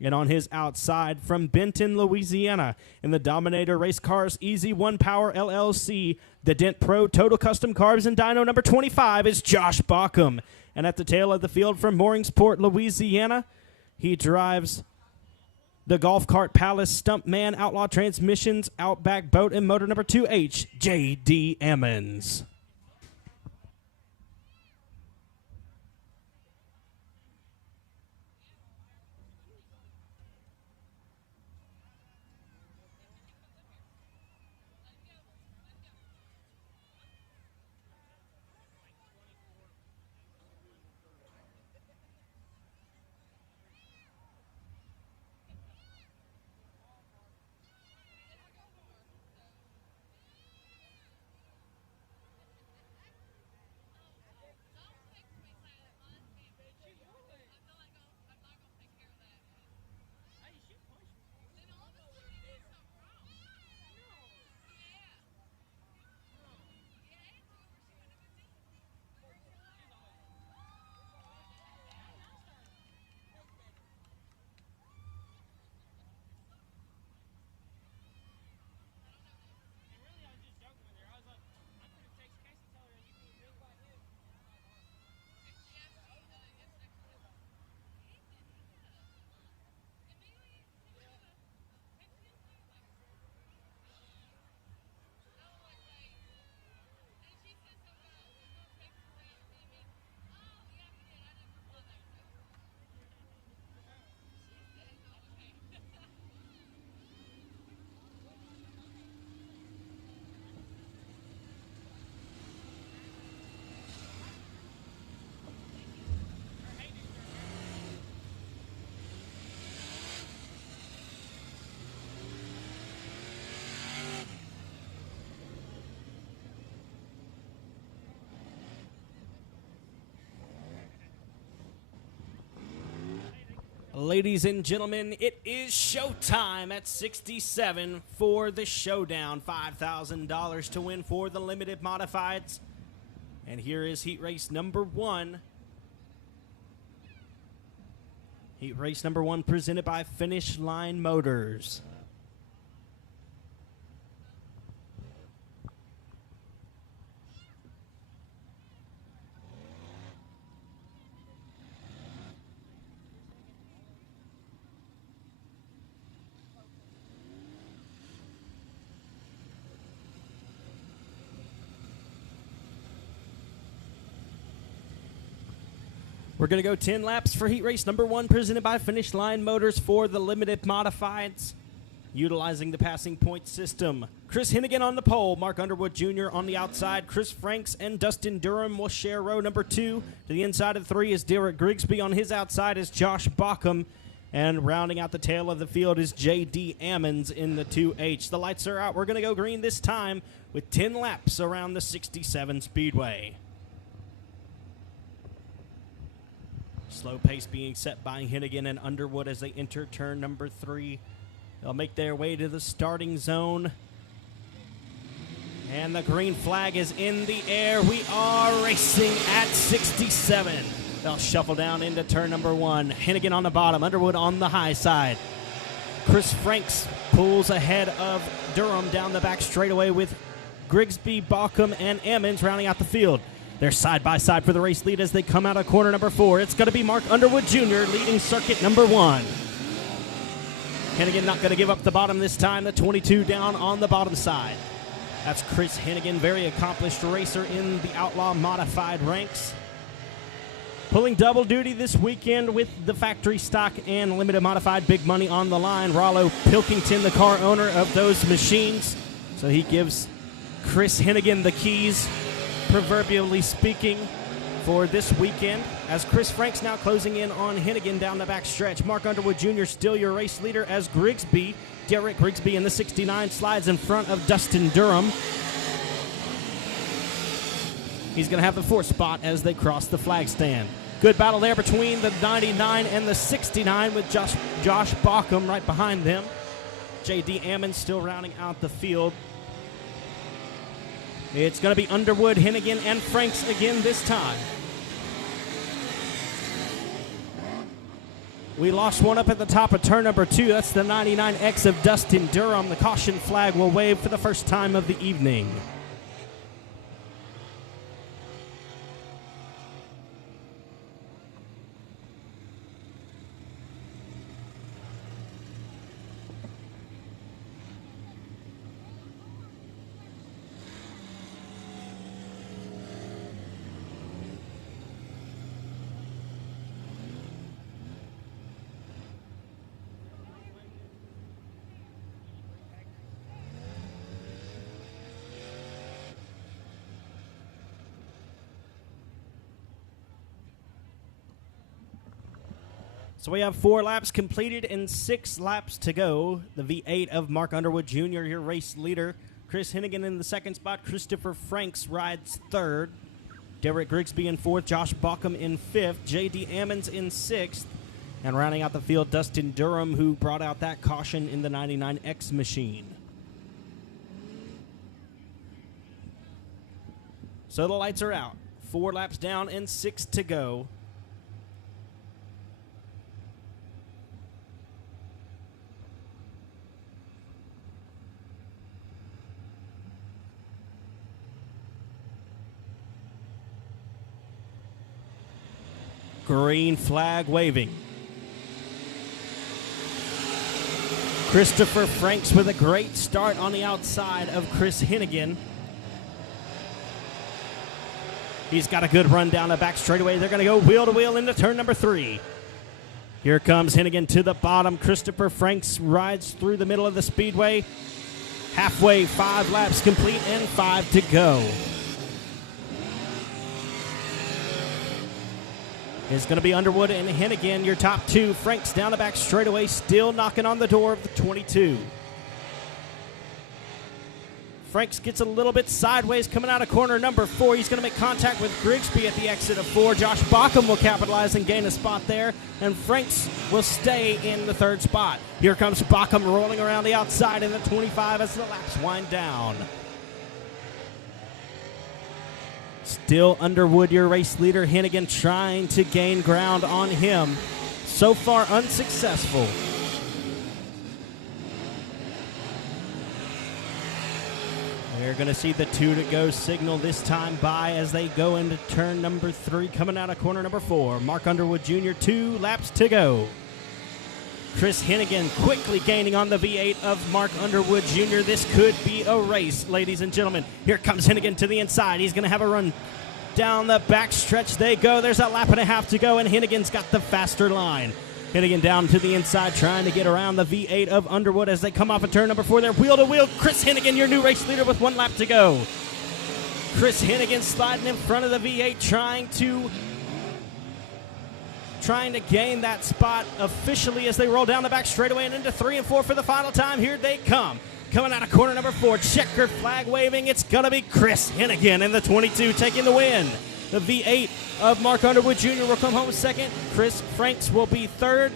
And on his outside from Benton, Louisiana, in the Dominator Race Cars Easy One Power LLC, the Dent Pro Total Custom Carbs and Dyno number 25 is Josh Bauckham. And at the tail of the field from Mooringsport, Louisiana, he drives the Golf Cart Palace Stumpman Outlaw Transmissions Outback Boat and Motor number 2H, J.D. Ammons. Ladies and gentlemen, it is showtime at 67 for the showdown. $5,000 to win for the limited modifieds. And here is heat race number 1. Heat race number 1 presented by Finish Line Motors. We're going to go 10 laps for heat race number 1 presented by Finish Line Motors for the limited modifieds. Utilizing the passing point system. Chris Hennigan on the pole, Mark Underwood Jr. on the outside. Chris Franks and Dustin Durham will share row number 2. To the inside of 3 is Derek Grigsby. On his outside is Josh Bauckham. And rounding out the tail of the field is J.D. Ammons in the 2H. The lights are out. We're going to go green this time with 10 laps around the 67 Speedway. Slow pace being set by Hennigan and Underwood as they enter turn number 3. They'll make their way to the starting zone. And the green flag is in the air. We are racing at 67. They'll shuffle down into turn number 1. Hennigan on the bottom, Underwood on the high side. Chris Franks pulls ahead of Durham down the back straightaway with Grigsby, Bauckham, and Ammons rounding out the field. They're side by side for the race lead as they come out of corner number 4. It's going to be Mark Underwood Jr. leading circuit number 1. Hennigan not going to give up the bottom this time. The 22 down on the bottom side. That's Chris Hennigan, very accomplished racer in the Outlaw Modified ranks. Pulling double duty this weekend with the factory stock and limited modified, big money on the line. Rollo Pilkington, the car owner of those machines. So he gives Chris Hennigan the keys, proverbially speaking, for this weekend, as Chris Franks now closing in on Hennigan down the back stretch. Mark Underwood Jr. still your race leader as Derek Grigsby in the 69 slides in front of Dustin Durham. He's going to have the 4th spot as they cross the flag stand. Good battle there between the 99 and the 69 with Josh Bauckham right behind them. J.D. Ammons still rounding out the field. It's going to be Underwood, Hennigan, and Franks again this time. We lost one up at the top of turn number 2. That's the 99X of Dustin Durham. The caution flag will wave for the first time of the evening. So we have 4 laps completed and 6 laps to go. The V8 of Mark Underwood Jr., your race leader. Chris Hennigan in the second spot. Christopher Franks rides third. Derek Grigsby in fourth. Josh Bauckham in fifth. J.D. Ammons in sixth. And rounding out the field, Dustin Durham, who brought out that caution in the 99X machine. So the lights are out. 4 laps down and 6 to go. Green flag waving. Christopher Franks with a great start on the outside of Chris Hennigan. He's got a good run down the back straightaway. They're going to go wheel to wheel into turn number 3. Here comes Hennigan to the bottom. Christopher Franks rides through the middle of the speedway. Halfway, 5 laps complete and 5 to go. It's going to be Underwood and Hennigan, your top 2. Franks down the back straightaway, still knocking on the door of the 22. Franks gets a little bit sideways coming out of corner number 4. He's going to make contact with Grigsby at the exit of 4. Josh Bauckham will capitalize and gain a spot there, and Franks will stay in the 3rd spot. Here comes Bauckham rolling around the outside in the 25 as the laps wind down. Still Underwood, your race leader. Hennigan trying to gain ground on him. So far unsuccessful. We're going to see the 2 to go signal this time by as they go into turn number 3, coming out of corner number 4. Mark Underwood Jr., 2 laps to go. Chris Hennigan quickly gaining on the V8 of Mark Underwood Jr. This could be a race, ladies and gentlemen. Here comes Hennigan to the inside. He's going to have a run down the back stretch. They go. There's a lap and a half to go, and Hennigan's got the faster line. Hennigan down to the inside, trying to get around the V8 of Underwood as they come off of turn number 4. They're wheel to wheel. Chris Hennigan, your new race leader, with 1 lap to go. Chris Hennigan sliding in front of the V8, trying to gain that spot officially as they roll down the back straightaway and into 3 and 4 for the final time. Here they come. Coming out of corner number 4, checker flag waving. It's going to be Chris Hennigan in the 22 taking the win. The V8 of Mark Underwood Jr. will come home second. Chris Franks will be third.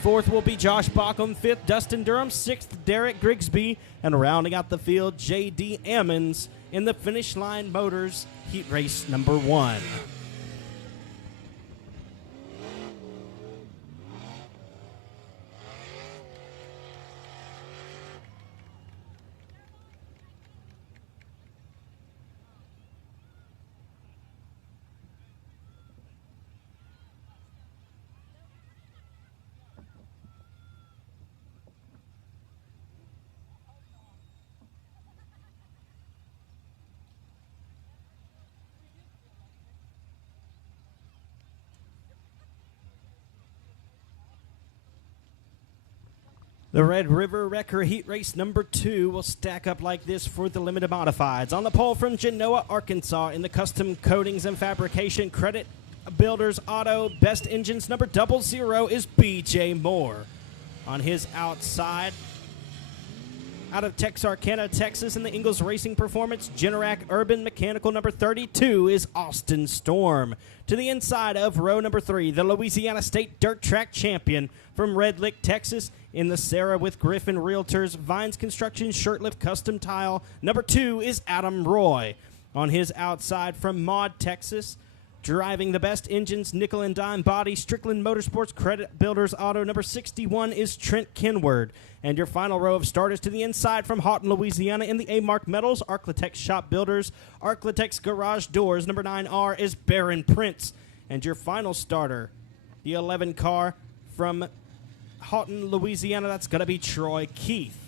Fourth will be Josh Bauckham. Fifth, Dustin Durham. Sixth, Derek Grigsby. And rounding out the field, J.D. Ammons in the Finish Line Motors Heat Race number 1. The Red River Wrecker Heat Race number 2 will stack up like this for the limited modifieds. On the pole from Genoa, Arkansas, in the custom coatings and fabrication, Credit Builders Auto Best Engines number 00 is B.J. Moore. On his outside, out of Texarkana, Texas, in the Ingalls Racing Performance, Generac Urban Mechanical number 32 is Austin Storm. To the inside of row number 3, the Louisiana State Dirt Track Champion from Red Lick, Texas, in the Sarah with Griffin Realtors, Vines Construction Shirtlift Custom Tile, number 2 is Adam Roy. On his outside from Maud, Texas, Driving the best engines, nickel and dime body, Strickland Motorsports Credit Builders Auto. Number 61 is Trent Kenward. And your final row of starters to the inside from Houghton, Louisiana in the A-Mark Metals, Arclitex Shop Builders, Arclitex Garage Doors. Number 9R is Baron Prince. And your final starter, the 11 car from Houghton, Louisiana, that's going to be Troy Keith.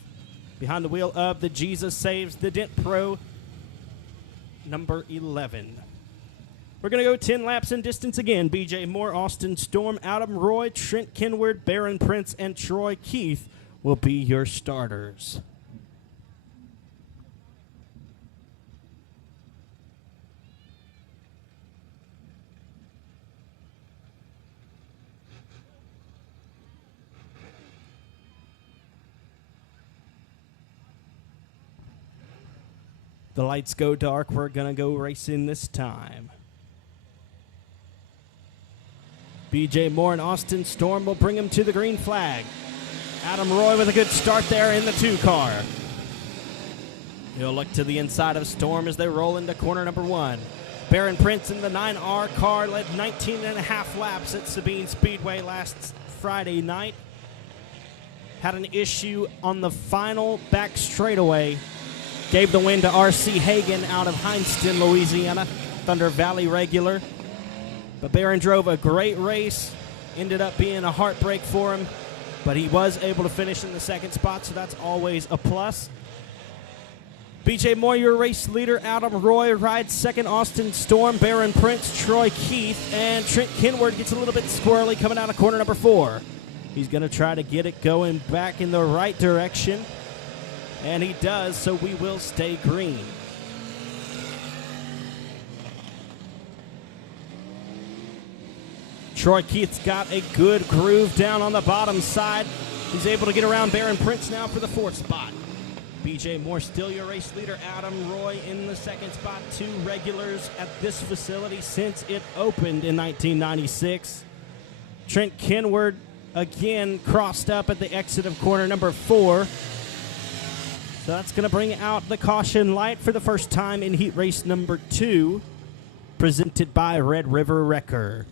Behind the wheel of the Jesus Saves the Dent Pro, number 11. We're going to go 10 laps in distance again. B.J. Moore, Austin Storm, Adam Roy, Trent Kenward, Baron Prince, and Troy Keith will be your starters. The lights go dark. We're going to go racing this time. B.J. Moore and Austin Storm will bring him to the green flag. Adam Roy with a good start there in the 2 car. He'll look to the inside of Storm as they roll into corner number 1. Baron Prince in the 9R car led 19 and a half laps at Sabine Speedway last Friday night. Had an issue on the final back straightaway. Gave the win to R.C. Hagan out of Hineston, Louisiana, Thunder Valley regular. But Baron drove a great race, ended up being a heartbreak for him, but he was able to finish in the 2nd spot, so that's always a plus. B.J. Moore, your race leader. Adam Roy rides 2nd. Austin Storm, Baron Prince, Troy Keith, and Trent Kenward gets a little bit squirrely coming out of corner number 4. He's going to try to get it going back in the right direction, and he does, so we will stay green. Troy Keith's got a good groove down on the bottom side. He's able to get around Baron Prince now for the 4th spot. B.J. Moore still your race leader. Adam Roy in the 2nd spot. 2 regulars at this facility since it opened in 1996. Trent Kenward again crossed up at the exit of corner number 4. So that's going to bring out the caution light for the first time in heat race number 2, presented by Red River Wrecker.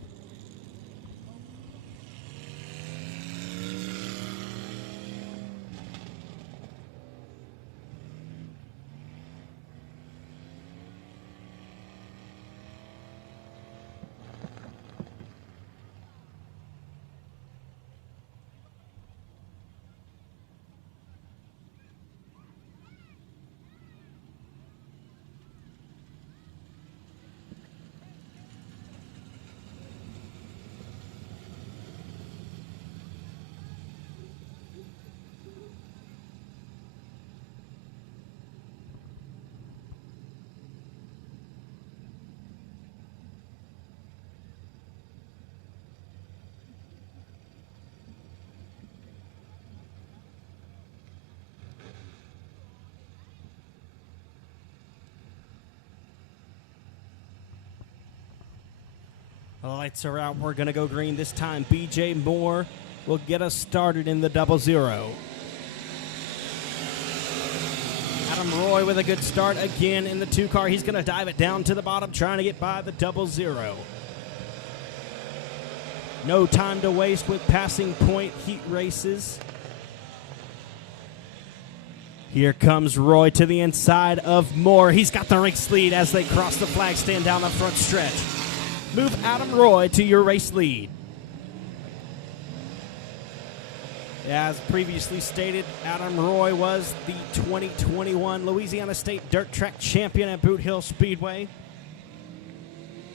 The lights are out. We're going to go green this time. B.J. Moore will get us started in the 00. Adam Roy with a good start again in the 2 car. He's going to dive it down to the bottom, trying to get by the 00. No time to waste with passing point heat races. Here comes Roy to the inside of Moore. He's got the race lead as they cross the flag stand down the front stretch. Move Adam Roy to your race lead. As previously stated, Adam Roy was the 2021 Louisiana State Dirt Track Champion at Boot Hill Speedway.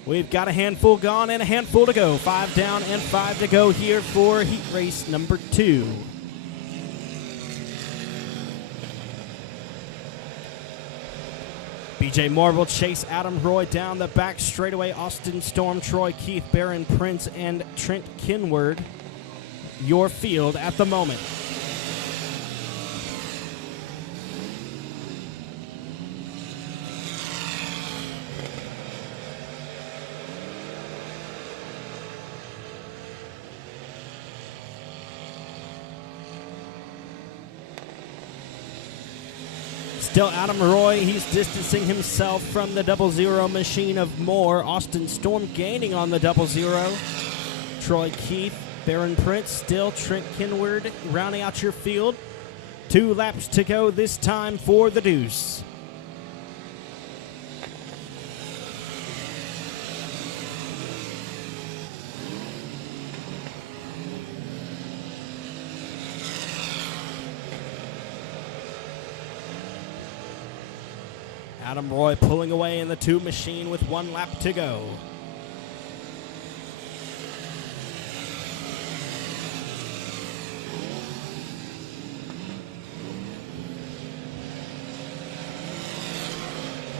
We've got a handful gone and a handful to go. 5 down and 5 to go here for heat race number 2. B.J. Moore will chase Adam Roy down the back straightaway. Austin Storm, Troy Keith, Baron Prince, and Trent Kenward, your field at the moment. Still Adam Roy, he's distancing himself from the 00 machine of Moore. Austin Storm gaining on the 00. Troy Keith, Baron Prince, still Trent Kenward rounding out your field. 2 laps to go this time for the Deuce. Adam Roy pulling away in the 2 machine with 1 lap to go.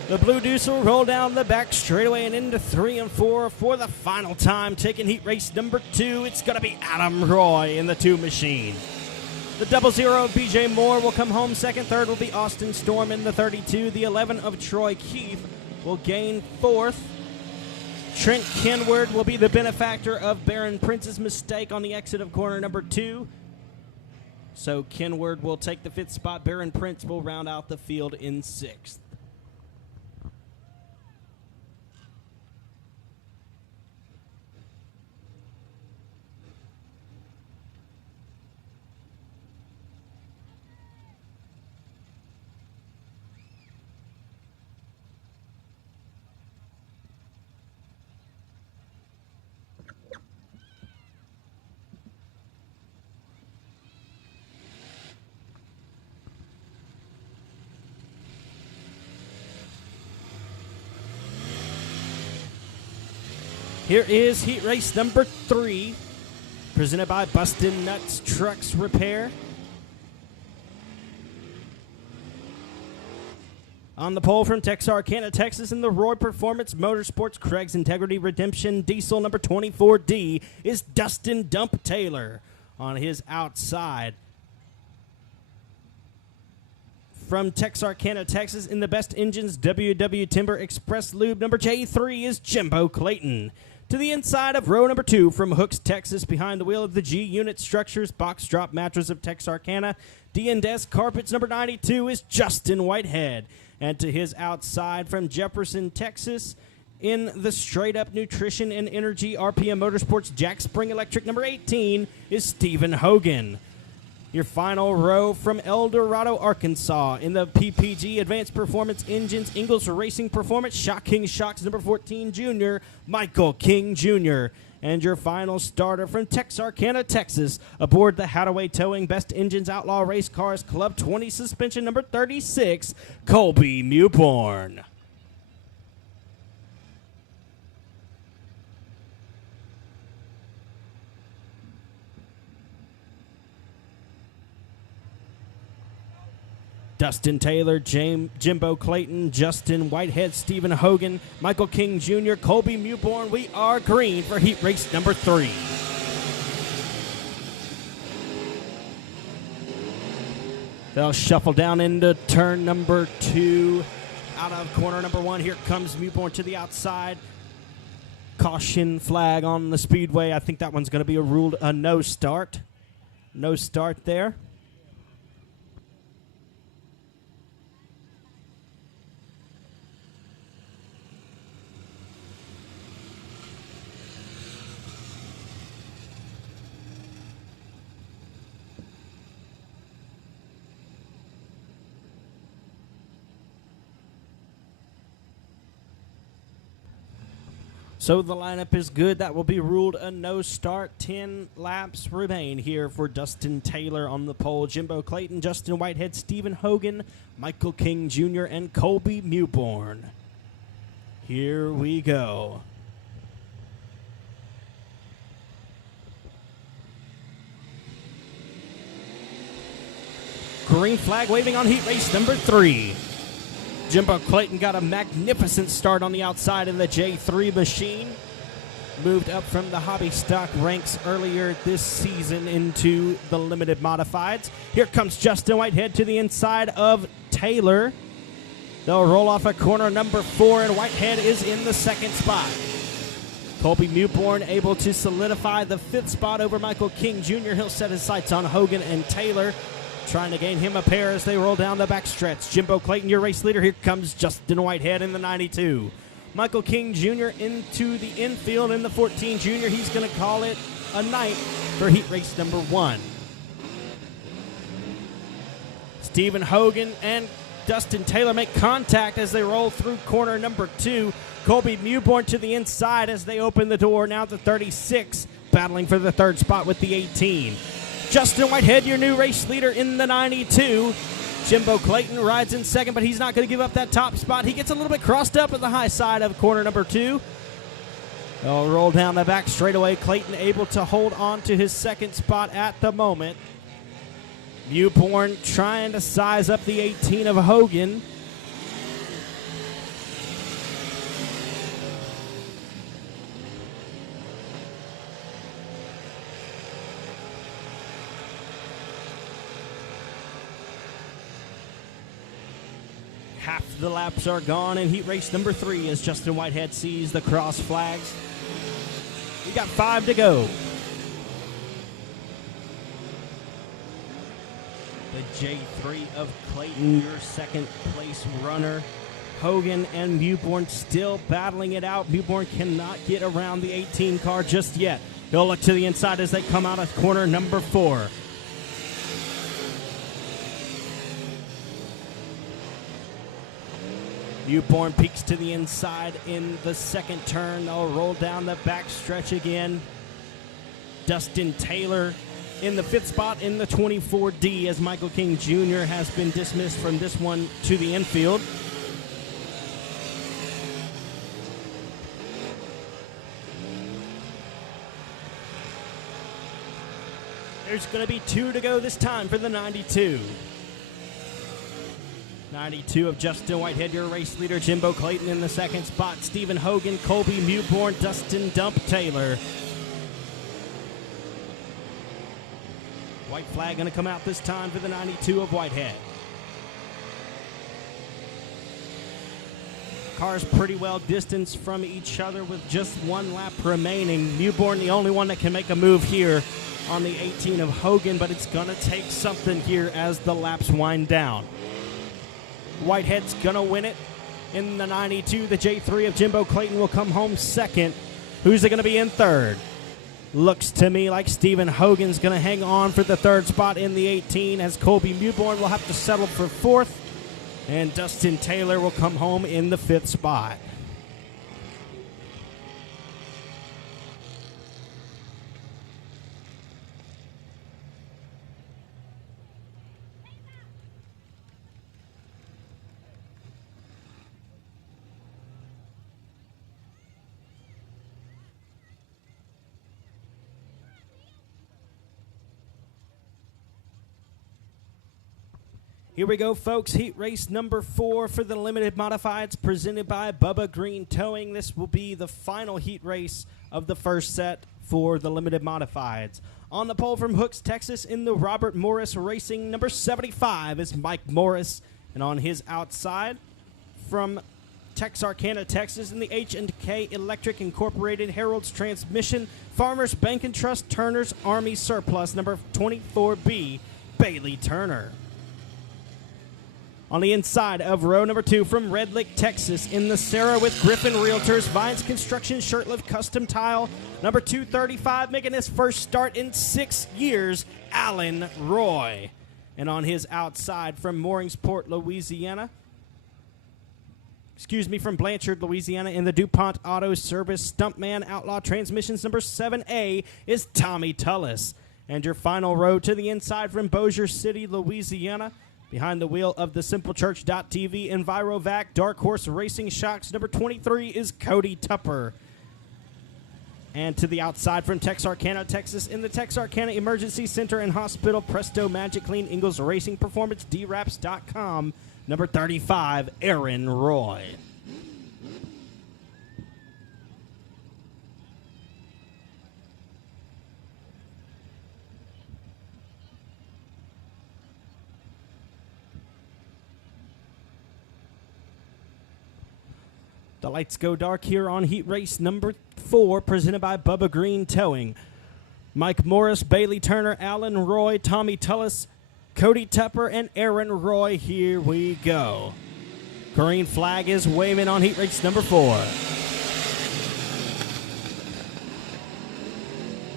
The Blue Deuce will roll down the back straightaway and into 3 and 4 for the final time. Taking heat race number 2, it's going to be Adam Roy in the 2 machine. The 00 of BJ Moore will come home second. Third will be Austin Storm in the 32. The 11 of Troy Keith will gain 4th. Trent Kenward will be the benefactor of Baron Prince's mistake on the exit of corner number 2. So Kenward will take the 5th spot. Baron Prince will round out the field in 6th. Here is heat race number 3, presented by Bustin' Nuts Trucks Repair. On the pole from Texarkana, Texas, in the Roy Performance Motorsports Craig's Integrity Redemption Diesel number 24D is Dustin Dump Taylor on his outside. From Texarkana, Texas, in the Best Engines WW Timber Express Lube number J3 is Jimbo Clayton. To the inside of row number 2 from Hooks, Texas, behind the wheel of the G-Unit Structures Box Drop Mattress of Texarkana, D&S Carpets number 92 is Justin Whitehead. And to his outside from Jefferson, Texas, in the Straight Up Nutrition and Energy RPM Motorsports Jack Spring Electric number 18 is Stephen Hogan. Your final row from El Dorado, Arkansas, in the PPG Advanced Performance Engines Ingalls Racing Performance Shocking Shocks number 14 Junior, Michael King Jr. And your final starter from Texarkana, Texas, aboard the Hadaway Towing Best Engines Outlaw Race Cars Club 20 suspension number 36, Colby Mewborn. Dustin Taylor, Jimbo Clayton, Justin Whitehead, Stephen Hogan, Michael King Jr., Colby Mewborn. We are green for heat race number 3. They'll shuffle down into turn number 2. Out of corner number 1, here comes Mewborn to the outside. Caution flag on the speedway. I think that one's going to be ruled a no start. No start there. So the lineup is good. That will be ruled a no start. 10 laps remain here for Dustin Taylor on the pole. Jimbo Clayton, Justin Whitehead, Stephen Hogan, Michael King Jr., and Colby Mewborn. Here we go. Green flag waving on heat race number 3. Jimbo Clayton got a magnificent start on the outside in the J3 machine. Moved up from the hobby stock ranks earlier this season into the limited modifieds. Here comes Justin Whitehead to the inside of Taylor. They'll roll off at corner number 4, and Whitehead is in the 2nd spot. Colby Mewborn able to solidify the 5th spot over Michael King Jr. He'll set his sights on Hogan and Taylor. trying to gain him a pair as they roll down the backstretch. Jimbo Clayton, your race leader. Here comes Justin Whitehead in the 92. Michael King Jr. into the infield in the 14 Junior. He's going to call it a night for heat race number 1. Stephen Hogan and Dustin Taylor make contact as they roll through corner number 2. Colby Mewborn to the inside as they open the door. Now the 36, battling for the 3rd spot with the 18. Justin Whitehead, your new race leader in the 92. Jimbo Clayton rides in 2nd, but he's not going to give up that top spot. He gets a little bit crossed up at the high side of corner number 2. They'll roll down the back straightaway. Clayton able to hold on to his 2nd spot at the moment. Mewborn trying to size up the 18 of Hogan. Half the laps are gone in heat race number 3 as Justin Whitehead sees the cross flags. We got 5 to go. The J3 of Clayton, your 2nd place runner. Hogan and Mewborn still battling it out. Mewborn cannot get around the 18 car just yet. He'll look to the inside as they come out of corner number 4. Mewborn peeks to the inside in the 2nd turn. They'll roll down the back stretch again. Dustin Taylor in the 5th spot in the 24D as Michael King Jr. has been dismissed from this one to the infield. There's going to be 2 to go this time for the 92. 92 of Justin Whitehead, your race leader. Jimbo Clayton in the 2nd spot. Stephen Hogan, Colby Mewborn, Dustin Dump Taylor. White flag going to come out this time for the 92 of Whitehead. Cars pretty well distanced from each other with just 1 lap remaining. Mewborn the only one that can make a move here on the 18 of Hogan, but it's going to take something here as the laps wind down. Whitehead's going to win it in the 92. The J3 of Jimbo Clayton will come home 2nd. Who's it going to be in 3rd? Looks to me like Stephen Hogan's going to hang on for the 3rd spot in the 18 as Colby Mewborn will have to settle for 4th. And Dustin Taylor will come home in the 5th spot. Here we go, folks. Heat race number 4 for the limited modifieds presented by Bubba Green Towing. This will be the final heat race of the first set for the limited modifieds. On the pole from Hooks, Texas, in the Robert Morris Racing, number 75 is Mike Morris. And on his outside from Texarkana, Texas, in the H&K Electric Incorporated Harold's Transmission, Farmers Bank and Trust, Turner's Army Surplus, number 24B, Bailey Turner. On the inside of row number 2 from Red Lake, Texas, in the Sarah with Griffin Realtors, Vines Construction, Shirtlift Custom Tile, number 235, making his first start in 6 years, Alan Roy. And on his outside from Mooringsport, Louisiana, from Blanchard, Louisiana, in the DuPont Auto Service Stumpman Outlaw Transmissions, number 7A, is Tommy Tullis. And your final row to the inside from Bossier City, Louisiana, behind the wheel of the SimpleChurch.tv Envirovac Dark Horse Racing Shocks, number 23 is Cody Tupper. And to the outside from Texarkana, Texas, in the Texarkana Emergency Center and Hospital, Presto Magic Clean Ingalls Racing Performance, DRAPS.com, number 35, Aaron Roy. The lights go dark here on heat race number 4, presented by Bubba Green Towing. Mike Morris, Bailey Turner, Alan Roy, Tommy Tullis, Cody Tepper and Aaron Roy. Here we go. Green flag is waving on heat race number 4.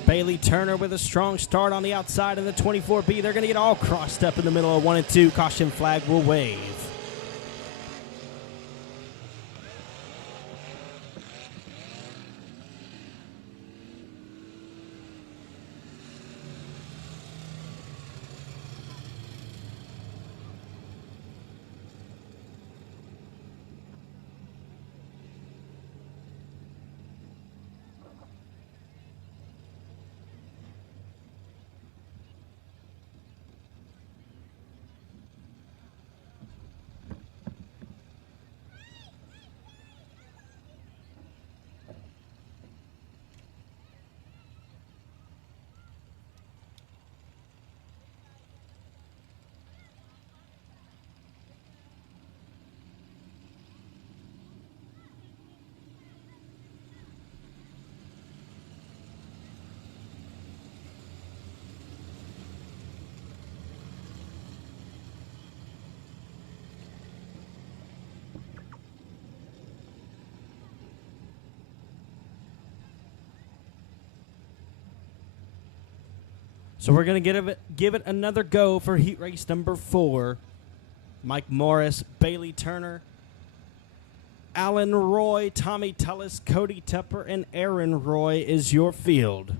Bailey Turner with a strong start on the outside in the 24B. They're going to get all crossed up in the middle of 1 and 2. Caution flag will wave. So we're going to give it another go for heat race number 4. Mike Morris, Bailey Turner, Alan Roy, Tommy Tullis, Cody Tepper, and Aaron Roy is your field.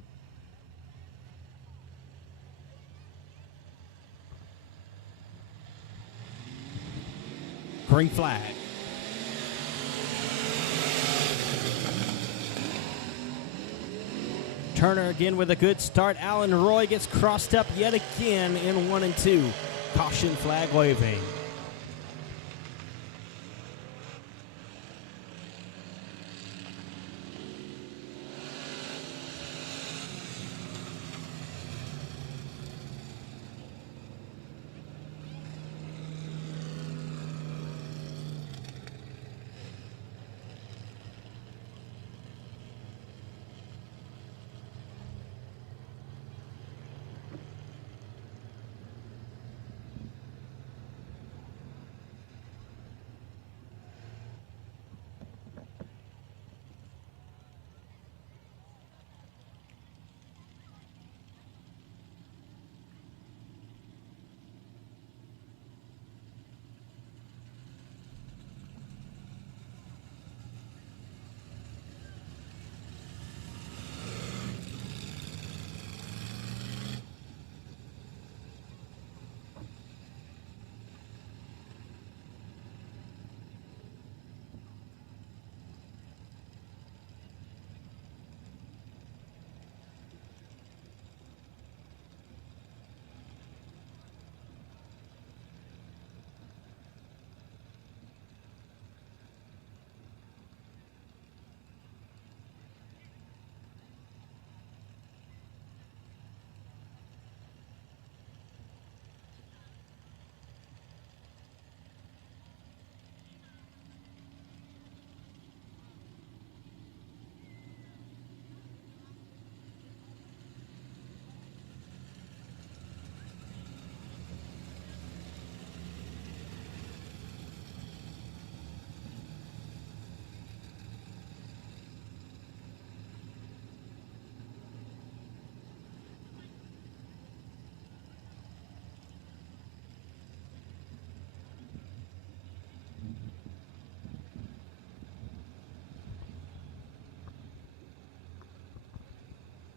Green flag. Turner again with a good start. Alan Roy gets crossed up yet again in 1 and 2. Caution flag waving.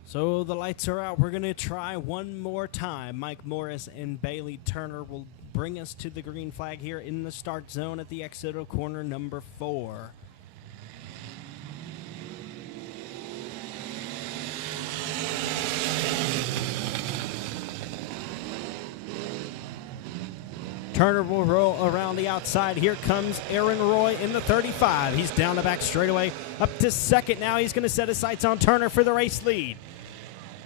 So the lights are out. We're going to try one more time. Mike Morris and Bailey Turner will bring us to the green flag here in the start zone at the exit of corner number 4. Turner will roll around the outside. Here comes Aaron Roy in the 35. He's down the back straightaway up to second. Now he's going to set his sights on Turner for the race lead.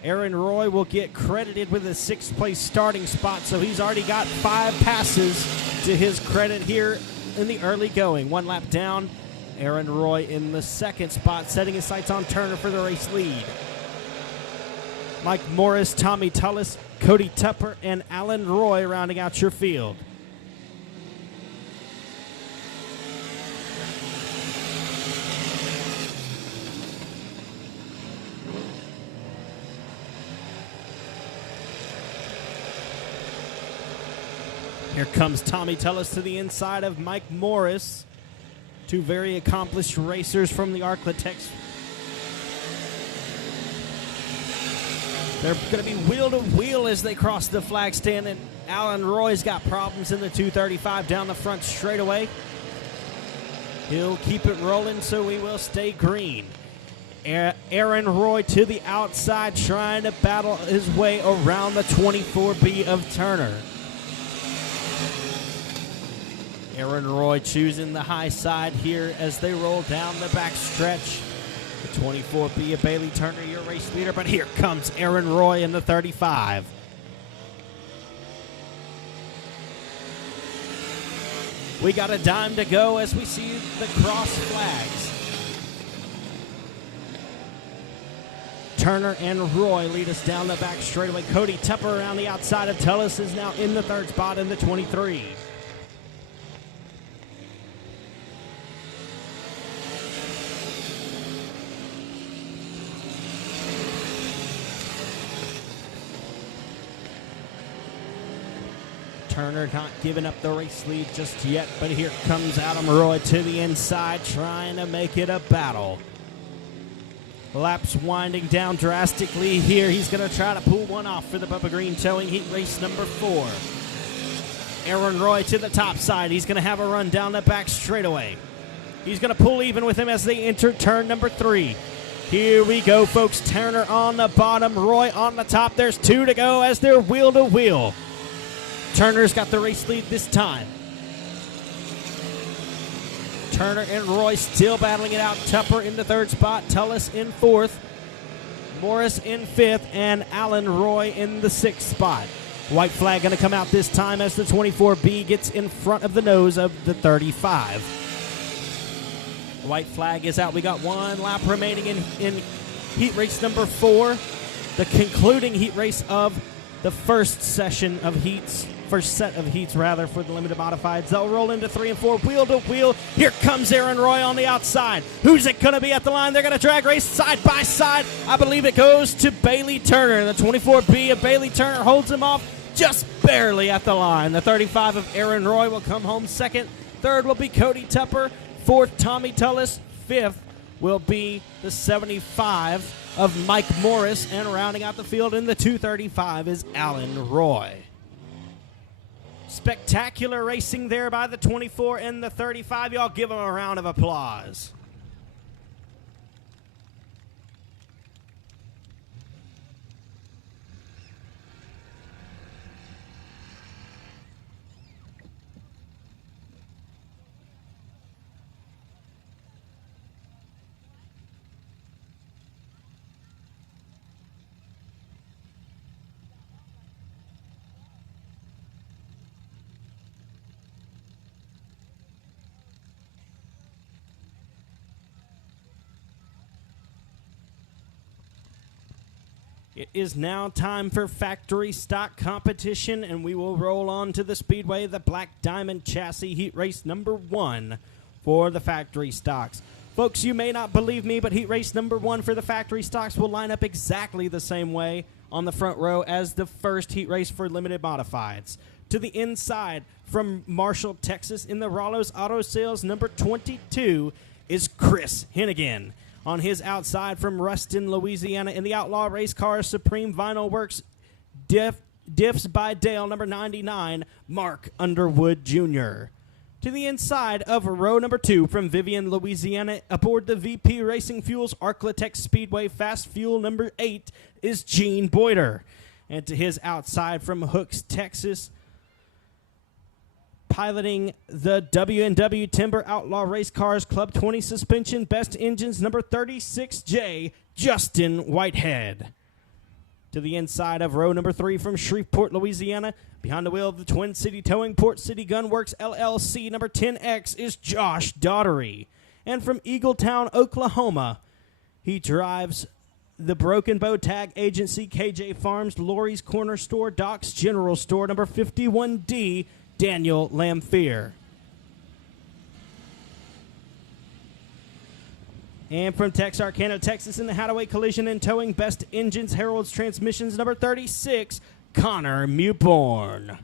Aaron Roy will get credited with a 6th place starting spot, so he's already got 5 passes to his credit here in the early going. 1 lap down, Aaron Roy in the 2nd spot, setting his sights on Turner for the race lead. Mike Morris, Tommy Tullis, Cody Tupper and Alan Roy rounding out your field. Here comes Tommy Tullis to the inside of Mike Morris. Two very accomplished racers from the Arklatex. They're going to be wheel to wheel as they cross the flag stand, and Alan Roy's got problems in the 235 down the front straightaway. He'll keep it rolling, so we will stay green. Aaron Roy to the outside, trying to battle his way around the 24B of Turner. Aaron Roy choosing the high side here as they roll down the back stretch. The 24B of Bailey Turner, your race leader, but here comes Aaron Roy in the 35. We got a dime to go as we see the cross flags. Turner and Roy lead us down the back straightaway. Cody Tupper around the outside of Tullis is now in the third spot in the 23. Turner not giving up the race lead just yet, but here comes Adam Roy to the inside, trying to make it a battle. Laps winding down drastically here. He's going to try to pull one off for the Bubba Green Towing Heat Race number 4. Aaron Roy to the top side. He's going to have a run down the back straightaway. He's going to pull even with him as they enter turn number 3. Here we go, folks. Turner on the bottom, Roy on the top. There's 2 to go as they're wheel to wheel. Turner's got the race lead this time. Turner and Roy still battling it out. Tupper in the third spot, Tullis in fourth, Morris in fifth, and Alan Roy in the sixth spot. White flag going to come out this time as the 24B gets in front of the nose of the 35. White flag is out. We got one lap remaining in heat race number 4, the concluding heat race of the first session of heats. First set of heats, rather, for the limited modifieds. They'll roll into 3 and 4, wheel to wheel. Here comes Aaron Roy on the outside. Who's it going to be at the line? They're going to drag race side by side. I believe it goes to Bailey Turner. The 24B of Bailey Turner holds him off just barely at the line. The 35 of Aaron Roy will come home second. Third will be Cody Tupper. Fourth, Tommy Tullis. Fifth will be the 75 of Mike Morris. And rounding out the field in the 235 is Alan Roy. Spectacular racing there by the 24 and the 35. Y'all give them a round of applause. It is now time for factory stock competition, and we will roll on to the Speedway, the Black Diamond Chassis Heat Race number 1 for the factory stocks. Folks, you may not believe me, but Heat Race number 1 for the factory stocks will line up exactly the same way on the front row as the first heat race for limited modifieds. To the inside from Marshall, Texas, in the Rollos Auto Sales number 22 is Chris Hennigan. On his outside from Ruston, Louisiana, in the Outlaw Race Cars Supreme Vinyl Works Diffs by Dale, number 99, Mark Underwood Jr. To the inside of row number 2 from Vivian, Louisiana, aboard the VP Racing Fuels Arklatex Speedway Fast Fuel number 8 is Gene Boyder. And to his outside from Hooks, Texas, piloting the W&W Timber Outlaw Race Cars Club 20 Suspension Best Engines number 36J, Justin Whitehead. To the inside of row number 3 from Shreveport, Louisiana, behind the wheel of the Twin City Towing Port City Gunworks LLC number 10X is Josh Daughtery. And from Eagletown, Oklahoma, he drives the Broken Bow Tag Agency, KJ Farms, Lori's Corner Store, Doc's General Store, number 51D, Daniel Lamphere. And from Texarkana, Texas, in the Hadaway Collision and Towing, Best Engines, Harold's Transmissions, number 36, Connor Mewborn.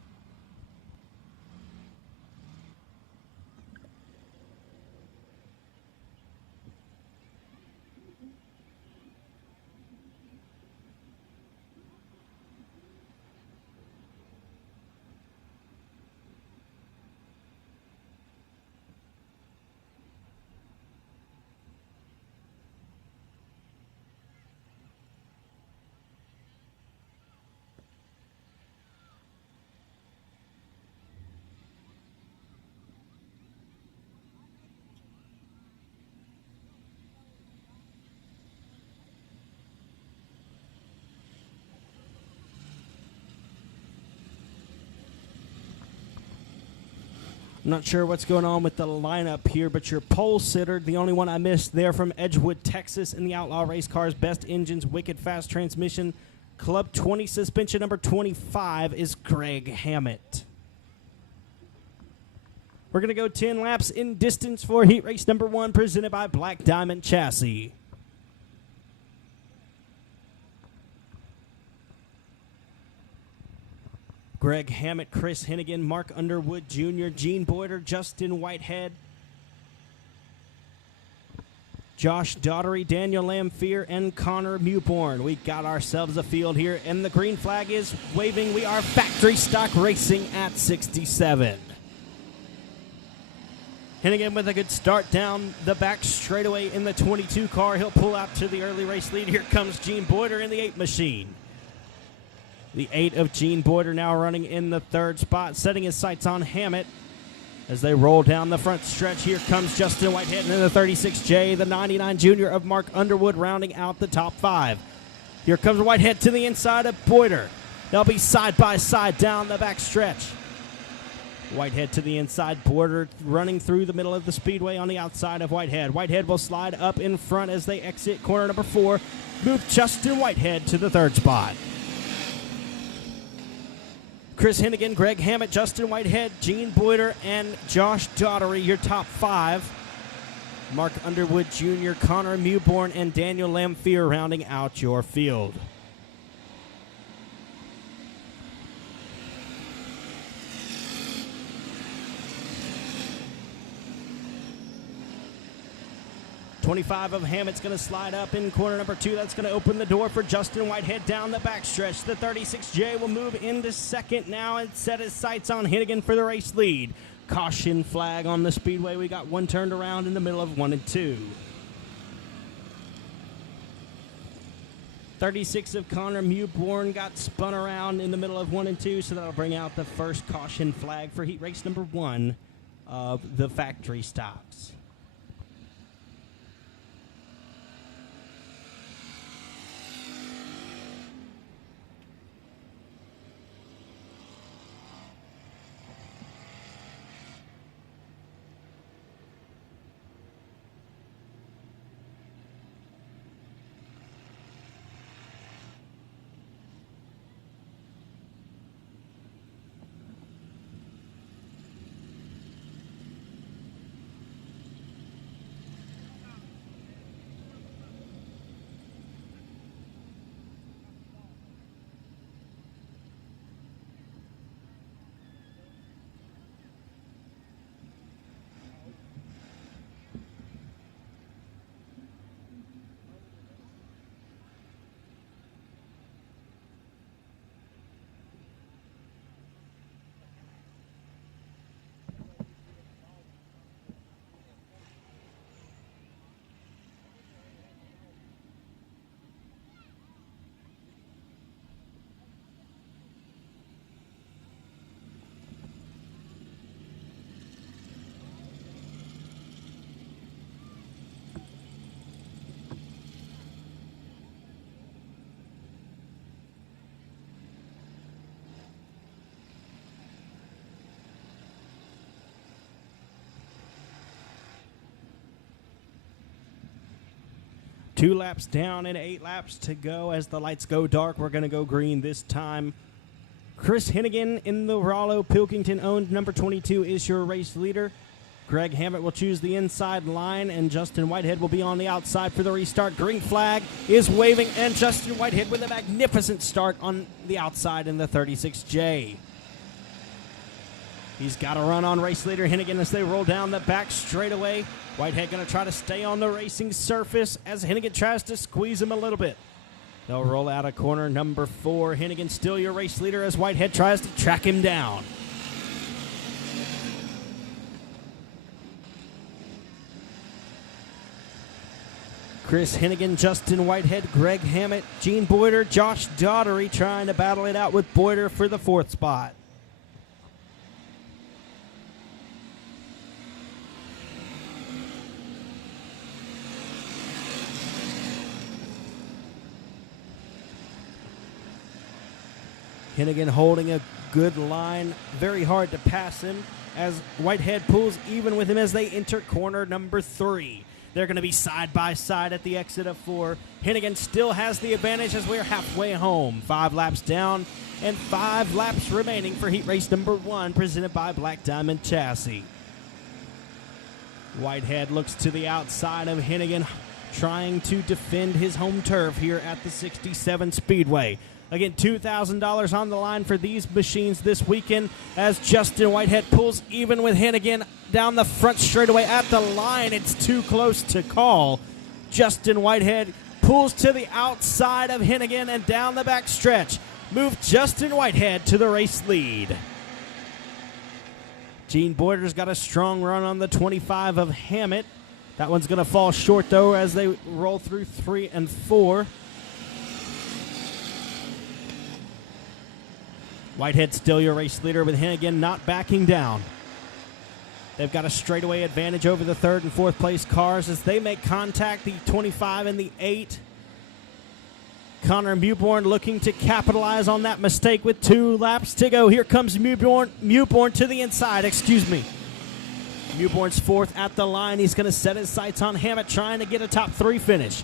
I'm not sure what's going on with the lineup here, but your pole sitter, the only one I missed there from Edgewood, Texas, in the Outlaw Race Cars, Best Engines, Wicked Fast Transmission, Club 20 suspension, number 25, is Greg Hammett. We're going to go 10 laps in distance for heat race number 1, presented by Black Diamond Chassis. Greg Hammett, Chris Hennigan, Mark Underwood Jr., Gene Boyder, Justin Whitehead, Josh Daughtery, Daniel Lamphere, and Connor Mewborn. We got ourselves a field here, and the green flag is waving. We are factory stock racing at 67. Hennigan with a good start down the back straightaway in the 22 car. He'll pull out to the early race lead. Here comes Gene Boyder in the 8 machine. The 8 of Gene Boyder now running in the 3rd spot, setting his sights on Hammett as they roll down the front stretch. Here comes Justin Whitehead in the 36J, the 99 Junior of Mark Underwood rounding out the top 5. Here comes Whitehead to the inside of Boyder. They'll be side by side down the back stretch. Whitehead to the inside, Boyder running through the middle of the speedway on the outside of Whitehead. Whitehead will slide up in front as they exit corner number 4. Move Justin Whitehead to the 3rd spot. Chris Hennigan, Greg Hammett, Justin Whitehead, Gene Boyder, and Josh Daughtery, your top 5. Mark Underwood Jr., Connor Mewborn, and Daniel Lamphere rounding out your field. .25 of Hammett's going to slide up in corner number 2. That's going to open the door for Justin Whitehead down the backstretch. The 36J will move into 2nd now and set his sights on Hennigan for the race lead. Caution flag on the speedway. We got one turned around in the middle of 1 and 2. 36 of Connor Mewborn got spun around in the middle of 1 and 2, so that'll bring out the first caution flag for heat race number 1 of the factory stocks. 2 laps down and 8 laps to go as the lights go dark. We're going to go green this time. Chris Hennigan in the Rollo Pilkington-owned number 22 is your race leader. Greg Hammett will choose the inside line, and Justin Whitehead will be on the outside for the restart. Green flag is waving, and Justin Whitehead with a magnificent start on the outside in the 36J. He's got a run on race leader Hennigan as they roll down the back straightaway. Whitehead going to try to stay on the racing surface as Hennigan tries to squeeze him a little bit. They'll roll out of corner number 4. Hennigan still your race leader as Whitehead tries to track him down. Chris Hennigan, Justin Whitehead, Greg Hammett, Gene Boyder, Josh Daughtery trying to battle it out with Boyder for the 4th spot. Hennigan holding a good line. Very hard to pass him as Whitehead pulls even with him as they enter corner number 3. They're going to be side by side at the exit of 4. Hennigan still has the advantage as we're halfway home. 5 laps down and 5 laps remaining for heat race number 1 presented by Black Diamond Chassis. Whitehead looks to the outside of Hennigan, trying to defend his home turf here at the 67 Speedway. Again, $2,000 on the line for these machines this weekend as Justin Whitehead pulls even with Hennigan down the front straightaway at the line. It's too close to call. Justin Whitehead pulls to the outside of Hennigan and down the back stretch. Move Justin Whitehead to the race lead. Gene Boyder's got a strong run on the 25 of Hammett. That one's going to fall short, though, as they roll through 3 and 4. Whitehead still your race leader with Hennigan not backing down. They've got a straightaway advantage over the 3rd and 4th place cars as they make contact, the 25 and the 8. Connor Mewborn looking to capitalize on that mistake with 2 laps to go. Here comes Mewborn to the inside, Mewborn's 4th at the line. He's going to set his sights on Hammett, trying to get a top 3 finish.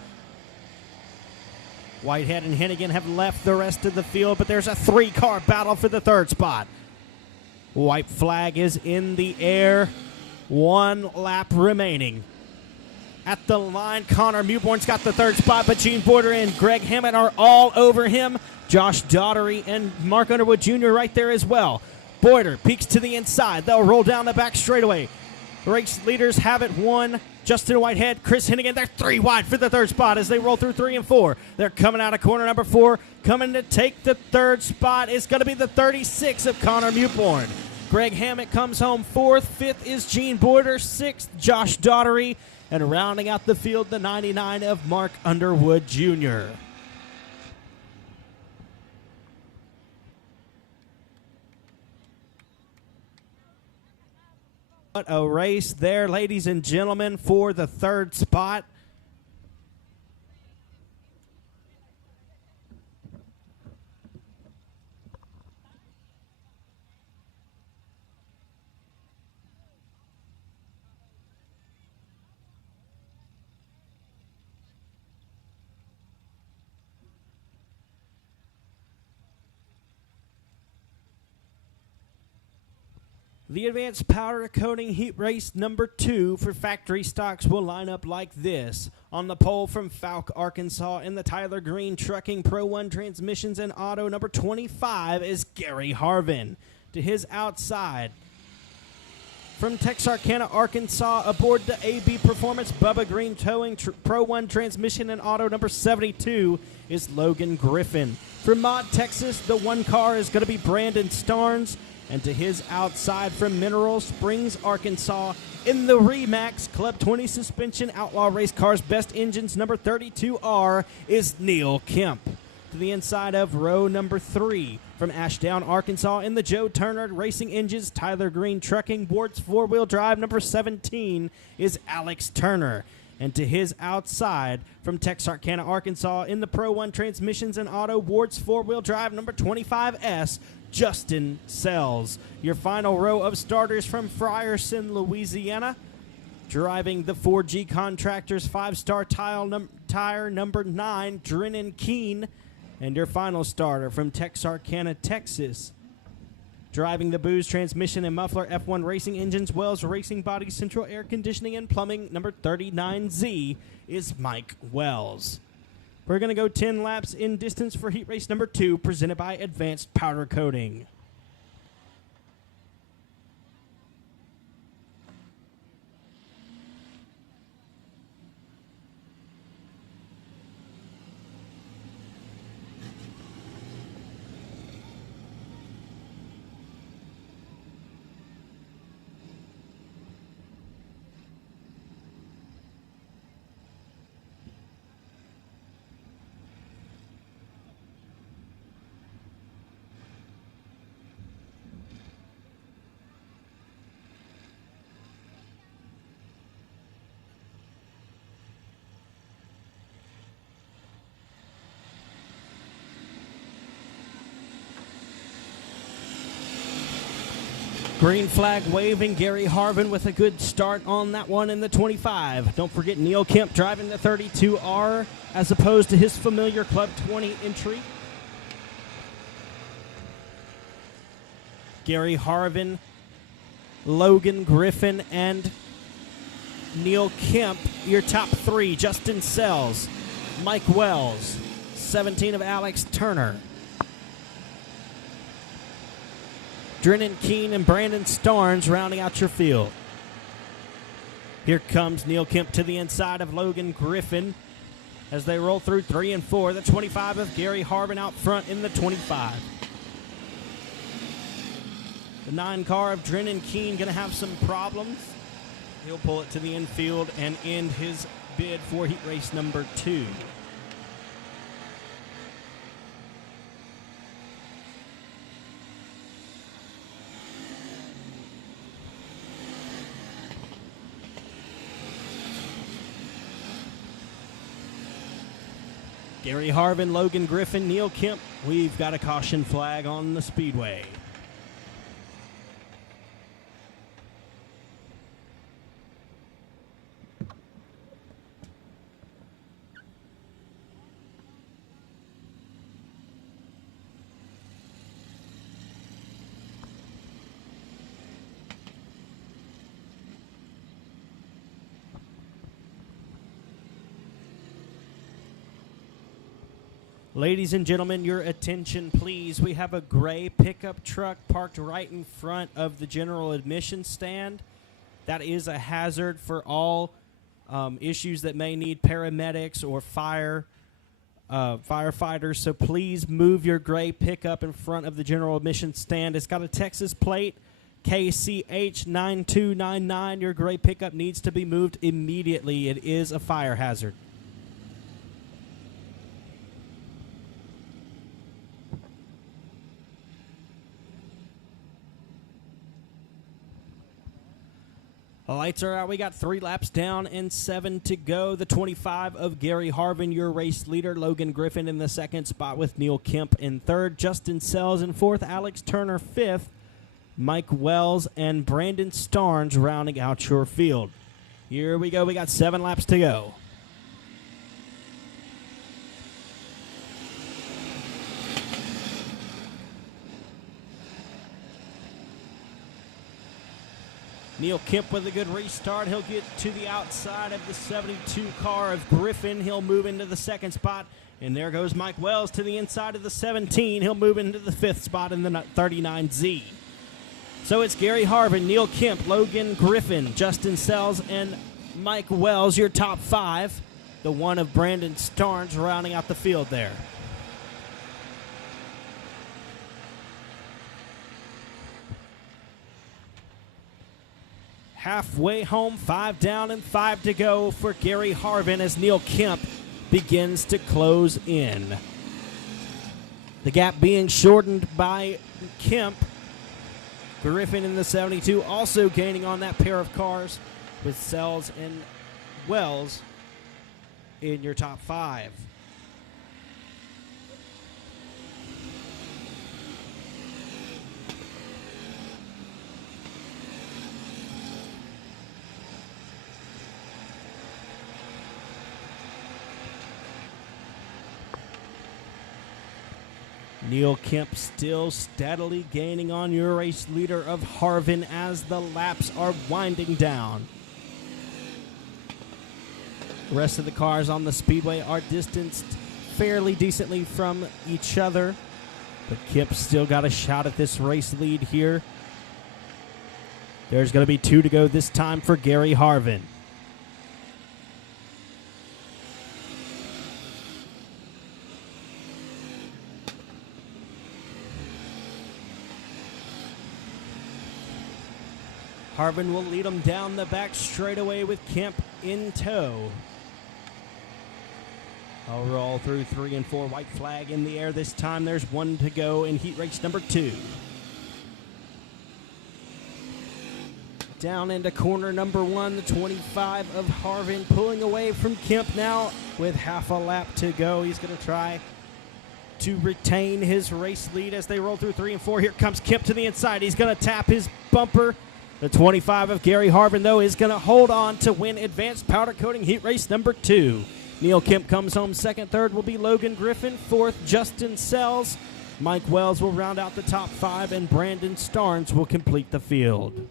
Whitehead and Hennigan have left the rest of the field, but there's a 3-car battle for the 3rd spot. White flag is in the air. 1 lap remaining. At the line, Connor Mewborn's got the 3rd spot, but Gene Boyder and Greg Hammett are all over him. Josh Daughtery and Mark Underwood Jr. right there as well. Boyder peeks to the inside. They'll roll down the back straightaway. Race leaders have it 1. Justin Whitehead, Chris Hennigan, they're 3 wide for the 3rd spot as they roll through 3 and 4. They're coming out of corner number 4. Coming to take the 3rd spot is going to be the 36 of Connor Mewborn. Greg Hammett comes home 4th. 5th is Gene Boyder. 6th, Josh Daughtery. And rounding out the field, the 99 of Mark Underwood Jr. What a race there, ladies and gentlemen, for the 3rd spot. The Advanced Powder Coating Heat Race number 2 for factory stocks will line up like this. On the pole from Fouke, Arkansas, in the Tyler Green Trucking Pro 1 Transmissions and Auto number 25 is Gary Harvin. To his outside, from Texarkana, Arkansas, aboard the AB Performance Bubba Green Towing Pro 1 Transmission and Auto number 72 is Logan Griffin. From Mod, Texas, the 1 car is going to be Brandon Starnes. And to his outside from Mineral Springs, Arkansas, in the Remax Club 20 Suspension Outlaw Race Cars Best Engines number 32R is Neil Kemp. To the inside of row number 3, from Ashdown, Arkansas, in the Joe Turner Racing Engines Tyler Green Trucking Boards 4-Wheel Drive number 17 is Alex Turner. And to his outside, from Texarkana, Arkansas, in the Pro 1 Transmissions and Auto Wards 4-Wheel Drive number 25S, Justin Sells. Your final row of starters from Frierson, Louisiana, driving the 4G Contractors 5-star tire, number 9, Drennan Keene. And your final starter from Texarkana, Texas. Driving the Booze Transmission and Muffler F1 Racing Engines, Wells Racing Body, Central Air Conditioning and Plumbing, number 39Z, is Mike Wells. We're going to go 10 laps in distance for heat race number 2, presented by Advanced Powder Coating. Green flag waving, Gary Harvin with a good start on that one in the 25. Don't forget Neil Kemp driving the 32R as opposed to his familiar Club 20 entry. Gary Harvin, Logan Griffin, and Neil Kemp, your top 3. Justin Sells, Mike Wells, 17 of Alex Turner. Drennan Keene and Brandon Starnes rounding out your field. Here comes Neil Kemp to the inside of Logan Griffin as they roll through 3 and 4. The 25 of Gary Harvin out front in the 25. The 9 car of Drennan Keene going to have some problems. He'll pull it to the infield and end his bid for heat race number 2. Gary Harvin, Logan Griffin, Neil Kemp. We've got a caution flag on the speedway. Ladies and gentlemen, your attention, please. We have a gray pickup truck parked right in front of the general admission stand. That is a hazard for all issues that may need paramedics or firefighters. So please move your gray pickup in front of the general admission stand. It's got a Texas plate, KCH 9299. Your gray pickup needs to be moved immediately. It is a fire hazard. The lights are out. We got 3 laps down and 7 to go. The 25 of Gary Harvin, your race leader. Logan Griffin in the second spot with Neil Kemp in third. Justin Sells in fourth. Alex Turner fifth. Mike Wells and Brandon Starnes rounding out your field. Here we go. We got 7 laps to go. Neil Kemp with a good restart. He'll get to the outside of the 72 car of Griffin. He'll move into the second spot. And there goes Mike Wells to the inside of the 17. He'll move into the 5th spot in the 39Z. So it's Gary Harvin, Neil Kemp, Logan Griffin, Justin Sells, and Mike Wells, your top 5. The one of Brandon Starnes rounding out the field there. Halfway home, 5 down and 5 to go for Gary Harvin as Neil Kemp begins to close in. The gap being shortened by Kemp. Griffin in the 72 also gaining on that pair of cars with Sells and Wells in your top 5. Neil Kemp still steadily gaining on your race leader of Harvin as the laps are winding down. The rest of the cars on the speedway are distanced fairly decently from each other, but Kemp still got a shot at this race lead here. There's going to be 2 to go this time for Gary Harvin. Harvin will lead him down the back straightaway with Kemp in tow. I'll roll through 3 and 4. White flag in the air this time. There's 1 to go in heat race number 2. Down into corner number 1, the 25 of Harvin pulling away from Kemp now with half a lap to go. He's going to try to retain his race lead as they roll through 3 and 4. Here comes Kemp to the inside. He's going to tap his bumper. The 25 of Gary Harvin, though, is going to hold on to win advanced powder coating heat race number 2. Neil Kemp comes home second. Third will be Logan Griffin. Fourth, Justin Sells. Mike Wells will round out the top 5, and Brandon Starnes will complete the field.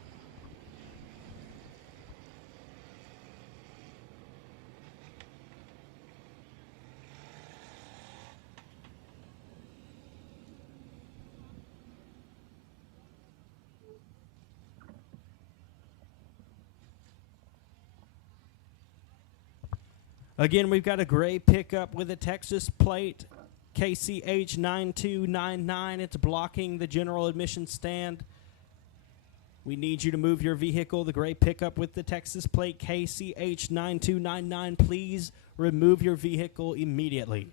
Again, we've got a gray pickup with a Texas plate, KCH 9299. It's blocking the general admission stand. We need you to move your vehicle. The gray pickup with the Texas plate, KCH 9299. Please remove your vehicle immediately.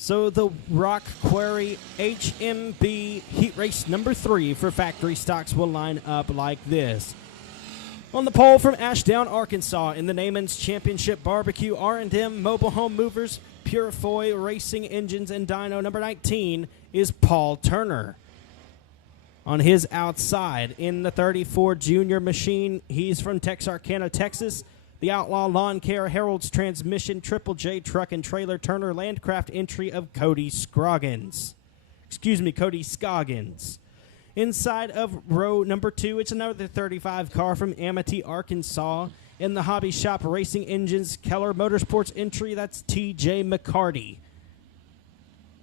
So the Rock Quarry HMB heat race number 3 for factory stocks will line up like this. On the pole from Ashdown, Arkansas, in the Naaman's Championship Barbecue R&M Mobile Home Movers, Purifoy Racing Engines and Dyno number 19 is Paul Turner. On his outside, in the 34 Junior Machine, he's from Texarkana, Texas. The Outlaw Lawn Care Herald's Transmission Triple J Truck and Trailer Turner Landcraft entry of Cody Scoggins. Inside of row number 2, it's another 35 car from Amity, Arkansas. In the Hobby Shop Racing Engines Keller Motorsports entry, that's TJ McCarty.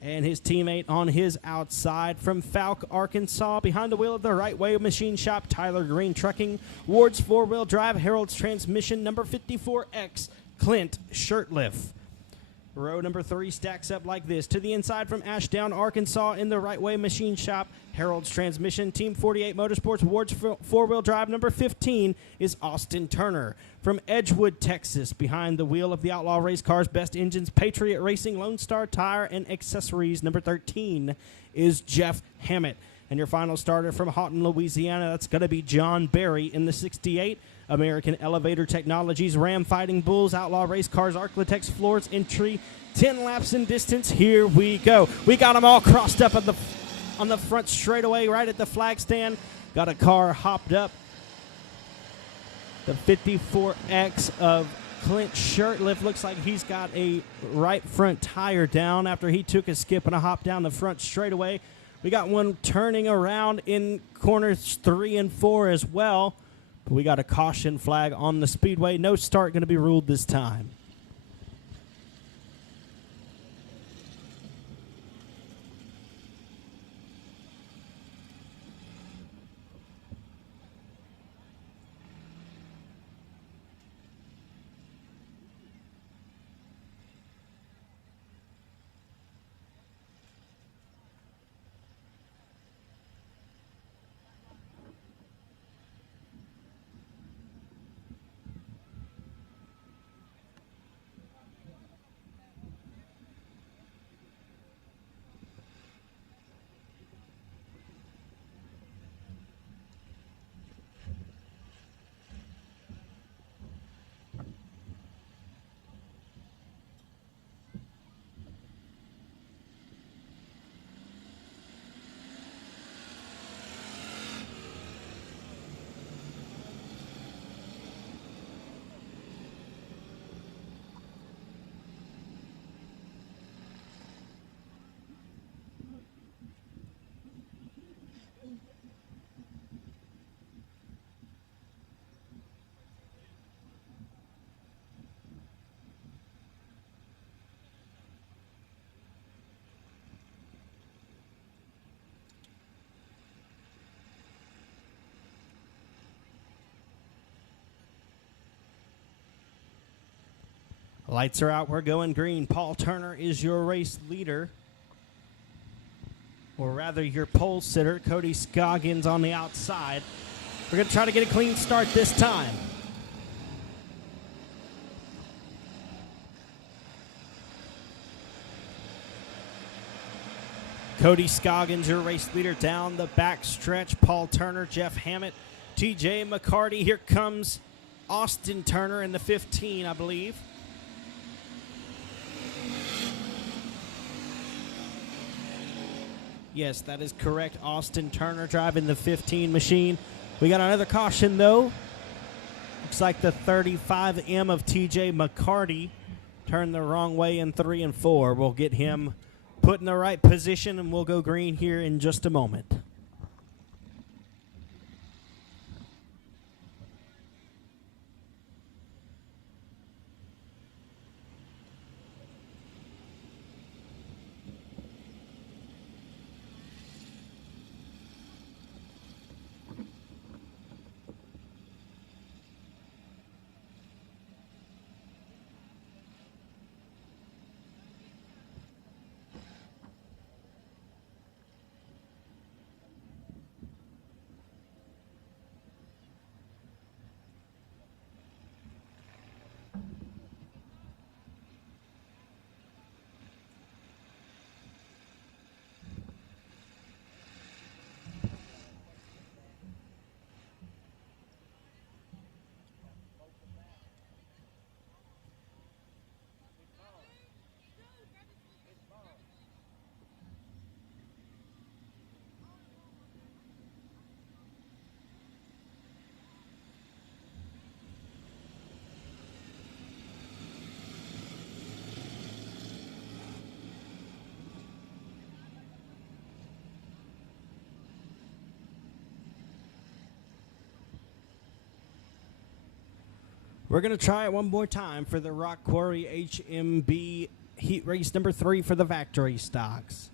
And his teammate on his outside from Falk, Arkansas. Behind the wheel of the Right Way Machine Shop, Tyler Green Trucking. Ward's 4-wheel drive, Harold's Transmission, number 54X, Clint Shirtliff. Row number 3 stacks up like this. To the inside from Ashdown, Arkansas, in the Right Way Machine Shop, Harold's Transmission, Team 48 Motorsports, Ward's 4-wheel drive, number 15 is Austin Turner. From Edgewood, Texas, behind the wheel of the Outlaw Race Cars, Best Engines, Patriot Racing, Lone Star Tire and Accessories, number 13 is Jeff Hammett. And your final starter from Houghton, Louisiana, that's going to be John Berry in the 68. American Elevator Technologies, Ram Fighting Bulls, Outlaw Race Cars, Arclitex Floors entry, 10 laps in distance. Here we go. We got them all crossed up on the front straightaway right at the flag stand. Got a car hopped up. The 54X of Clint Shirtliff looks like he's got a right front tire down after he took a skip and a hop down the front straightaway. We got one turning around in corners 3 and 4 as well. But we got a caution flag on the speedway. No start going to be ruled this time. Lights are out. We're going green. Paul Turner is your race leader, or rather your pole sitter. Cody Scoggins on the outside. We're going to try to get a clean start this time. Cody Scoggins, your race leader, down the back stretch. Paul Turner, Jeff Hammett, TJ McCarty. Here comes Austin Turner in the 15, I believe. Yes, that is correct. Austin Turner driving the 15 machine. We got another caution, though. Looks like the 35M of TJ McCarty turned the wrong way in 3 and 4. We'll get him put in the right position, and we'll go green here in just a moment. We're going to try it one more time for the Rock Quarry HMB Heat Race number 3 for the factory stocks.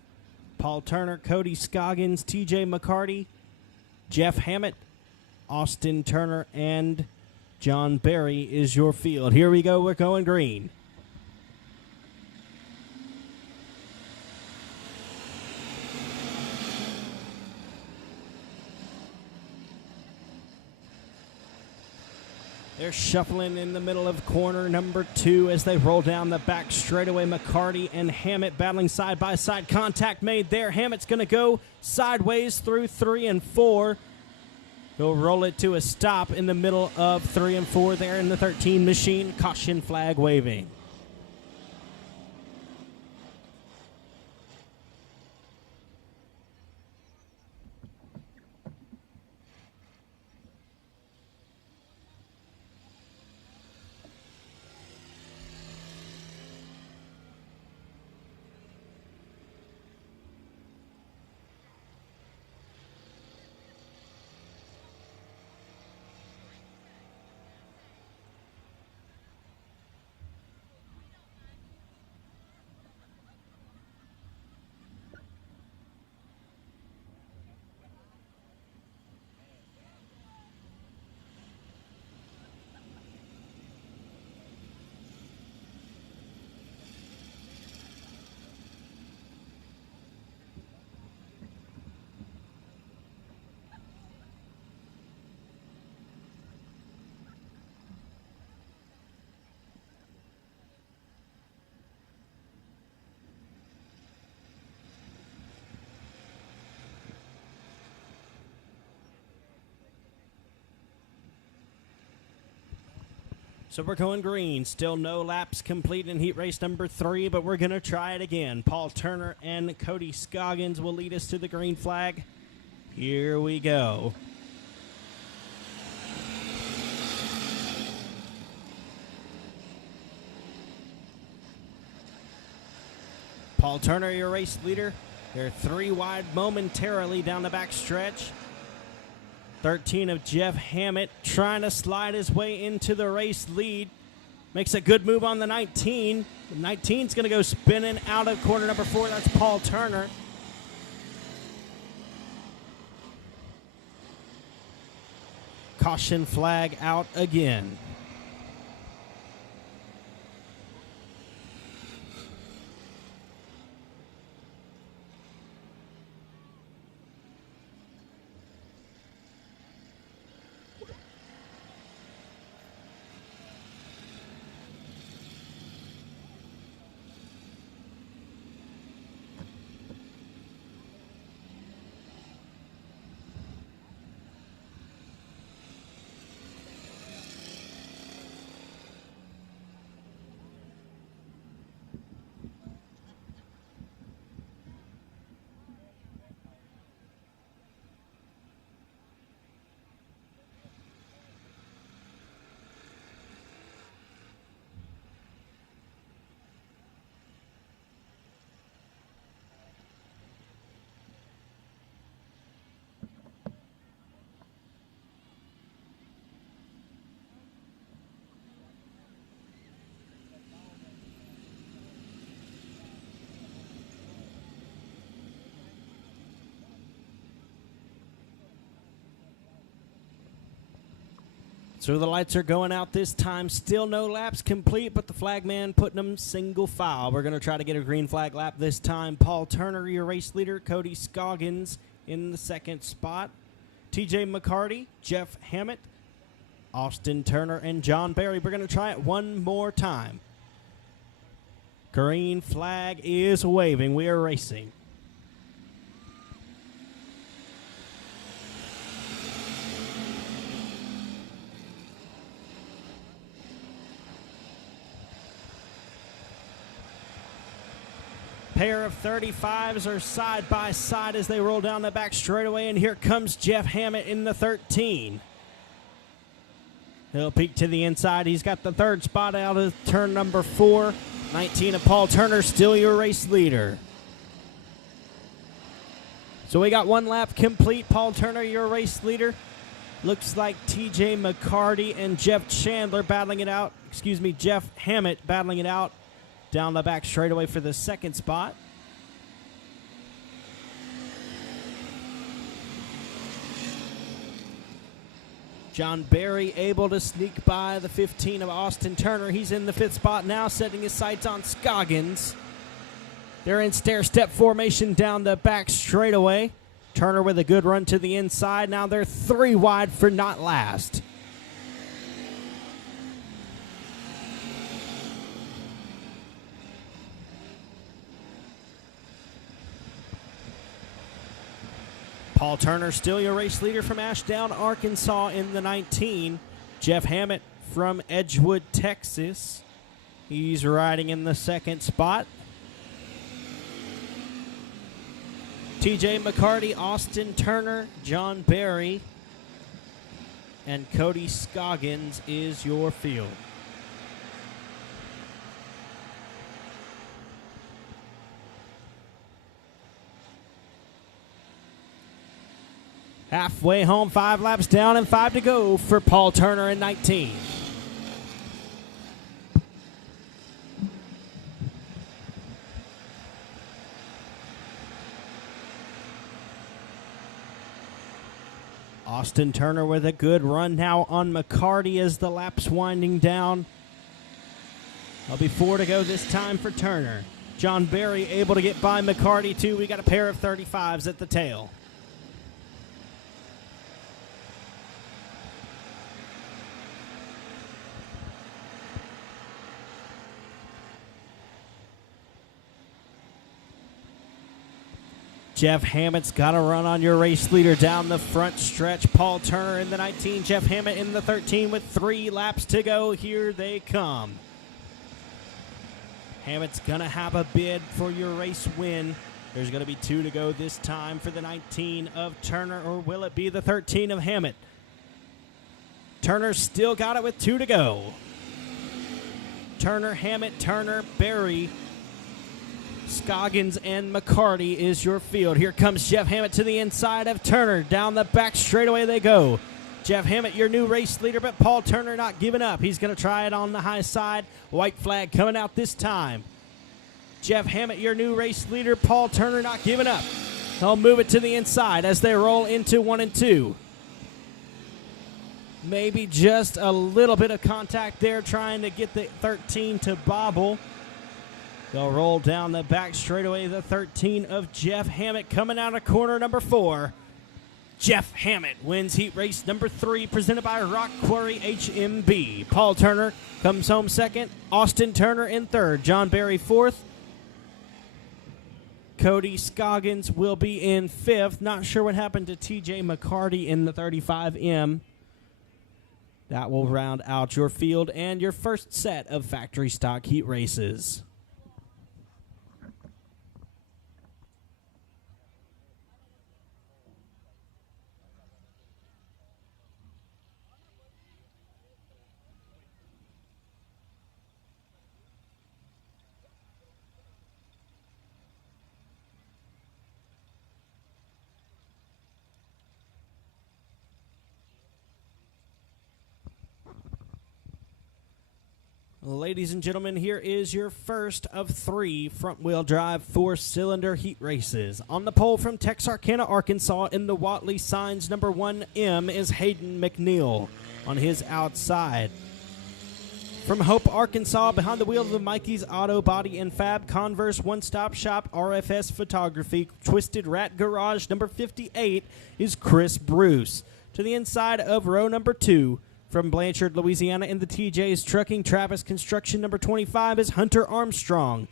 Paul Turner, Cody Scoggins, TJ McCarty, Jeff Hammett, Austin Turner, and John Berry is your field. Here we go. We're going green. They're shuffling in the middle of corner number 2 as they roll down the back straightaway. McCarty and Hammett battling side by side. Contact made there. Hammett's going to go sideways through 3 and 4. He'll roll it to a stop in the middle of 3 and 4 there in the 13 machine. Caution flag waving. So we're going green. Still no laps complete in heat race number 3, but we're going to try it again. Paul Turner and Cody Scoggins will lead us to the green flag. Here we go. Paul Turner, your race leader. They're 3 wide momentarily down the back stretch. 13 of Jeff Hammett trying to slide his way into the race lead. Makes a good move on the 19. The 19's going to go spinning out of corner number 4. That's Paul Turner. Caution flag out again. So the lights are going out this time. Still no laps complete, but the flagman putting them single file. We're going to try to get a green flag lap this time. Paul Turner, your race leader. Cody Scoggins in the second spot. TJ McCarty, Jeff Hammett, Austin Turner, and John Barry. We're going to try it one more time. Green flag is waving. We are racing. Pair of 35s are side by side as they roll down the back straightaway, and here comes Jeff Hammett in the 13. He'll peek to the inside. He's got the third spot out of turn number 4. 19 of Paul Turner, still your race leader. So we got one lap complete. Paul Turner, your race leader. Looks like TJ McCarty and Jeff Chandler battling it out. Jeff Hammett battling it out down the back straightaway for the second spot. John Barry able to sneak by the 15 of Austin Turner. He's in the 5th spot now, setting his sights on Scoggins. They're in stair-step formation down the back straightaway. Turner with a good run to the inside. Now they're 3 wide for not last. Paul Turner, still your race leader from Ashdown, Arkansas in the 19. Jeff Hammett from Edgewood, Texas. He's riding in the second spot. TJ McCarty, Austin Turner, John Barry, and Cody Scoggins is your field. Halfway home, 5 laps down and 5 to go for Paul Turner in 19. Austin Turner with a good run now on McCarty as the lap's winding down. There'll be 4 to go this time for Turner. John Barry able to get by McCarty too. We got a pair of 35s at the tail. Jeff Hammett's got to run on your race leader down the front stretch. Paul Turner in the 19, Jeff Hammett in the 13 with 3 laps to go. Here they come. Hammett's going to have a bid for your race win. There's going to be 2 to go this time for the 19 of Turner, or will it be the 13 of Hammett? Turner still got it with 2 to go. Turner, Hammett, Turner, Barry, Scoggins, and McCarty is your field. Here comes Jeff Hammett to the inside of Turner. Down the back straightaway they go. Jeff Hammett, your new race leader, but Paul Turner not giving up. He's going to try it on the high side. White flag coming out this time. Jeff Hammett, your new race leader. Paul Turner not giving up. They'll move it to the inside as they roll into 1 and 2. Maybe just a little bit of contact there trying to get the 13 to bobble. They'll roll down the back straightaway. The 13 of Jeff Hammett coming out of corner number 4. Jeff Hammett wins heat race number 3, presented by Rock Quarry HMB. Paul Turner comes home second. Austin Turner in third. John Barry fourth. Cody Scoggins will be in 5th. Not sure what happened to TJ McCarty in the 35M. That will round out your field and your first set of factory stock heat races. Ladies and gentlemen, here is your first of 3 front-wheel drive 4-cylinder heat races. On the pole from Texarkana, Arkansas, in the Watley Signs number 1M is Hayden McNeil. on his outside. From Hope, Arkansas, behind the wheel of the Mikey's Auto Body and Fab, Converse One Stop Shop, RFS Photography, Twisted Rat Garage, number 58, is Chris Bruce. To the inside of row number 2, from Blanchard, Louisiana, in the TJ's Trucking, Travis Construction, number 25, is Hunter Armstrong.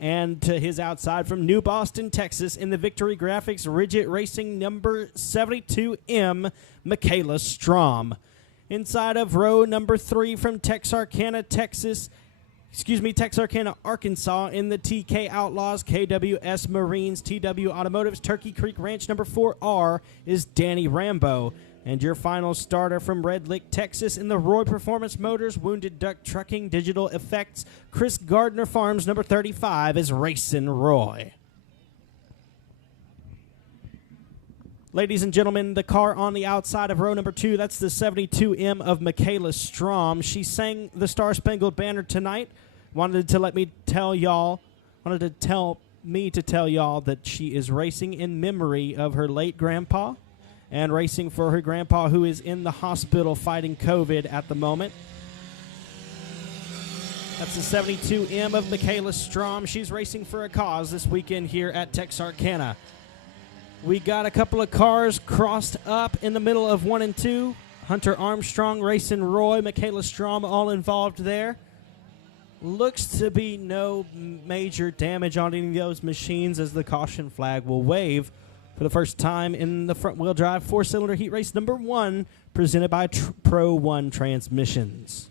And to his outside, from New Boston, Texas, in the Victory Graphics Rigid Racing, number 72M, Michaela Strom. Inside of row number 3, from Texarkana, Arkansas, in the TK Outlaws, KWS Marines, TW Automotives, Turkey Creek Ranch, number 4R, is Danny Rambo. And your final starter from Red Lick, Texas, in the Roy Performance Motors, Wounded Duck Trucking, Digital Effects, Chris Gardner Farms, number 35, is Racing Roy. Ladies and gentlemen, the car on the outside of row number 2, that's the 72M of Michaela Strom. She sang the Star Spangled Banner tonight. Wanted to tell y'all that she is racing in memory of her late grandpa and racing for her grandpa, who is in the hospital fighting COVID at the moment. That's the 72M of Michaela Strom. She's racing for a cause this weekend here at Texarkana. We got a couple of cars crossed up in the middle of 1 and 2. Hunter Armstrong, Racing Roy, Michaela Strom, all involved there. Looks to be no major damage on any of those machines, as the caution flag will wave for the first time in the front-wheel drive 4-cylinder heat race number 1, presented by Pro One Transmissions.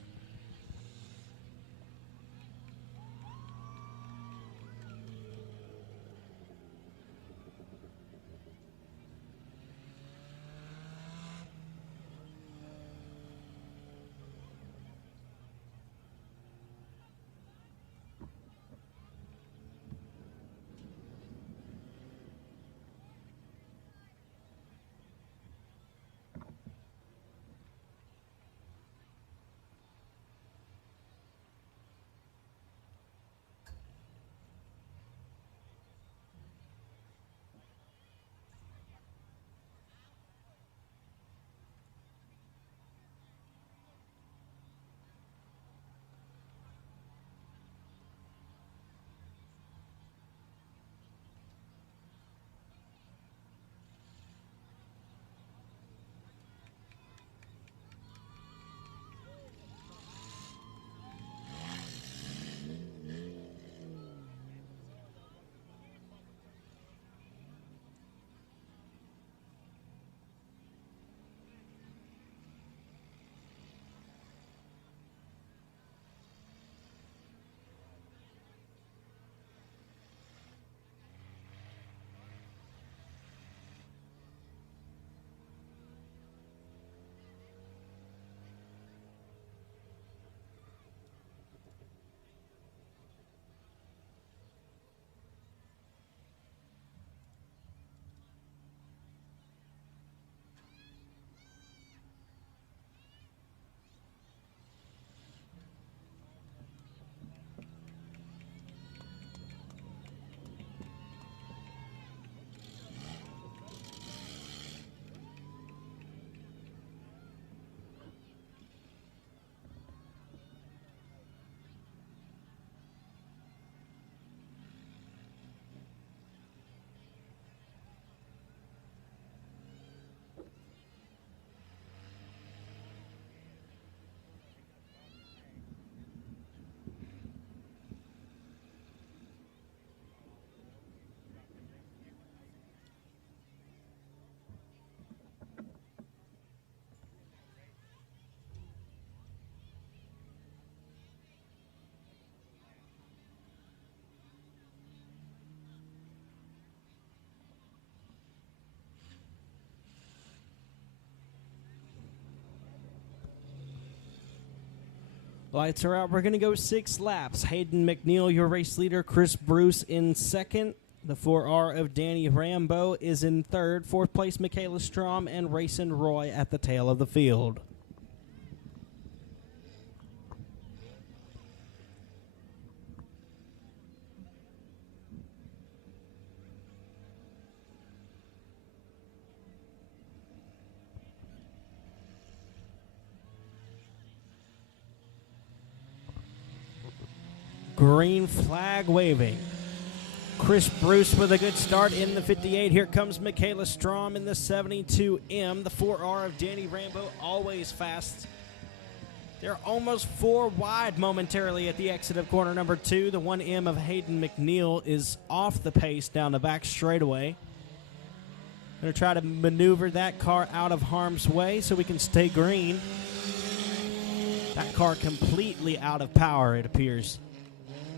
Lights are out. We're going to go 6 laps. Hayden McNeil, your race leader. Chris Bruce in second. The 4R of Danny Rambo is in third. Fourth place, Michaela Strom, and Racing Roy at the tail of the field. green flag waving. Chris Bruce with a good start in the 58. Here comes Michaela Strom in the 72M. The 4R of Danny Rambo, always fast. They're almost 4 wide momentarily at the exit of corner number 2. The 1M of Hayden McNeil is off the pace down the back straightaway. Going to try to maneuver that car out of harm's way so we can stay green. That car completely out of power, it appears.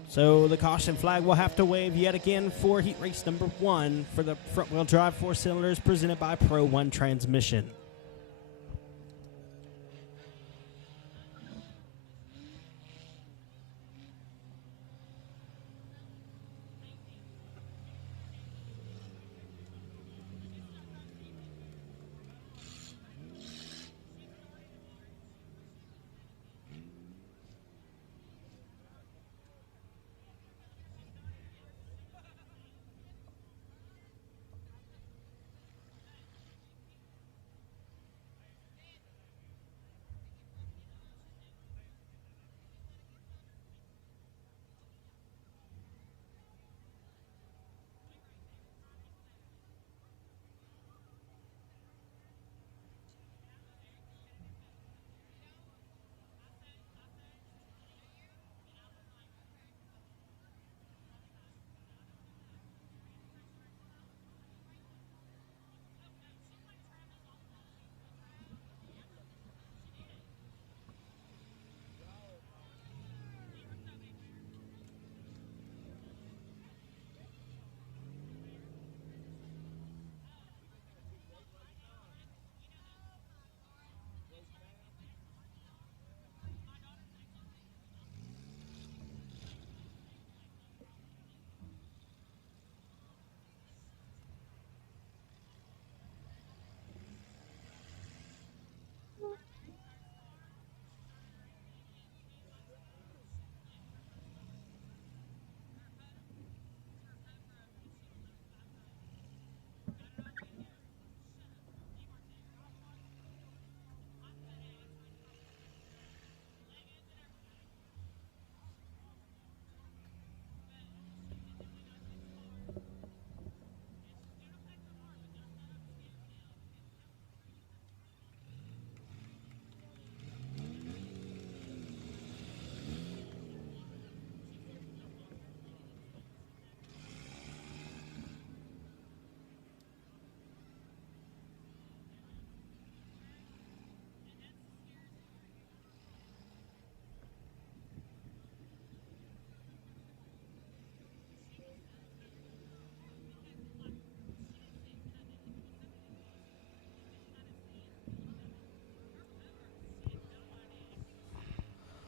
So the caution flag will have to wave yet again for heat race number 1 for the front-wheel drive 4 cylinders presented by Pro One Transmission.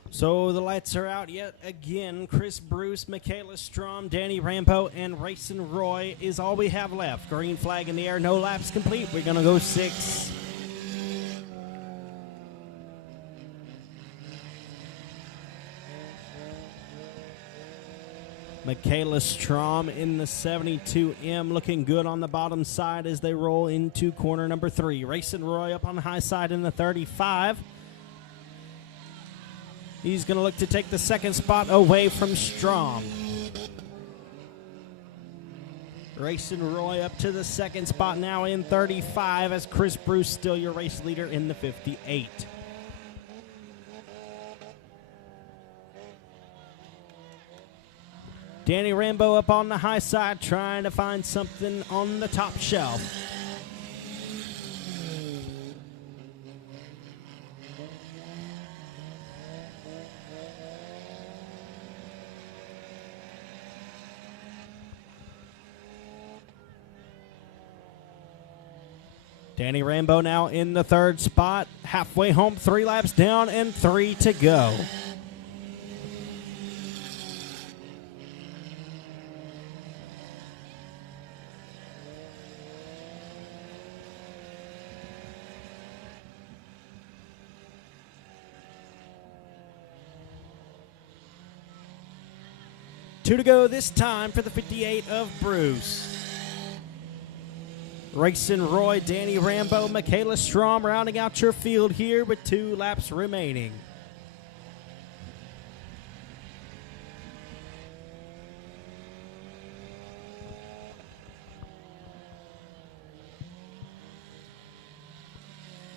So the lights are out yet again. Chris Bruce, Michaela Strom, Danny Rambo, and Racing Roy is all we have left. Green flag in the air, no laps complete. We're going to go 6. Michaela Strom in the 72M looking good on the bottom side as they roll into corner number 3. Racing Roy up on the high side in the 35. He's going to look to take the second spot away from Strom. Racing Roy up to the second spot now in 35 as Chris Bruce still your race leader in the 58. Danny Rambo up on the high side trying to find something on the top shelf. Danny Rambo now in the 3rd spot, halfway home, 3 laps down and 3 to go. Two to go this time for the 58 of Bruce. Racing Roy, Danny Rambo, Michaela Strom rounding out your field here with 2 laps remaining.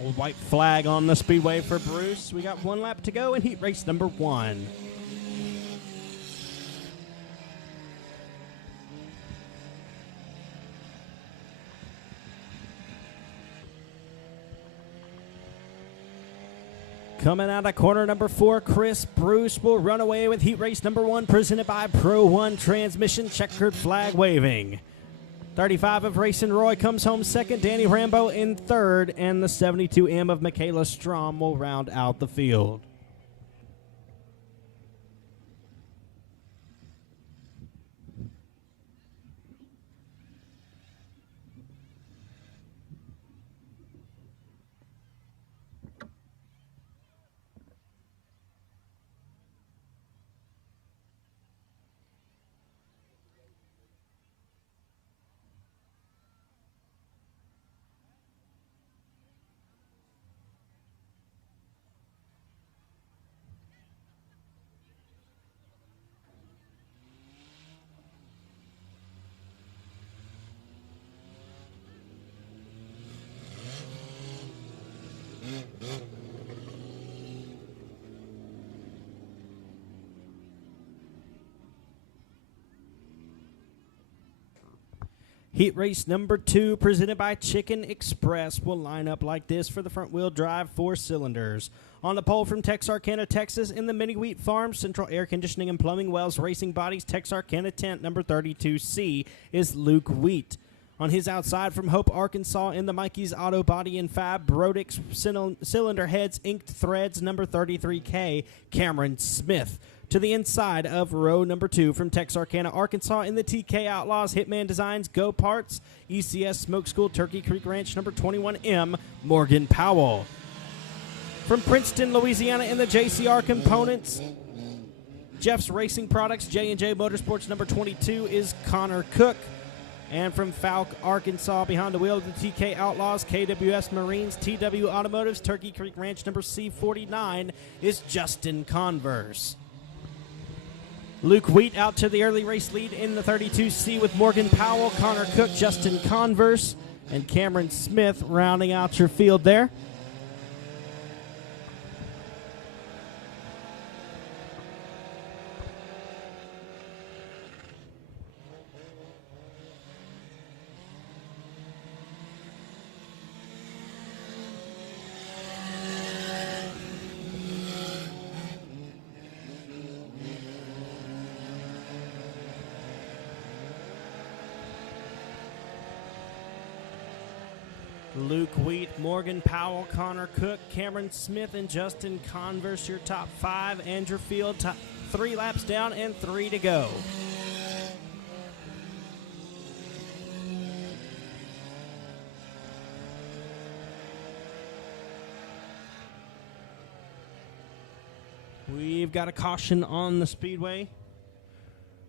Old white flag on the speedway for Bruce. We got 1 lap to go in heat race number 1. Coming out of corner number 4, Chris Bruce will run away with heat race number 1, presented by Pro One Transmission, checkered flag waving. 35 of Racing Roy comes home second, Danny Rambo in third, and the 72M of Michaela Strom will round out the field. Heat race number 2, presented by Chicken Express, will line up like this for the front-wheel drive 4 cylinders. On the pole from Texarkana, Texas, in the Mini Wheat Farm, Central Air Conditioning and Plumbing Wells Racing Bodies, Texarkana tent number 32C, is Luke Wheat. On his outside from Hope, Arkansas, in the Mikey's Auto Body and Fab, Brodix Cylinder Heads, Inked Threads number 33K, Cameron Smith. To the inside of row number 2 from Texarkana, Arkansas, in the TK Outlaws, Hitman Designs, Go Parts, ECS Smoke School, Turkey Creek Ranch, number 21M, Morgan Powell. From Princeton, Louisiana, in the JCR Components, Jeff's Racing Products, J&J Motorsports, number 22 is Connor Cook. And from Falk, Arkansas, behind the wheel of the TK Outlaws, KWS Marines, TW Automotives, Turkey Creek Ranch, number C49 is Justin Converse. Luke Wheat out to the early race lead in the 32C with Morgan Powell, Connor Cook, Justin Converse, and Cameron Smith rounding out your field there. Luke Wheat, Morgan Powell, Connor Cook, Cameron Smith, and Justin Converse, your top 5, and your field 3 laps down and 3 to go. We've got a caution on the speedway.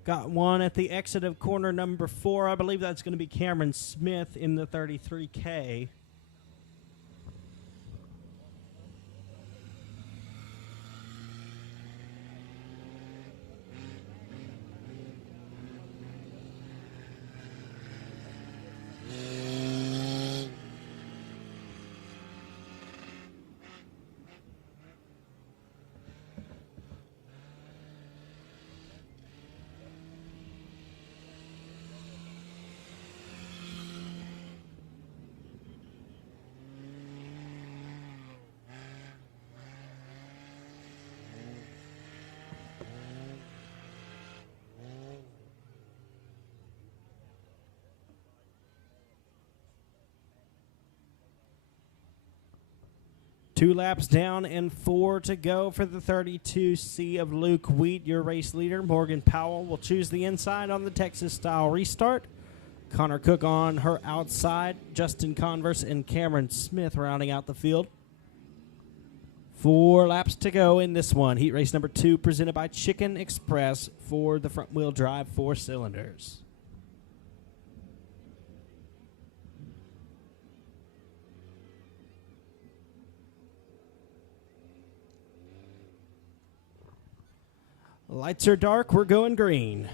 Got one at the exit of corner number 4. I believe that's going to be Cameron Smith in the 33K. Two laps down and 4 to go for the 32C of Luke Wheat, your race leader. Morgan Powell will choose the inside on the Texas-style restart. Connor Cook on her outside. Justin Converse and Cameron Smith rounding out the field. 4 laps to go in this one. Heat race number 2 presented by Chicken Express for the front-wheel drive 4 cylinders. Lights are dark, we're going green.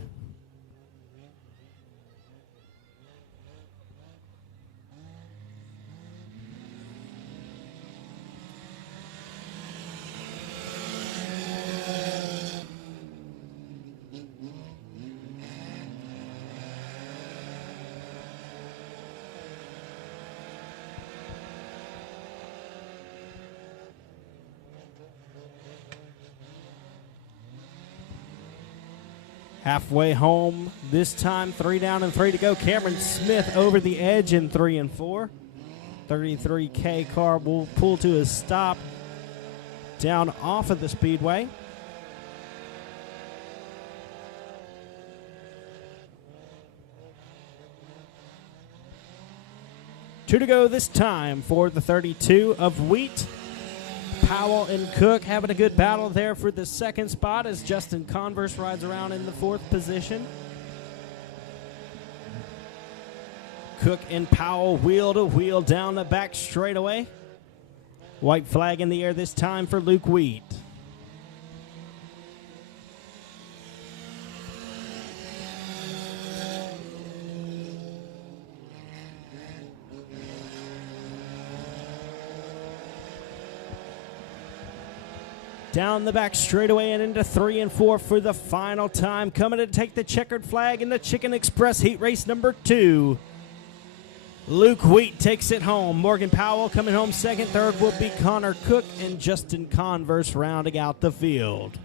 Halfway home this time, 3 down and 3 to go. Cameron Smith over the edge in 3 and 4. 33K car will pull to a stop down off of the speedway. Two to go this time for the 32 of Wheat. Powell and Cook having a good battle there for the second spot as Justin Converse rides around in the 4th position. Cook and Powell wheel to wheel down the back straightaway. White flag in the air this time for Luke Wheat. Down the back straightaway and into 3 and 4 for the final time. Coming to take the checkered flag in the Chicken Express Heat Race number 2. Luke Wheat takes it home. Morgan Powell coming home second. Third will be Connor Cook and Justin Converse rounding out the field.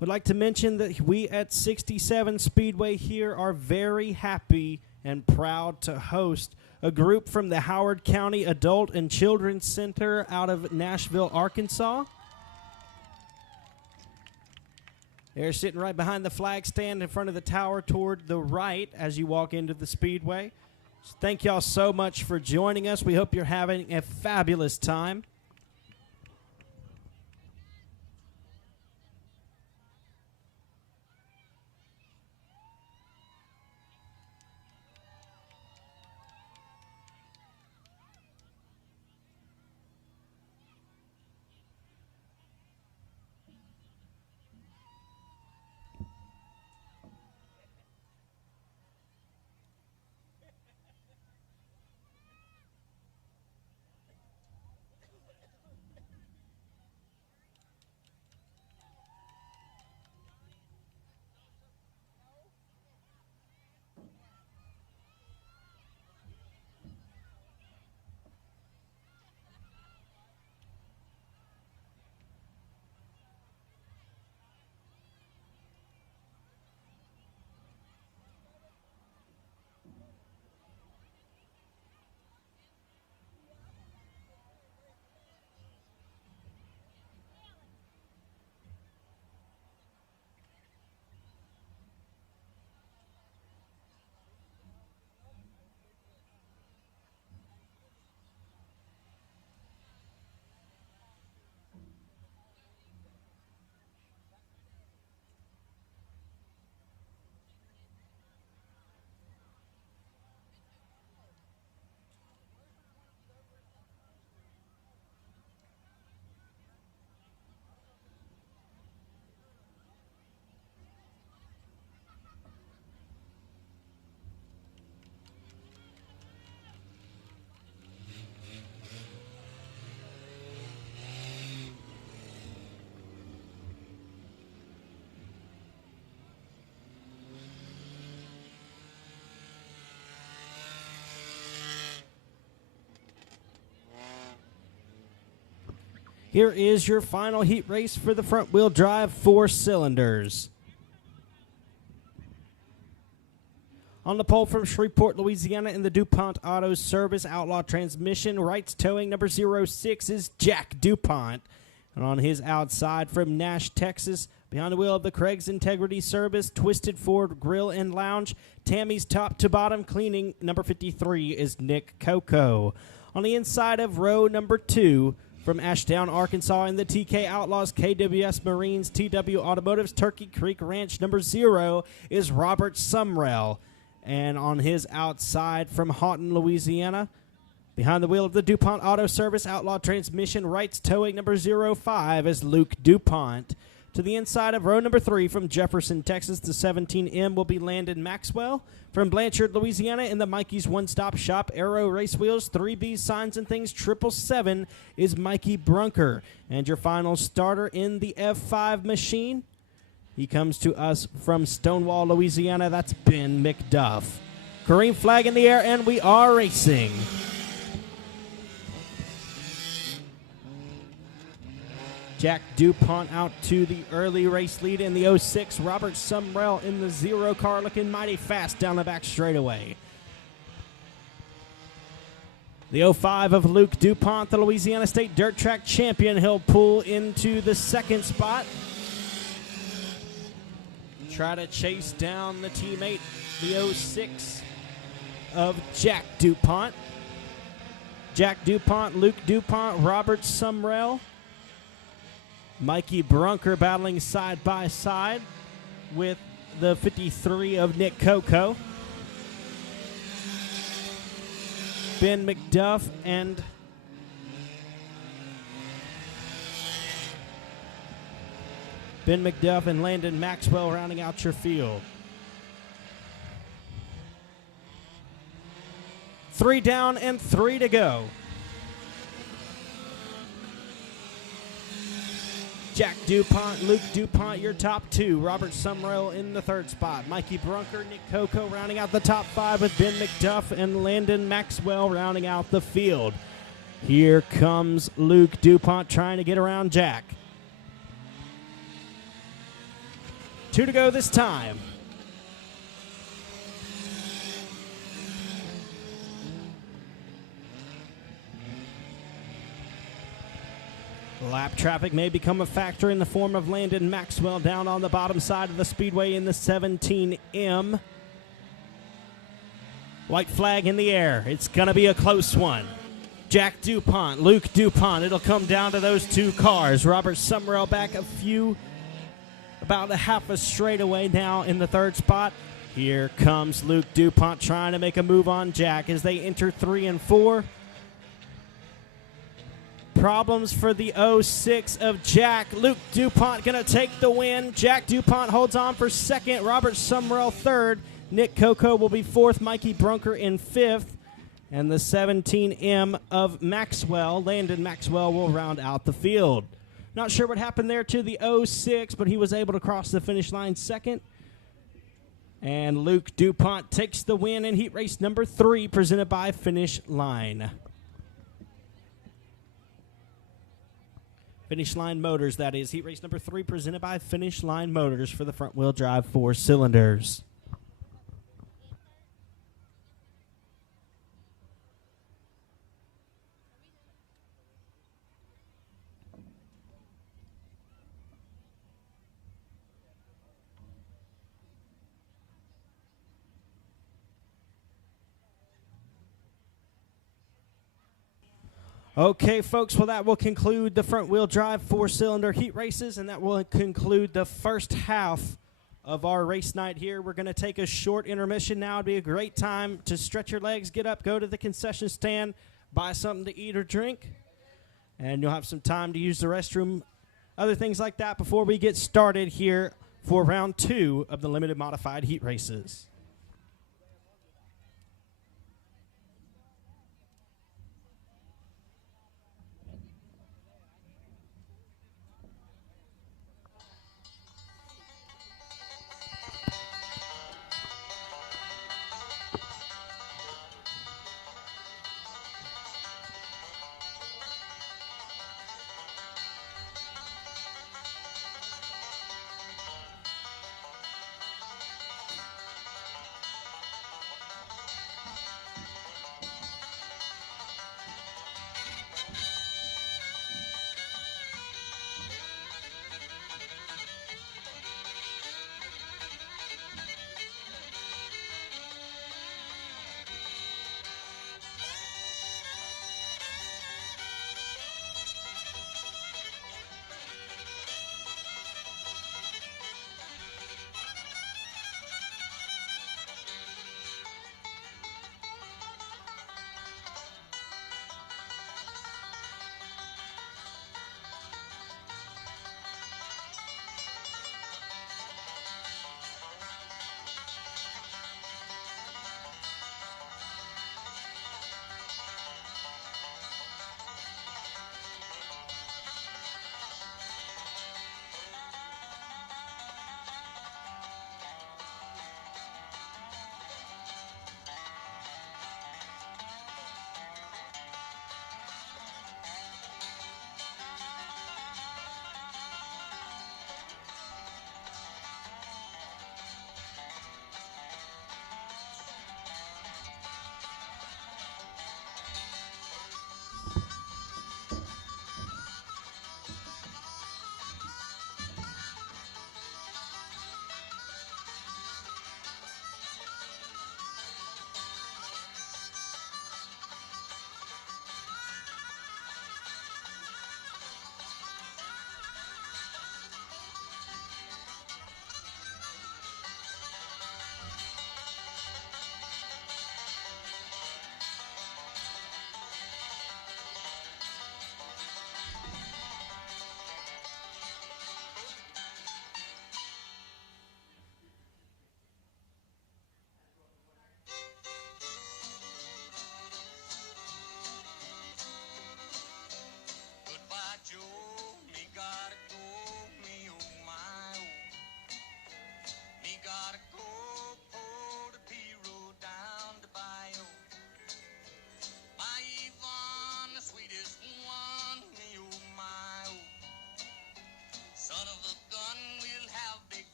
Would like to mention that we at 67 Speedway here are very happy and proud to host a group from the Howard County Adult and Children's Center out of Nashville, Arkansas. They're sitting right behind the flag stand in front of the tower toward the right as you walk into the Speedway. So thank y'all so much for joining us. We hope you're having a fabulous time. Here is your final heat race for the front-wheel drive 4 cylinders. On the pole from Shreveport, Louisiana in the DuPont Auto Service Outlaw Transmission, Wright's Towing number 06 is Jack DuPont. And on his outside from Nash, Texas, behind the wheel of the Craig's Integrity Service, Twisted Ford Grill and Lounge, Tammy's Top to Bottom Cleaning number 53 is Nick Coco. On the inside of row number 2, from Ashdown, Arkansas, in the TK Outlaws, KWS Marines, TW Automotives, Turkey Creek Ranch number 0 is Robert Sumrell. And on his outside from Houghton, Louisiana, Behind the wheel of the DuPont Auto Service Outlaw Transmission, Wrights towing number 05 is Luke DuPont. To the inside of row number 3 from Jefferson, Texas, the 17M will be Landon Maxwell. From Blanchard, Louisiana, in the Mikey's One-Stop Shop, Aero Race Wheels, 3B Signs and Things, 777 is Mikey Brunker. And your final starter in the F5 machine, he comes to us from Stonewall, Louisiana. That's Ben McDuff. Kareem flag in the air, and we are racing. Jack DuPont out to the early race lead in the 06. Robert Sumrell in the 0 car looking mighty fast down the back straightaway. The 05 of Luke DuPont, the Louisiana State Dirt Track champion. He'll pull into the 2nd spot. Try to chase down the teammate, the 06 of Jack DuPont. Jack DuPont, Luke DuPont, Robert Sumrell, Mikey Brunker battling side by side with the 53 of Nick Coco. Ben McDuff and Landon Maxwell rounding out your field. 3 down and 3 to go. Jack DuPont, Luke DuPont, your top 2. Robert Sumrell in the 3rd spot. Mikey Brunker, Nick Coco rounding out the top 5 with Ben McDuff and Landon Maxwell rounding out the field. Here comes Luke DuPont trying to get around Jack. 2 to go this time. Lap traffic may become a factor in the form of Landon Maxwell down on the bottom side of the speedway in the 17M. White flag in the air. It's going to be a close one. Jack DuPont, Luke DuPont. It'll come down to those 2 cars. Robert Sumrell back about a half a straightaway now in the 3rd spot. Here comes Luke DuPont trying to make a move on Jack as they enter 3 and 4. Problems for the 06 of Jack. Luke DuPont going to take the win. Jack DuPont holds on for 2nd. Robert Sumrell 3rd. Nick Coco will be 4th. Mikey Brunker in 5th. And the 17M of Maxwell, Landon Maxwell, will round out the field. Not sure what happened there to the 06, but he was able to cross the finish line 2nd. And Luke DuPont takes the win in heat race number 3, presented by Finish Line. Finish Line Motors, that is. Heat race number 3 presented by Finish Line Motors for the front-wheel drive 4 cylinders. Okay, folks, well, that will conclude the front-wheel drive 4-cylinder heat races, and that will conclude the first half of our race night here. We're going to take a short intermission now. It'd be a great time to stretch your legs, get up, go to the concession stand, buy something to eat or drink, and you'll have some time to use the restroom, other things like that before we get started here for round 2 of the limited modified heat races.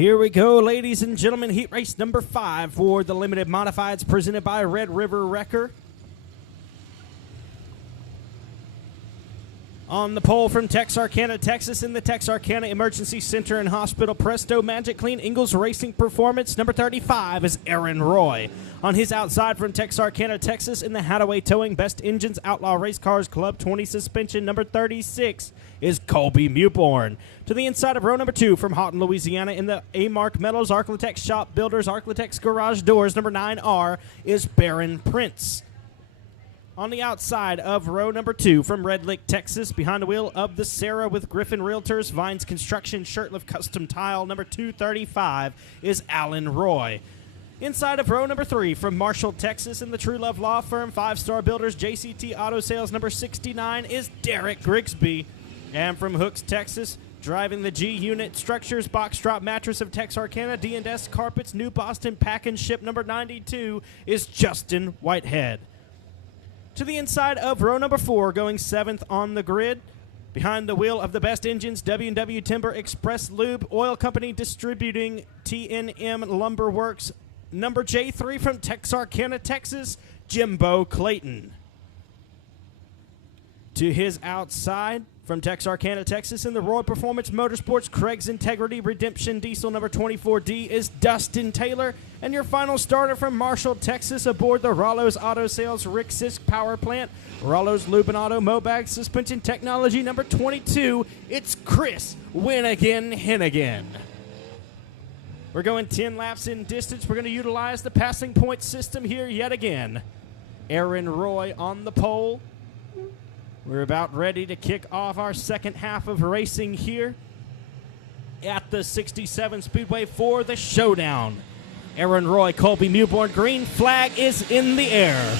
Here we go, ladies and gentlemen. Heat race number 5 for the limited modifieds presented by Red River Wrecker. On the pole from Texarkana, Texas, in the Texarkana Emergency Center and Hospital, Presto Magic Clean Ingalls Racing Performance, number 35 is Aaron Roy. On his outside from Texarkana, Texas, in the Hadaway Towing Best Engines Outlaw Race Cars Club 20 Suspension, number 36 is Colby Mewborn. To the inside of row number 2 from Houghton, Louisiana, in the A-Mark Metals Architects Shop Builders Architects Garage Doors, number 9R is Baron Prince. On the outside of row number 2 from Red Lick, Texas, behind the wheel of the Sarah with Griffin Realtors, Vines Construction, Shirtlift Custom Tile, number 235 is Alan Roy. Inside of row number 3 from Marshall, Texas, in the True Love Law Firm, 5-Star Builders, JCT Auto Sales, number 69 is Derek Grigsby. And from Hooks, Texas, driving the G-Unit Structures Box Drop Mattress of Texarkana, D&S Carpets, New Boston Pack and Ship, number 92 is Justin Whitehead. To the inside of row number 4, going 7th on the grid, behind the wheel of the Best Engines, W&W Timber Express Lube, Oil Company Distributing, TNM Lumber Works, number J3 from Texarkana, Texas, Jimbo Clayton. To his outside, from Texarkana, Texas, in the Roy Performance Motorsports, Craig's Integrity Redemption Diesel, number 24D is Dustin Taylor. And your final starter from Marshall, Texas, aboard the Rollo's Auto Sales Rick Sisk Power Plant, Rollo's Lube and Auto Mobag Suspension Technology, number 22, it's Chris Win-Again Hennigan. We're going 10 laps in distance. We're going to utilize the passing point system here yet again. Aaron Roy on the pole. We're about ready to kick off our second half of racing here at the 67 Speedway for the showdown. Aaron Roy, Colby Mewborn, green flag is in the air.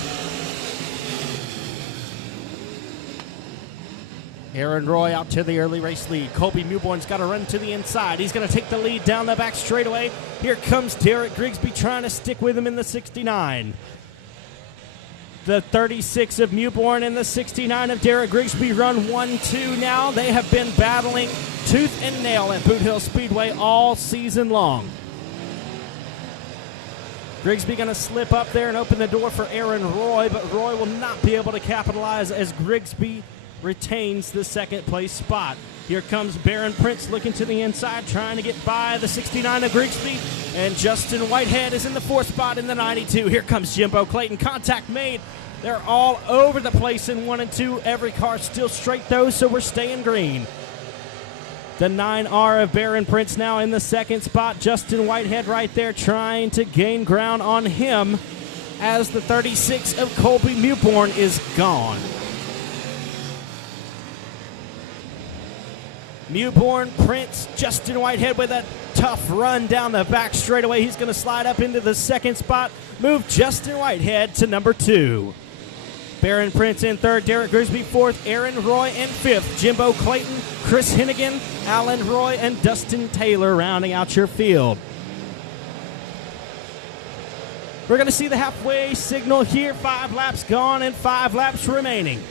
Aaron Roy out to the early race lead. Colby Mewborn's got to run to the inside. He's going to take the lead down the back straightaway. Here comes Derek Grigsby trying to stick with him in the 69. The 36 of Mewborn and the 69 of Derek Grigsby run 1-2 now. They have been battling tooth and nail at Boot Hill Speedway all season long. Grigsby going to slip up there and open the door for Aaron Roy, but Roy will not be able to capitalize as Grigsby retains the second place spot. Here comes Baron Prince looking to the inside, trying to get by the 69 of Grigsby, and Justin Whitehead is in the 4th spot in the 92. Here comes Jimbo Clayton. Contact made. They're all over the place in 1 and 2. Every car still straight though, so we're staying green. The 9R of Baron Prince now in the 2nd spot. Justin Whitehead right there trying to gain ground on him as the 36 of Colby Mewborn is gone. Mewborn, Prince, Justin Whitehead with a tough run down the back straightaway. He's going to slide up into the 2nd spot, move Justin Whitehead to number 2. Baron Prince in 3rd, Derek Grigsby 4th, Aaron Roy in 5th, Jimbo Clayton, Chris Hennigan, Alan Roy, and Dustin Taylor rounding out your field. We're going to see the halfway signal here. 5 laps gone and 5 laps remaining.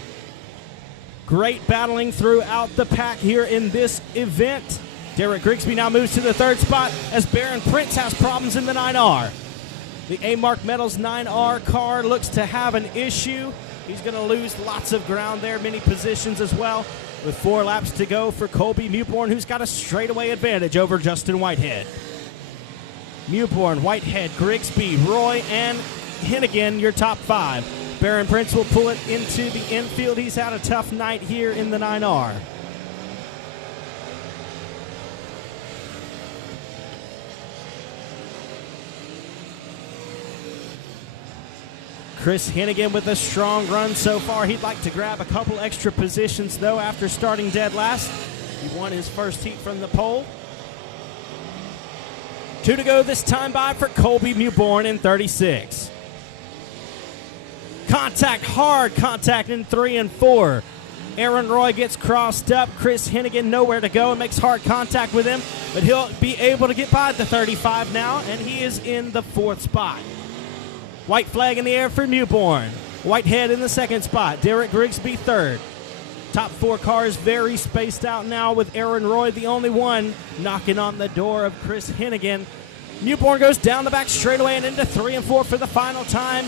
Great battling throughout the pack here in this event. Derek Grigsby now moves to the 3rd spot as Baron Prince has problems in the 9R. The A-Mark Metals 9R car looks to have an issue. He's going to lose lots of ground there, many positions as well, with 4 laps to go for Colby Mewborn, who's got a straightaway advantage over Justin Whitehead. Mewborn, Whitehead, Grigsby, Roy, and Hennigan, your top 5. Baron Prince will pull it into the infield. He's had a tough night here in the 9R. Chris Hennigan with a strong run so far. He'd like to grab a couple extra positions, though, after starting dead last. He won his first heat from the pole. 2 to go this time by for Colby Mewborn in 36. Contact, hard contact in 3 and 4. Aaron Roy gets crossed up. Chris Hennigan nowhere to go and makes hard contact with him, but he'll be able to get by the 35 now, and he is in the 4th spot. White flag in the air for Mewborn. Whitehead in the 2nd spot. Derek Grigsby 3rd. Top 4 cars very spaced out now, with Aaron Roy the only one knocking on the door of Chris Hennigan. Mewborn goes down the back straightaway and into 3 and 4 for the final time.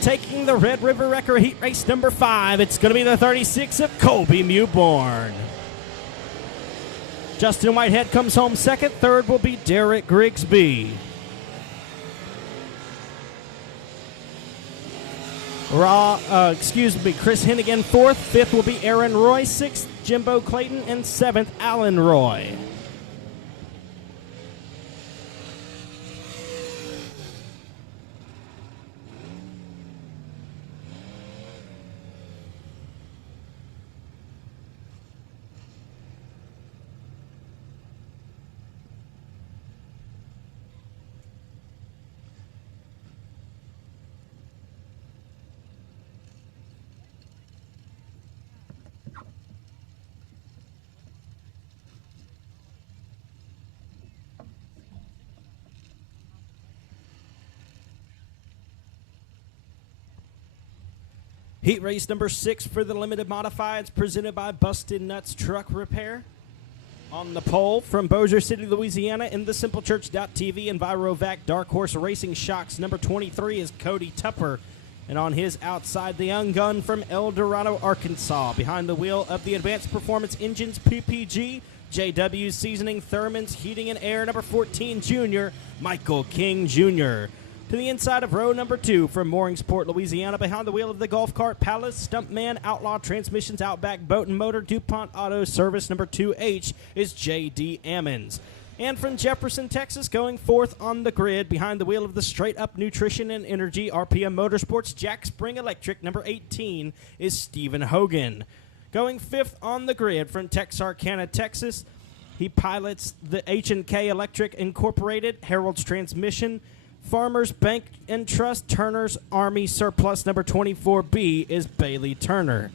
Taking the Red River Wrecker Heat Race number 5, it's going to be the 36 of Colby Mewborn. Justin Whitehead comes home second. Third will be Derek Grigsby. Chris Hennigan fourth. Fifth will be Aaron Roy. Sixth, Jimbo Clayton. And seventh, Alan Roy. Heat race number 6 for the limited modifieds, presented by Busted Nuts Truck Repair. On the pole from Bossier City, Louisiana, in the SimpleChurch.tv and Virovac Dark Horse Racing Shocks, number 23 is Cody Tupper. And on his outside, the young gun from El Dorado, Arkansas. Behind the wheel of the Advanced Performance Engines PPG, JW Seasoning, Thurman's Heating and Air, number 14 Junior, Michael King Jr. To the inside of row number 2 from Mooringsport, Louisiana, behind the wheel of the Golf Cart Palace, Stumpman, Outlaw Transmissions, Outback Boat and Motor, DuPont Auto Service, number 2H is J.D. Ammons. And from Jefferson, Texas, going fourth on the grid, behind the wheel of the Straight Up Nutrition and Energy, RPM Motorsports, Jack Spring Electric, number 18 is Stephen Hogan. Going fifth on the grid from Texarkana, Texas, he pilots the H&K Electric Incorporated, Harold's Transmission, Farmers Bank and Trust, Turner's Army Surplus, number 24B is Bailey Turner.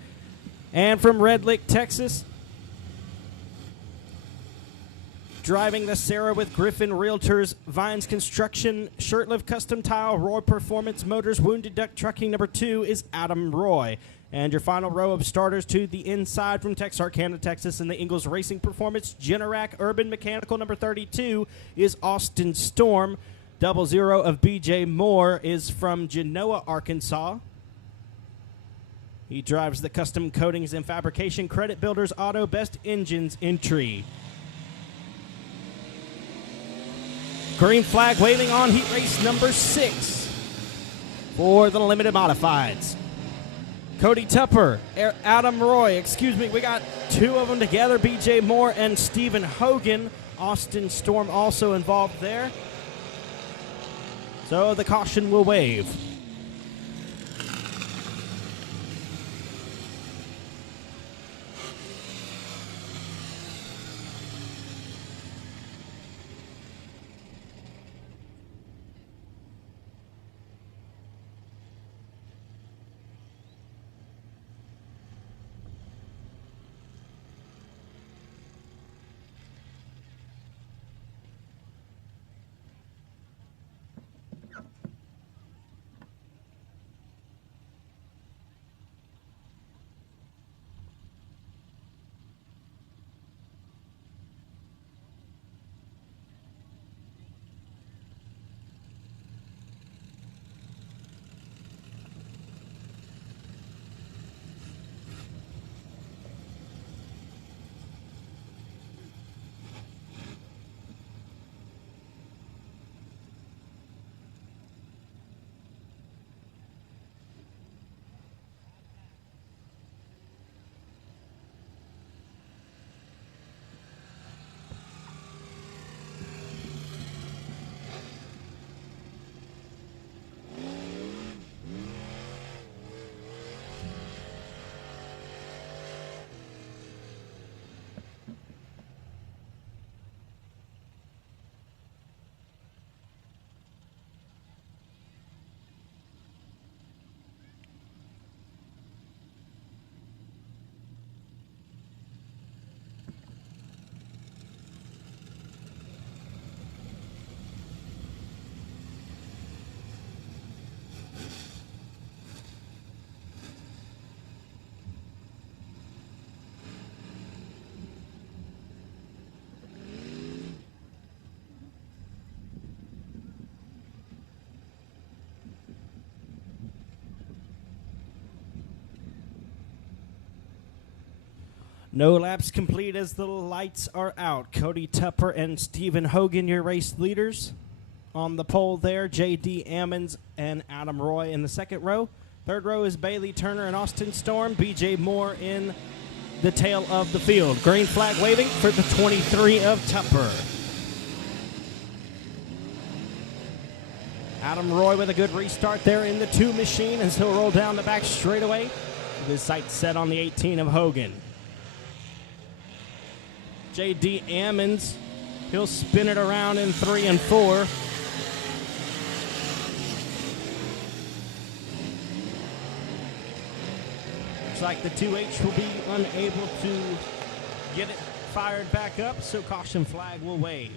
And from Red Lick, Texas, driving the Sarah with Griffin Realtors, Vines Construction, Shirtlift Custom Tile, Roy Performance Motors, Wounded Duck Trucking, number 2 is Adam Roy. And your final row of starters to the inside from Texarkana, Texas, and the Ingalls Racing Performance, Generac Urban Mechanical, number 32 is Austin Storm. 00 of B.J. Moore is from Genoa, Arkansas. He drives the Custom Coatings and Fabrication Credit Builders Auto Best Engines entry. Green flag waving on heat race number 6 for the limited modifieds. Cody Tupper, Adam Roy, we got 2 of them together, B.J. Moore and Stephen Hogan. Austin Storm also involved there. So the caution will wave. No laps complete as the lights are out. Cody Tupper and Stephen Hogan, your race leaders. On the pole there, J.D. Ammons and Adam Roy in the second row. Third row is Bailey Turner and Austin Storm. B.J. Moore in the tail of the field. Green flag waving for the 23 of Tupper. Adam Roy with a good restart there in the 2 machine as he'll roll down the back straightaway with his sights set on the 18 of Hogan. J.D. Ammons, he'll spin it around in 3 and 4. Looks like the 2H will be unable to get it fired back up, so caution flag will wave.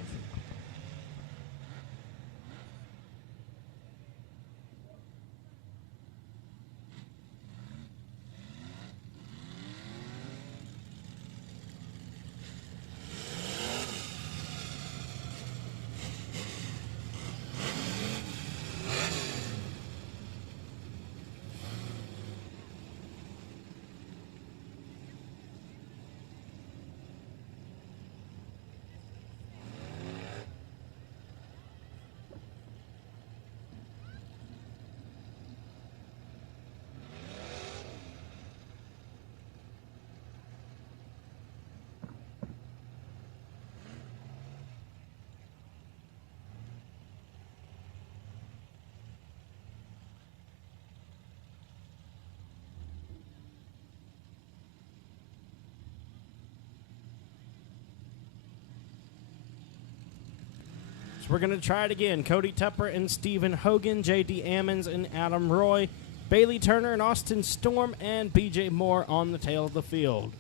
We're going to try it again. Cody Tupper and Stephen Hogan, J.D. Ammons and Adam Roy, Bailey Turner and Austin Storm, and B.J. Moore on the tail of the field.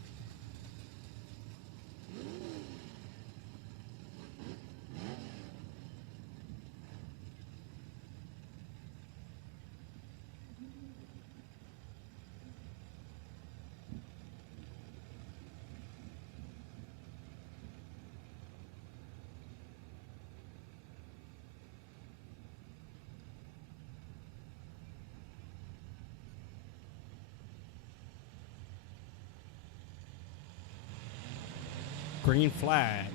Green flag.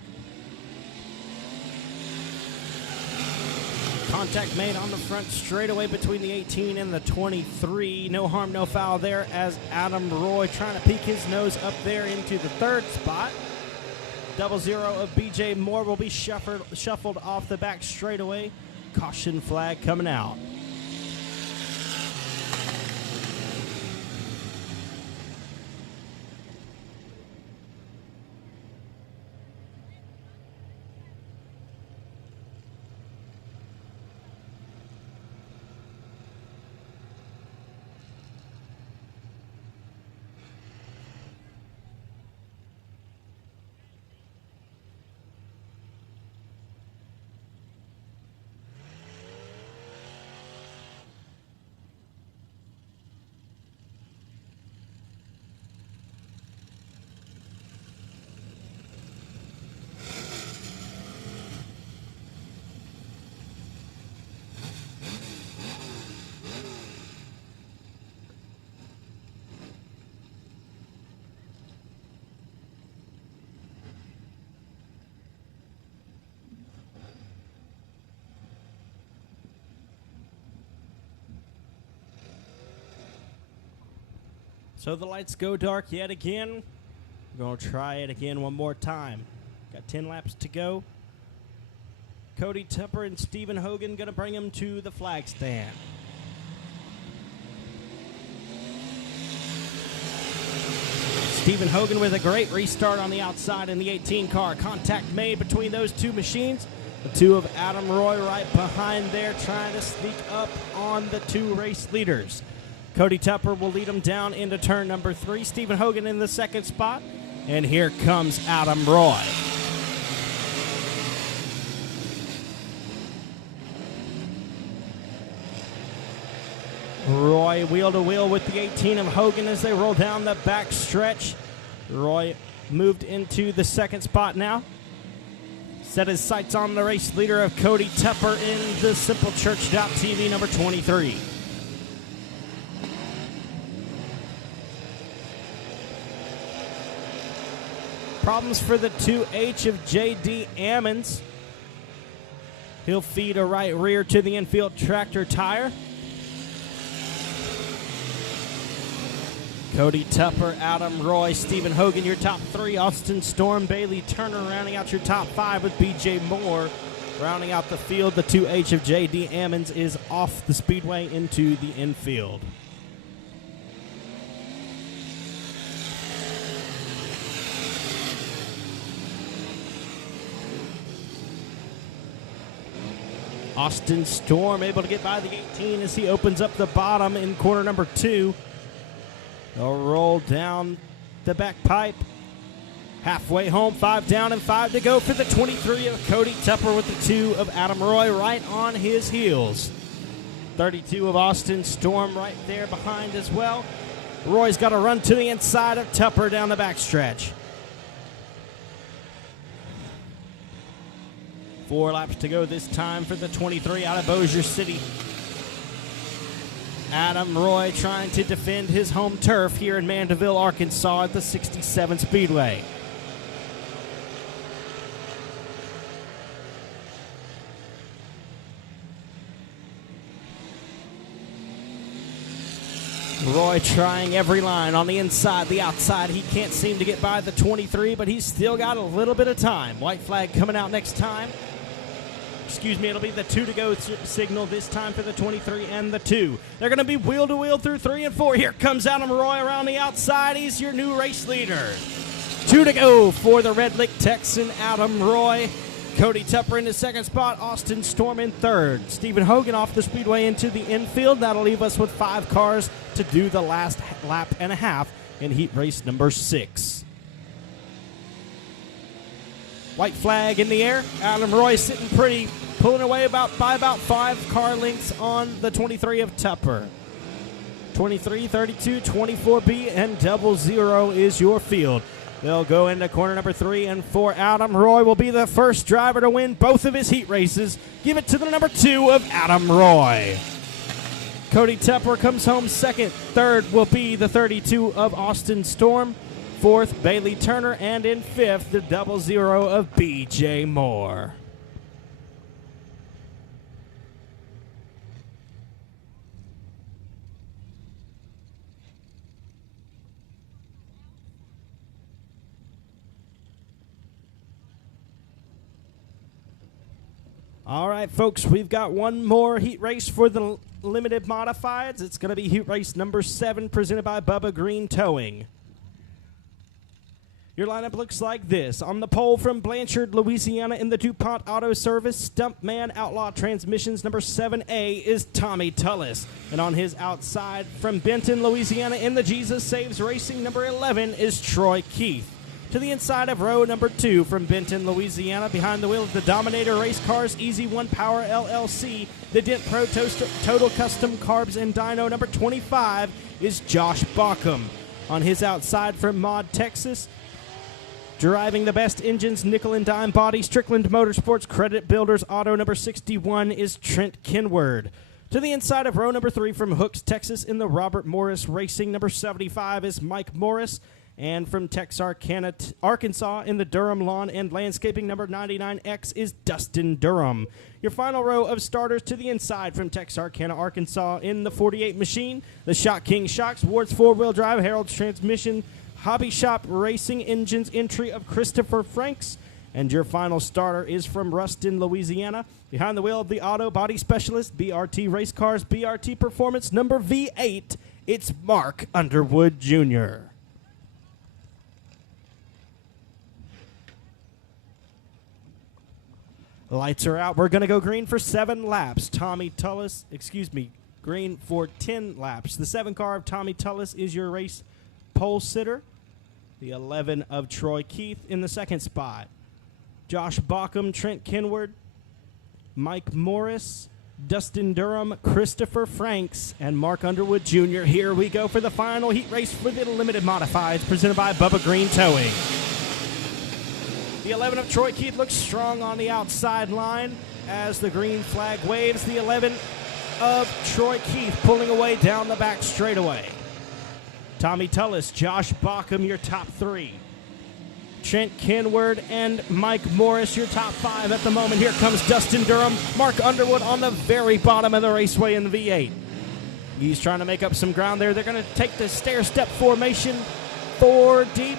Contact made on the front straightaway between the 18 and the 23. No harm, no foul there as Adam Roy trying to peek his nose up there into the 3rd spot. 00 of B.J. Moore will be shuffled off the back straightaway. Caution flag coming out. So the lights go dark yet again. We're going to try it again one more time. Got 10 laps to go. Cody Tupper and Stephen Hogan going to bring him to the flag stand. Stephen Hogan with a great restart on the outside in the 18 car. Contact made between those 2 machines. The 2 of Adam Roy right behind there trying to sneak up on the 2 race leaders. Cody Tupper will lead him down into turn number 3. Stephen Hogan in the 2nd spot. And here comes Adam Roy. Roy wheel to wheel with the 18 of Hogan as they roll down the back stretch. Roy moved into the 2nd spot now. Set his sights on the race leader of Cody Tupper in the SimpleChurch.tv number 23. Problems for the 2H of J.D. Ammons. He'll feed a right rear to the infield tractor tire. Cody Tupper, Adam Roy, Stephen Hogan, your top three. Austin Storm, Bailey Turner rounding out your top five with B.J. Moore. Rounding out the field, the 2H of J.D. Ammons is off the speedway into the infield. Austin Storm able to get by the 18 as he opens up the bottom in corner number 2. They'll roll down the back pipe. Halfway home, 5 down and 5 to go for the 23 of Cody Tupper with the 2 of Adam Roy right on his heels. 32 of Austin Storm right there behind as well. Roy's got to run to the inside of Tupper down the backstretch. 4 laps to go this time for the 23 out of Bossier City. Adam Roy trying to defend his home turf here in Mandeville, Arkansas at the 67 Speedway. Roy trying every line on the inside, the outside. He can't seem to get by the 23, but he's still got a little bit of time. White flag coming out next time. Excuse me, it'll be the 2 to go signal this time for the 23 and the 2. They're going to be wheel to wheel through 3 and 4. Here comes Adam Roy around the outside. He's your new race leader. 2 to go for the Red Lick Texan, Adam Roy. Cody Tupper in the second spot, Austin Storm in third. Stephen Hogan off the speedway into the infield. That'll leave us with 5 cars to do the last lap and a half in heat race number 6. White flag in the air. Adam Roy sitting pretty, pulling away by about 5 car lengths on the 23 of Tupper. 23, 32, 24B, and 00 is your field. They'll go into corner number 3 and 4. Adam Roy will be the first driver to win both of his heat races. Give it to the number 2 of Adam Roy. Cody Tupper comes home second. Third will be the 32 of Austin Storm. Fourth, Bailey Turner. And in fifth, the 00 of B.J. Moore. All right, folks, we've got one more heat race for the limited modifieds. It's going to be heat race number 7 presented by Bubba Green Towing. Your lineup looks like this. On the pole from Blanchard, Louisiana in the DuPont Auto Service, Stumpman Outlaw Transmissions number 7A is Tommy Tullis. And on his outside from Benton, Louisiana in the Jesus Saves Racing number 11 is Troy Keith. To the inside of row number 2 from Benton, Louisiana, behind the wheel of the Dominator Race Cars Easy One Power LLC, the Dent Pro Total Custom Carbs and Dyno number 25 is Josh Bauckham. On his outside from Mod, Texas, driving the best engines, nickel and dime body, Strickland Motorsports Credit Builders Auto number 61 is Trent Kenward. To the inside of row number 3 from Hooks, Texas, in the Robert Morris Racing number 75 is Mike Morris. And from Texarkana, Arkansas, in the Durham Lawn and Landscaping number 99X is Dustin Durham. Your final row of starters to the inside from Texarkana, Arkansas, in the 48 machine, the Shock King Shocks, Ward's 4-wheel drive, Harold's Transmission, Hobby Shop Racing Engines entry of Christopher Franks. And your final starter is from Ruston, Louisiana, behind the wheel of the Auto Body Specialist, BRT Race Cars, BRT Performance number V8, it's Mark Underwood Jr. The lights are out. We're going to go green for 7 laps. Green for 10 laps. The 7 car of Tommy Tullis is your race pole sitter. The 11 of Troy Keith in the second spot. Josh Bauckham, Trent Kenward, Mike Morris, Dustin Durham, Christopher Franks, and Mark Underwood Jr. Here we go for the final heat race for the limited modifieds presented by Bubba Green Towing. The 11 of Troy Keith looks strong on the outside line as the green flag waves. The 11 of Troy Keith pulling away down the back straightaway. Tommy Tullis, Josh Bauckham, your top 3. Trent Kenward and Mike Morris, your top 5 at the moment. Here comes Dustin Durham, Mark Underwood on the very bottom of the raceway in the V8. He's trying to make up some ground there. They're going to take the stair-step formation 4 deep.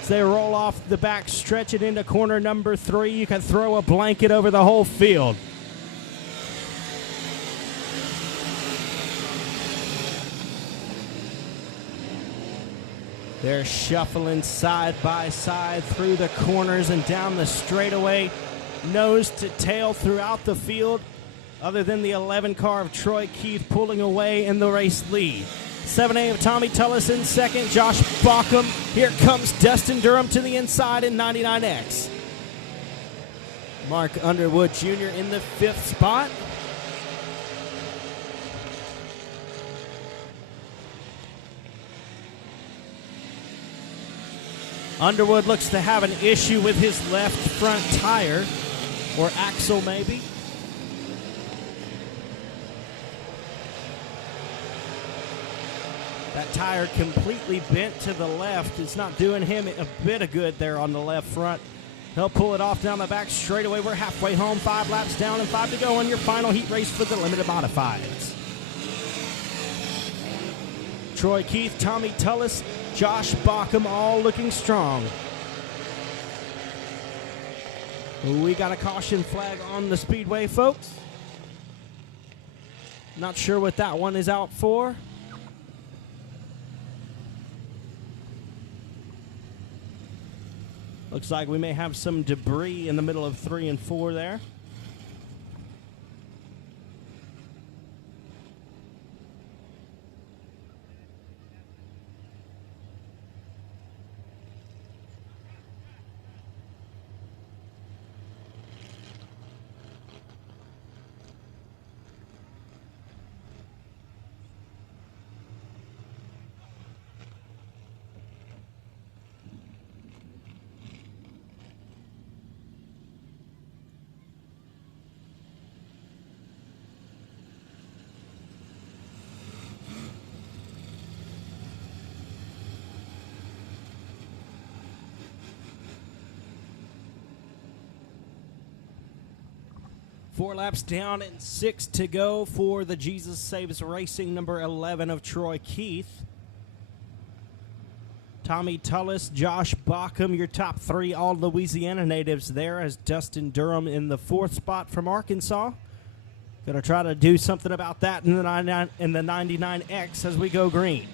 As they roll off the back, stretch it into corner number 3. You can throw a blanket over the whole field. They're shuffling side by side through the corners and down the straightaway, nose to tail throughout the field, other than the 11 car of Troy Keith pulling away in the race lead. 7A of Tommy Tullis in second, Josh Bauckham. Here comes Dustin Durham to the inside in 99X. Mark Underwood Jr. in the 5th spot. Underwood looks to have an issue with his left front tire, or axle maybe. That tire completely bent to the left. It's not doing him a bit of good there on the left front. He'll pull it off down the back straightaway. We're halfway home, 5 laps down and 5 to go in your final heat race for the limited modifieds. Troy Keith, Tommy Tullis, Josh Bauckham, all looking strong. We got a caution flag on the speedway, folks. Not sure what that one is out for. Looks like we may have some debris in the middle of 3 and 4 there. Four laps down and 6 to go for the Jesus Saves Racing number 11 of Troy Keith. Tommy Tullis, Josh Bauckham, your top 3 all Louisiana natives there, as Dustin Durham in the 4th spot from Arkansas. Going to try to do something about that in the 99X as we go green.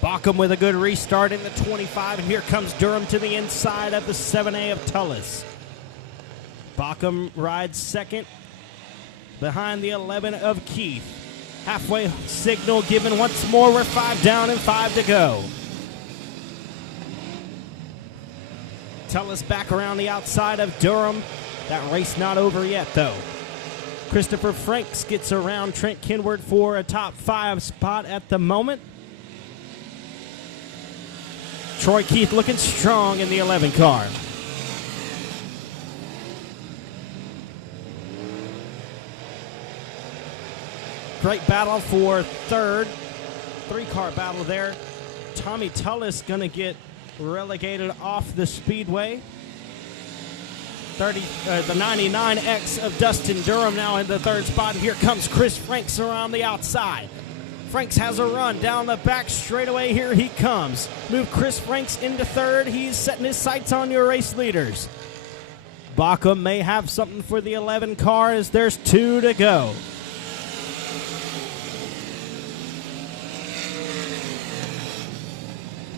Bauckham with a good restart in the 25, and here comes Durham to the inside of the 7A of Tullis. Bauckham rides second behind the 11 of Keith. Halfway signal given once more. We're 5 down and 5 to go. Tullis back around the outside of Durham. That race not over yet, though. Christopher Franks gets around Trent Kenward for a top 5 spot at the moment. Troy Keith looking strong in the 11 car. Great battle for third. 3-car battle there. Tommy Tullis going to get relegated off the speedway. The 99X of Dustin Durham now in the 3rd spot. Here comes Chris Franks around the outside. Franks has a run down the back straightaway. Here he comes. Move Chris Franks into 3rd. He's setting his sights on your race leaders. Bauckham may have something for the 11 car as there's 2 to go.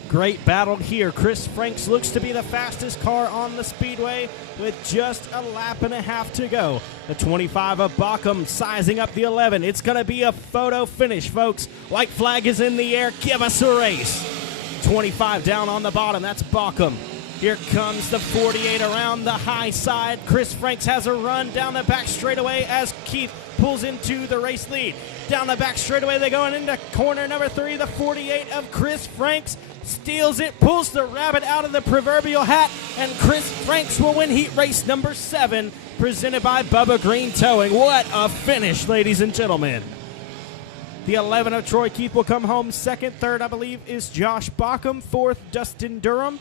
Great battle here. Chris Franks looks to be the fastest car on the speedway with just a lap and a half to go. The 25 of Bauckham sizing up the 11. It's going to be a photo finish, folks. White flag is in the air. Give us a race. 25 down on the bottom. That's Bauckham. Here comes the 48 around the high side. Chris Franks has a run down the back straightaway as Keith pulls into the race lead. Down the back straightaway they go, and into corner number 3, the 48 of Chris Franks steals it, pulls the rabbit out of the proverbial hat, and Chris Franks will win heat race number 7, presented by Bubba Green Towing. What a finish, ladies and gentlemen. The 11 of Troy Keith will come home second. Third, I believe, is Josh Bockham. Fourth, Dustin Durham.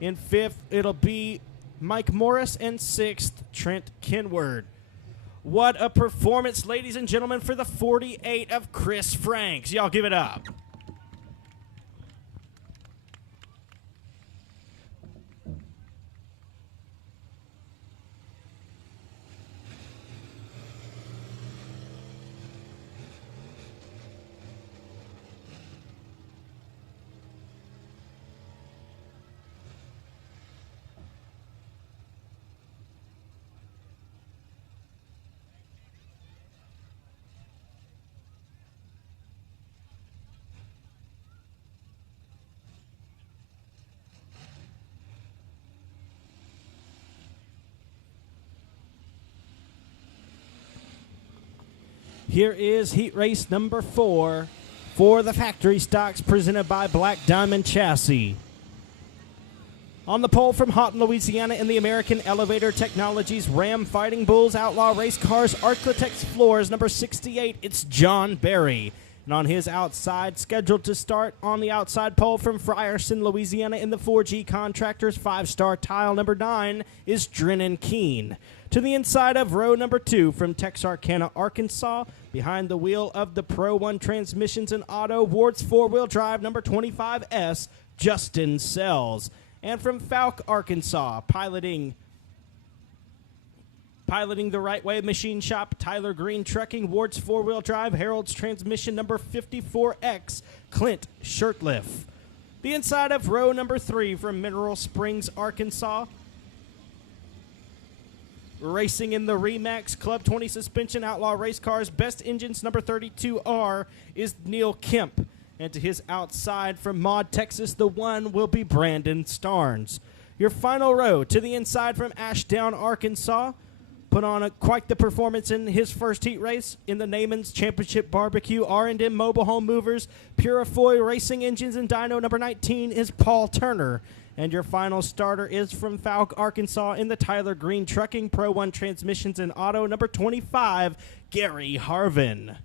In fifth, it'll be Mike Morris. And sixth, Trent Kenward. What a performance, ladies and gentlemen, for the 48 of Chris Franks. Y'all give it up. Here is heat race number 4 for the factory stocks, presented by Black Diamond Chassis. On the pole from Houghton, Louisiana, in the American Elevator Technologies Ram Fighting Bulls Outlaw Race Cars Architects Floors, number 68, it's John Berry. And on his outside, scheduled to start on the outside pole from Frierson, Louisiana, in the 4G Contractors 5-star tile, number 9, is Drennan Keene. To the inside of row number 2 from Texarkana, Arkansas, behind the wheel of the Pro 1 Transmissions and Auto Wards 4-wheel drive, number 25S, Justin Sells. And from Fouke, Arkansas, piloting the Right Way Machine Shop, Tyler Green Trucking, Wards 4-wheel drive, Harold's Transmission, number 54X, Clint Shirtliff. The inside of row number 3 from Mineral Springs, Arkansas, racing in the Remax Club 20 Suspension Outlaw Race Cars Best Engines, number 32R, is Neil Kemp. And to his outside from Maud, Texas, the 1 will be Brandon Starnes. Your final row to the inside from Ashdown, Arkansas, put on quite the performance in his first heat race in the Naaman's Championship Barbecue R&M Mobile Home Movers Purifoy Racing Engines and Dyno, number 19, is Paul Turner. And your final starter is from Fouke, Arkansas, in the Tyler Green Trucking Pro 1 Transmissions and Auto, number 25, Gary Harvin.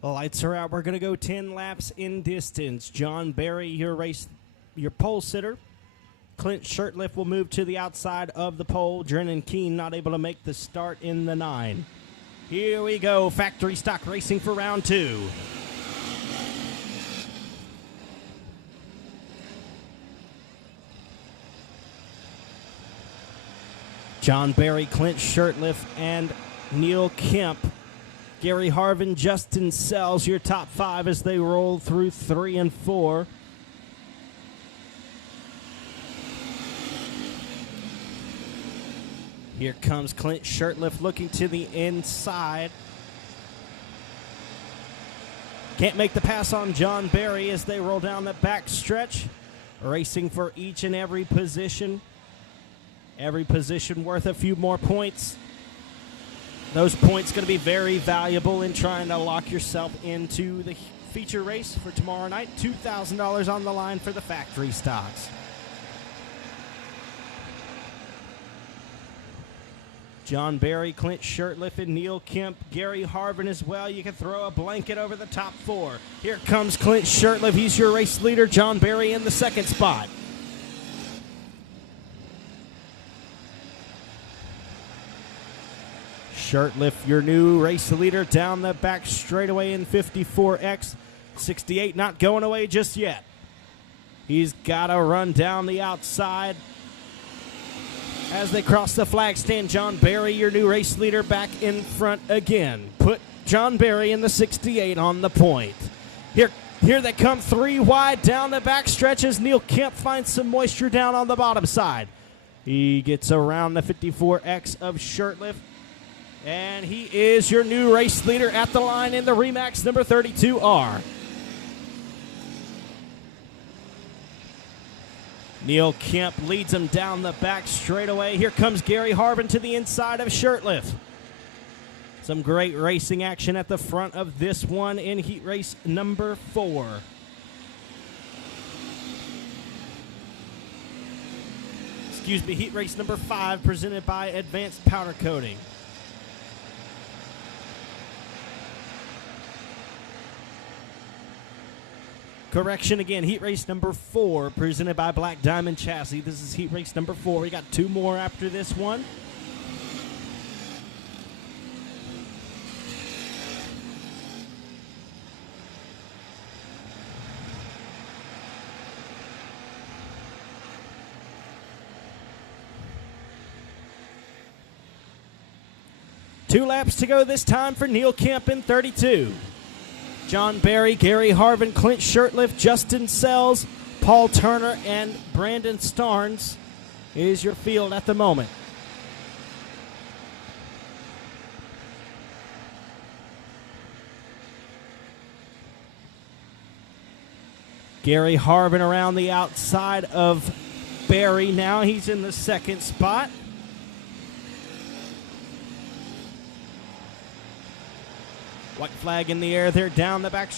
The lights are out. We're going to go 10 laps in distance. John Berry, your pole sitter. Clint Shirtliff will move to the outside of the pole. Drennan Keene not able to make the start in the 9. Here we go. Factory stock racing for round 2. John Berry, Clint Shirtliff, and Neil Kemp. Gary Harvin, Justin Sells, your top 5 as they roll through 3 and 4. Here comes Clint Shirtliff looking to the inside. Can't make the pass on John Berry as they roll down the back stretch. racing for each and every position. Every position worth a few more points. Those points going to be very valuable in trying to lock yourself into the feature race for tomorrow night. $2,000 on the line for the factory stocks. John Barry, Clint Shirtliff, and Neil Kemp, Gary Harvin as well. You can throw a blanket over the top four. Here comes Clint Shirtliff. He's your race leader. John Barry in the second spot. Shirtliff, your new race leader, down the back straightaway in 54X. 68 not going away just yet. He's got to run down the outside. As they cross the flag stand, John Barry, your new race leader, back in front again. Put John Barry in the 68 on the point. Here they come, three wide down the back stretch as Neil Kemp finds some moisture down on the bottom side. He gets around the 54X of Shirtliff, and he is your new race leader at the line in the Remax number 32R. Neil Kemp leads him down the back straightaway. Here comes Gary Harvin to the inside of Shirtliff. Some great racing action at the front of this one in heat race number 4. Excuse me, heat race number 5, presented by Advanced Powder Coating. Correction again, heat race number 4, presented by Black Diamond Chassis. This is heat race number 4. We got 2 more after this one. Two laps to go this time for Neil Kemp in 32. John Barry, Gary Harvin, Clint Shirtliff, Justin Sells, Paul Turner, and Brandon Starnes is your field at the moment. Gary Harvin around the outside of Barry now. He's in the second spot. White flag in the air there, down the back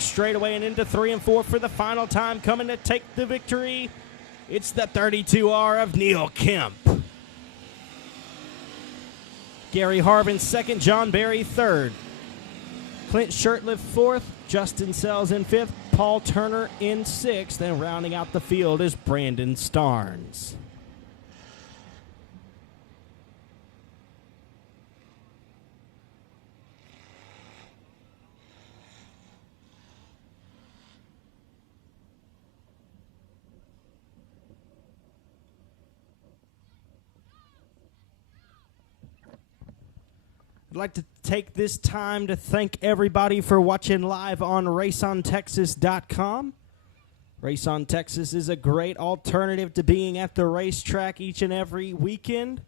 straightaway and into 3 and 4 for the final time. Coming to take the victory, it's the 32R of Neil Kemp. Gary Harvin second, John Barry third. Clint Shirtliff fourth, Justin Sells in fifth, Paul Turner in sixth, and rounding out the field is Brandon Starnes. I'd like to take this time to thank everybody for watching live on RaceOnTexas.com. Race on Texas is a great alternative to being at the racetrack each and every weekend.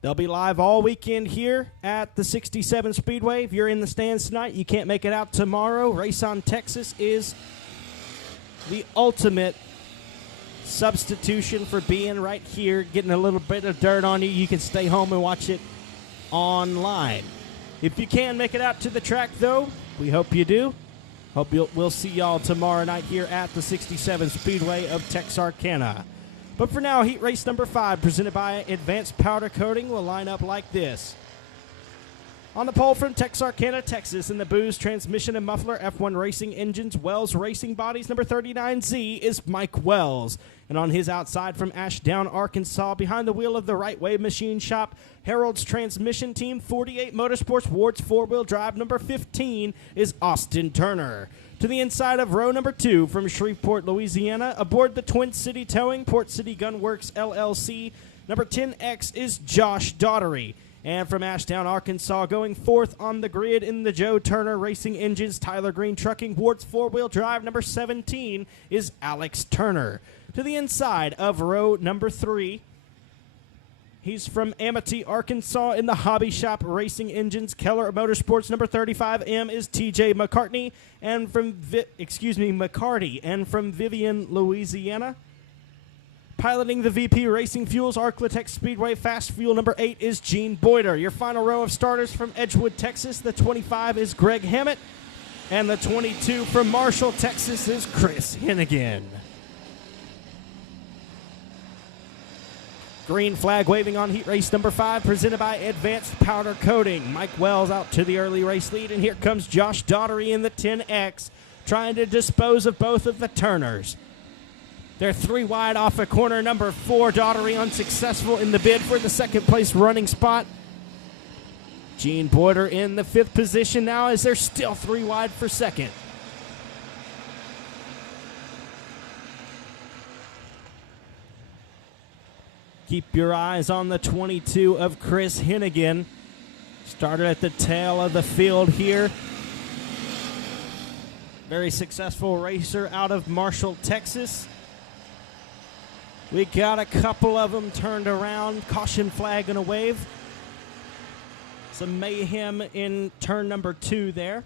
They'll be live all weekend here at the 67 Speedway. If you're in the stands tonight, you can't make it out tomorrow. Race on Texas is the ultimate substitution for being right here, getting a little bit of dirt on you. You can stay home and watch it online. If you can make it out to the track, though, we hope you do. We'll see y'all tomorrow night here at the 67 Speedway of Texarkana. But for now, heat race number 5, presented by Advanced Powder Coating, will line up like this. On the pole from Texarkana, Texas, in the Booz Transmission and Muffler F1 Racing Engines Wells Racing Bodies number 39Z is Mike Wells. And on his outside from Ashdown, Arkansas, behind the wheel of the Right Way Machine Shop, Harold's Transmission Team 48 Motorsports Ward's 4-wheel drive number 15 is Austin Turner. To the inside of row number 2 from Shreveport, Louisiana, aboard the Twin City Towing, Port City Gunworks LLC, number 10X is Josh Daughtery. And from Ashdown, Arkansas, going fourth on the grid in the Joe Turner Racing Engines, Tyler Green Trucking, Ward's 4-wheel drive number 17 is Alex Turner. To the inside of row number 3, He's from Amity, Arkansas in the Hobby Shop Racing Engines. Keller Motorsports number 35M is TJ McCartney and from McCarty and from Vivian, Louisiana. Piloting the VP Racing Fuels Arclitect Speedway Fast Fuel number 8 is Gene Boyder. Your final row of starters from Edgewood, Texas. The 25 is Greg Hammett. And the 22 from Marshall, Texas is Chris Hennigan. Green flag waving on heat race number 5, presented by Advanced Powder Coating. Mike Wells out to the early race lead, and here comes Josh Daughtery in the 10X, trying to dispose of both of the Turners. They're 3 wide off of corner number 4. Daughtery unsuccessful in the bid for the second place running spot. Gene Boyder in the 5th position now as they're still 3 wide for second. Keep your eyes on the 22 of Chris Hennigan. Started at the tail of the field here. Very successful racer out of Marshall, Texas. We got a couple of them turned around. Caution flag and a wave. Some mayhem in turn number 2 there.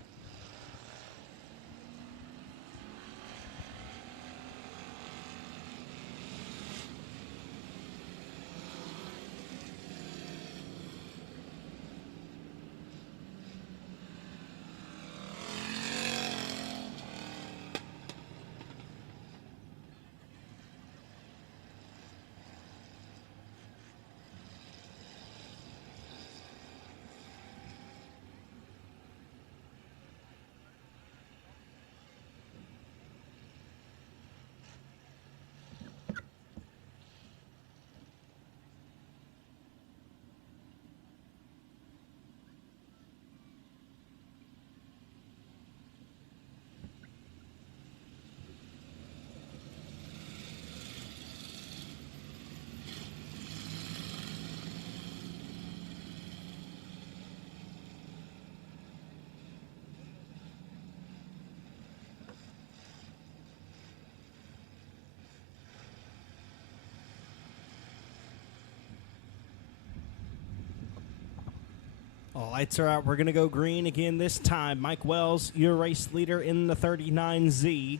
Lights are out. We're going to go green again this time. Mike Wells, your race leader in the 39Z.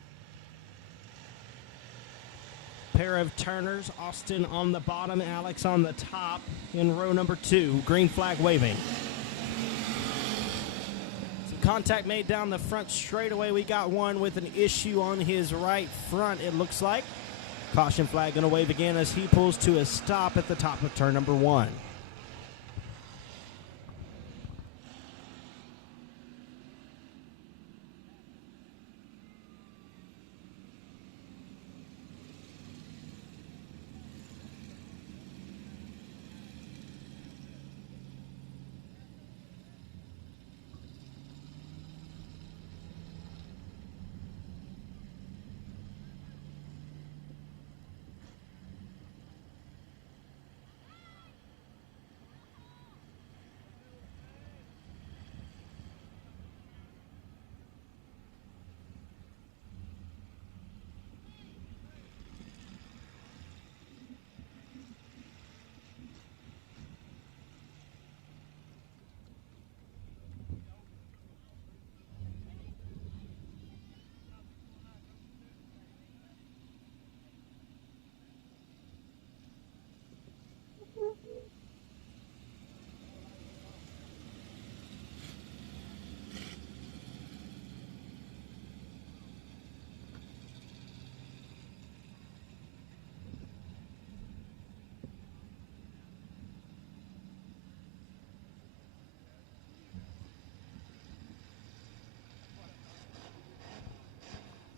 Pair of Turners, Austin on the bottom, Alex on the top in row number 2. Green flag waving. Some contact made down the front straightaway. We got one with an issue on his right front, it looks like. Caution flag going to wave again as he pulls to a stop at the top of turn number 1.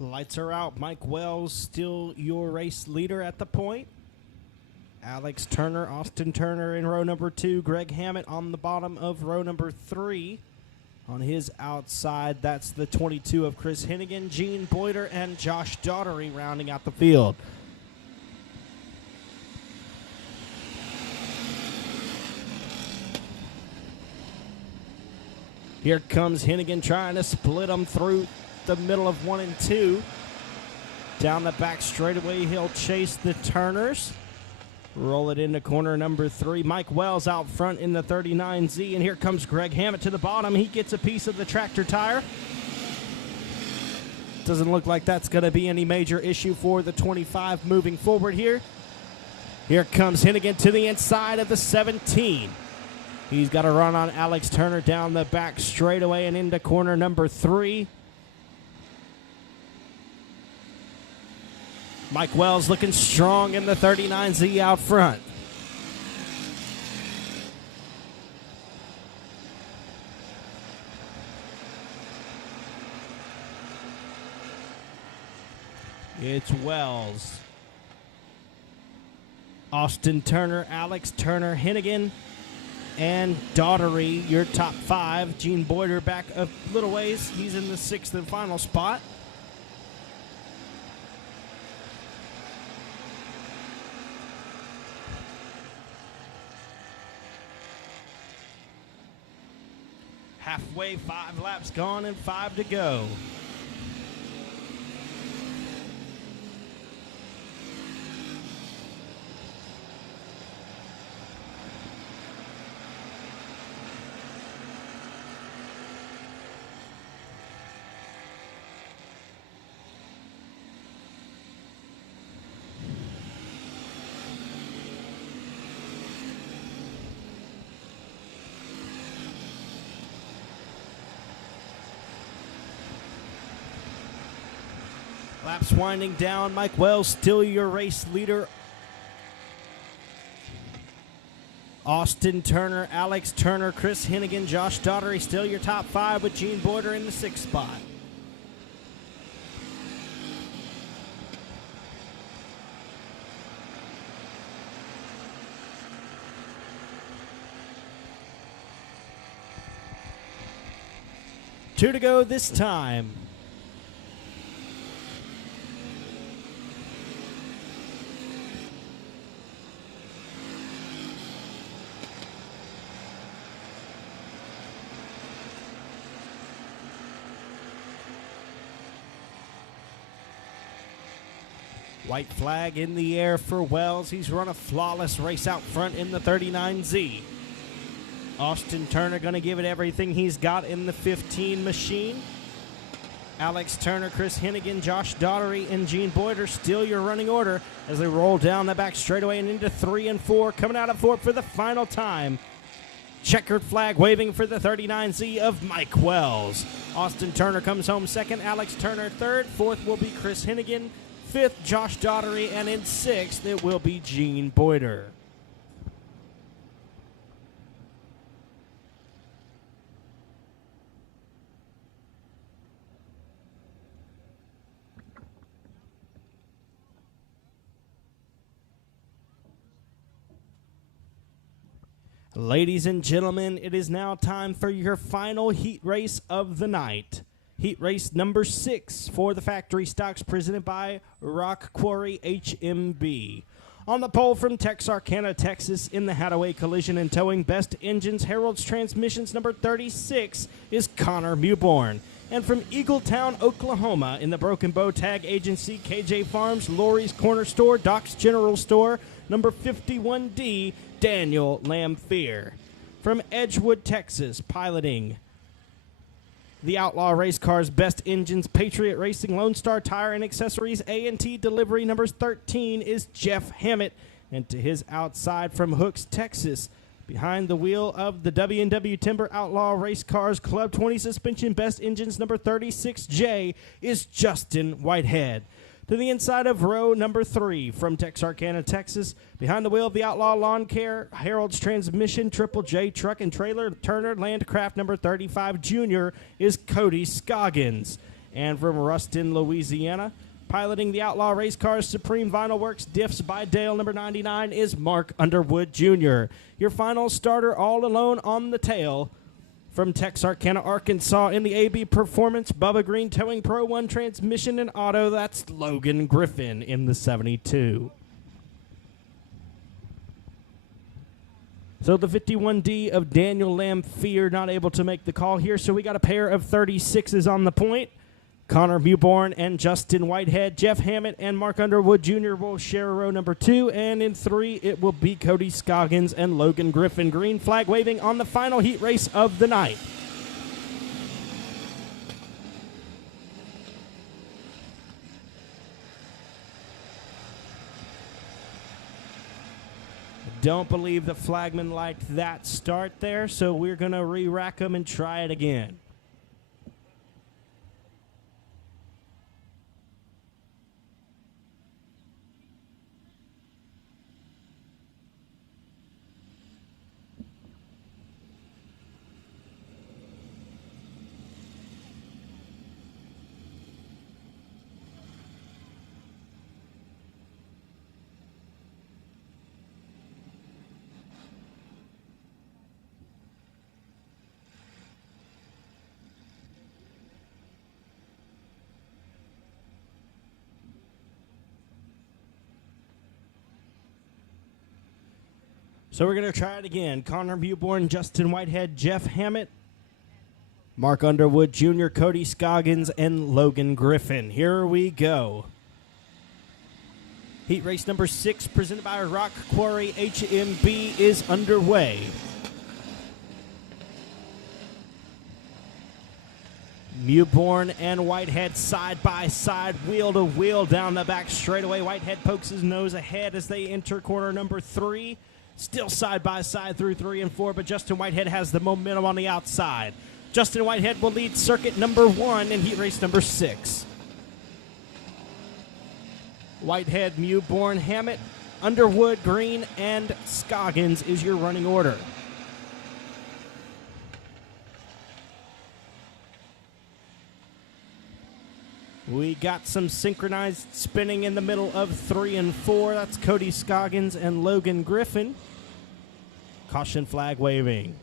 Lights are out. Mike Wells still your race leader at the point. Alex Turner, Austin Turner in row number 2. Greg Hammett on the bottom of row number 3. On his outside, that's the 22 of Chris Hennigan, Gene Boyder, and Josh Daughtery rounding out the field. Here comes Hennigan trying to split them through the middle of 1 and 2. Down the back straightaway, he'll chase the Turners. Roll it into corner number 3. Mike Wells out front in the 39Z, and here comes Greg Hammett to the bottom. He gets a piece of the tractor tire. Doesn't look like that's going to be any major issue for the 25 moving forward here. Here comes Hennigan to the inside of the 17. He's got a run on Alex Turner down the back straightaway and into corner number 3. Mike Wells looking strong in the 39Z out front. It's Wells, Austin Turner, Alex Turner, Hennigan, and Daughtery, your top 5. Gene Boyder back a little ways. He's in the 6th and final spot. Halfway, 5 laps gone and 5 to go. Laps winding down. Mike Wells still your race leader. Austin Turner, Alex Turner, Chris Hennigan, Josh Daughtery still your top 5 with Gene Boyder in the 6th spot. Two to go this time. White flag in the air for Wells. He's run a flawless race out front in the 39Z. Austin Turner going to give it everything he's got in the 15 machine. Alex Turner, Chris Hennigan, Josh Daughtery, and Gene Boyder still your running order as they roll down the back straightaway and into 3 and 4. Coming out of 4 for the final time. Checkered flag waving for the 39Z of Mike Wells. Austin Turner comes home 2nd. Alex Turner 3rd. 4th will be Chris Hennigan. 5th, Josh Daughtery, and in 6th, it will be Gene Boyder. Ladies and gentlemen, it is now time for your final heat race of the night. Heat race number 6 for the factory stocks presented by Rock Quarry HMB. On the pole from Texarkana, Texas, in the Hadaway Collision and Towing Best Engines, Harold's Transmissions number 36 is Connor Mewborn. And from Eagletown, Oklahoma, in the Broken Bow Tag Agency, KJ Farms, Lori's Corner Store, Doc's General Store, number 51D, Daniel Lamphere. From Edgewood, Texas, piloting the Outlaw Race Cars, Best Engines, Patriot Racing, Lone Star Tire and Accessories, A&T Delivery number 13 is Jeff Hammett. And to his outside from Hooks, Texas, behind the wheel of the W&W Timber Outlaw Race Cars Club 20 Suspension Best Engines number 36J is Justin Whitehead. To the inside of row number 3 from Texarkana, Texas, behind the wheel of the Outlaw Lawn Care, Harold's Transmission, Triple J Truck and Trailer, Turner Landcraft number 35 Junior is Cody Scoggins. And from Ruston, Louisiana, piloting the Outlaw Race Cars Supreme Vinyl Works Diffs by Dale number 99 is Mark Underwood Jr. Your final starter all alone on the tail. From Texarkana, Arkansas, in the AB Performance, Bubba Green Towing Pro 1 Transmission and Auto, that's Logan Griffin in the 72. So the 51D of Daniel Lamphere not able to make the call here, so we got a pair of 36s on the point. Connor Mewborn and Justin Whitehead. Jeff Hammett and Mark Underwood Jr. will share row number 2. And in 3, it will be Cody Scoggins and Logan Griffin. Green flag waving on the final heat race of the night. Don't believe the flagman liked that start there, so we're going to re-rack them and try it again. So we're going to try it again. Connor Mewborn, Justin Whitehead, Jeff Hammett, Mark Underwood Jr., Cody Scoggins, and Logan Griffin. Here we go. Heat race number 6, presented by Rock Quarry HMB, is underway. Mewborn and Whitehead side by side, wheel to wheel down the back straightaway. Whitehead pokes his nose ahead as they enter corner number 3. Still side by side through 3 and 4, but Justin Whitehead has the momentum on the outside. Justin Whitehead will lead circuit number 1 in heat race number 6. Whitehead, Mewborn, Hammett, Underwood, Green, and Scoggins is your running order. We got some synchronized spinning in the middle of 3 and 4. That's Cody Scoggins and Logan Griffin. Caution flag waving.